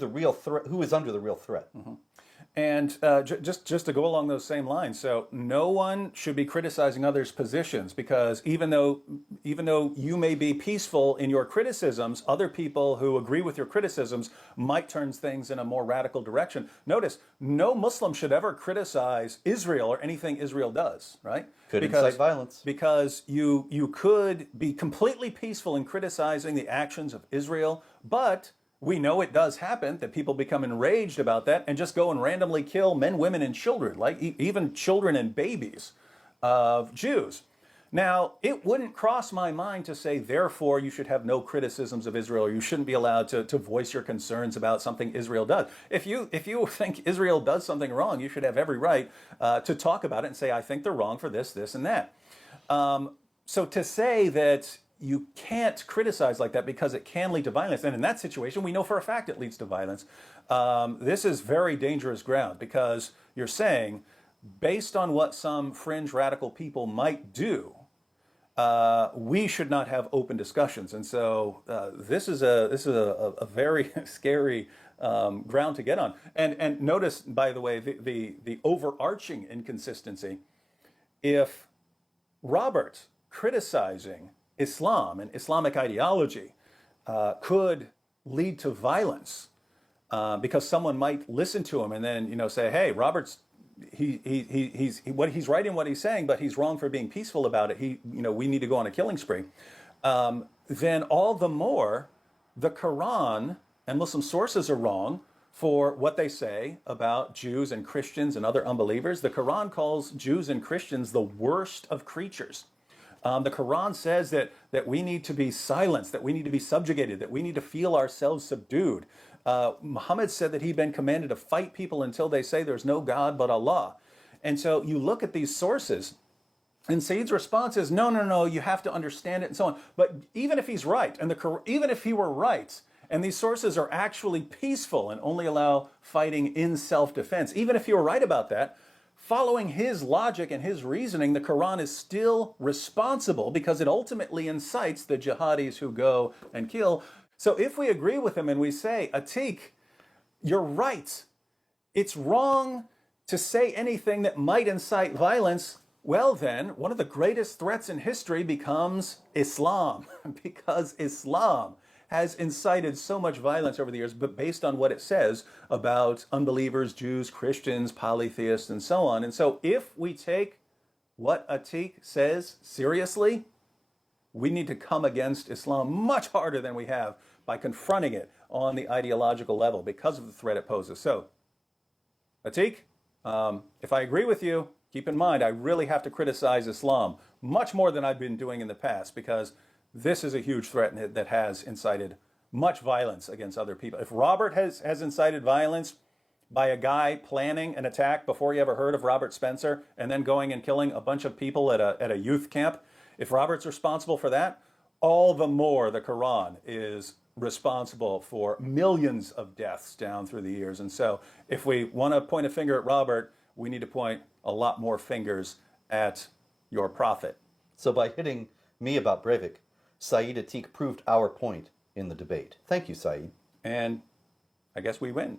is under the real threat. And just to go along those same lines, so no one should be criticizing others' positions, because even though you may be peaceful in your criticisms, other people who agree with your criticisms might turn things in a more radical direction. Notice, no Muslim should ever criticize Israel or anything Israel does, right? Could incite violence. Because you could be completely peaceful in criticizing the actions of Israel, but we know it does happen that people become enraged about that and just go and randomly kill men, women, and children, like even children and babies of Jews. Now, it wouldn't cross my mind to say, therefore, you should have no criticisms of Israel, or you shouldn't be allowed to voice your concerns about something Israel does. If you think Israel does something wrong, you should have every right to talk about it and say, I think they're wrong for this, this, and that. So to say that you can't criticize like that because it can lead to violence, and in that situation, we know for a fact it leads to violence. This is very dangerous ground, because you're saying, based on what some fringe radical people might do, we should not have open discussions. And so this is a very scary ground to get on. And notice, by the way, the overarching inconsistency. If Robert criticizing Islam and Islamic ideology could lead to violence, because someone might listen to him and then say, "Hey, Robert's he's right in what he's saying, but he's wrong for being peaceful about it. We need to go on a killing spree." Then all the more the Quran and Muslim sources are wrong for what they say about Jews and Christians and other unbelievers. The Quran calls Jews and Christians the worst of creatures. The Quran says that we need to be silenced, that we need to be subjugated, that we need to feel ourselves subdued. Muhammad said that he'd been commanded to fight people until they say there's no God but Allah. And so you look at these sources, and Saeed's response is, no, you have to understand it, and so on. But even if he's right, and even if he were right, and these sources are actually peaceful and only allow fighting in self-defense, even if he were right about that, following his logic and his reasoning, the Quran is still responsible, because it ultimately incites the jihadis who go and kill. So if we agree with him and we say, Atik, you're right, it's wrong to say anything that might incite violence, well then, one of the greatest threats in history becomes Islam, because Islam has incited so much violence over the years, but based on what it says about unbelievers, Jews, Christians, polytheists, and so on. And so if we take what Atik says seriously, we need to come against Islam much harder than we have by confronting it on the ideological level because of the threat it poses. So, Atik, if I agree with you, keep in mind, I really have to criticize Islam much more than I've been doing in the past, because this is a huge threat that has incited much violence against other people. If Robert has incited violence by a guy planning an attack before he ever heard of Robert Spencer and then going and killing a bunch of people at a youth camp, if Robert's responsible for that, all the more the Quran is responsible for millions of deaths down through the years. And so if we want to point a finger at Robert, we need to point a lot more fingers at your prophet. So by hitting me about Breivik, Saeed Atik proved our point in the debate. Thank you, Saeed. And I guess we win.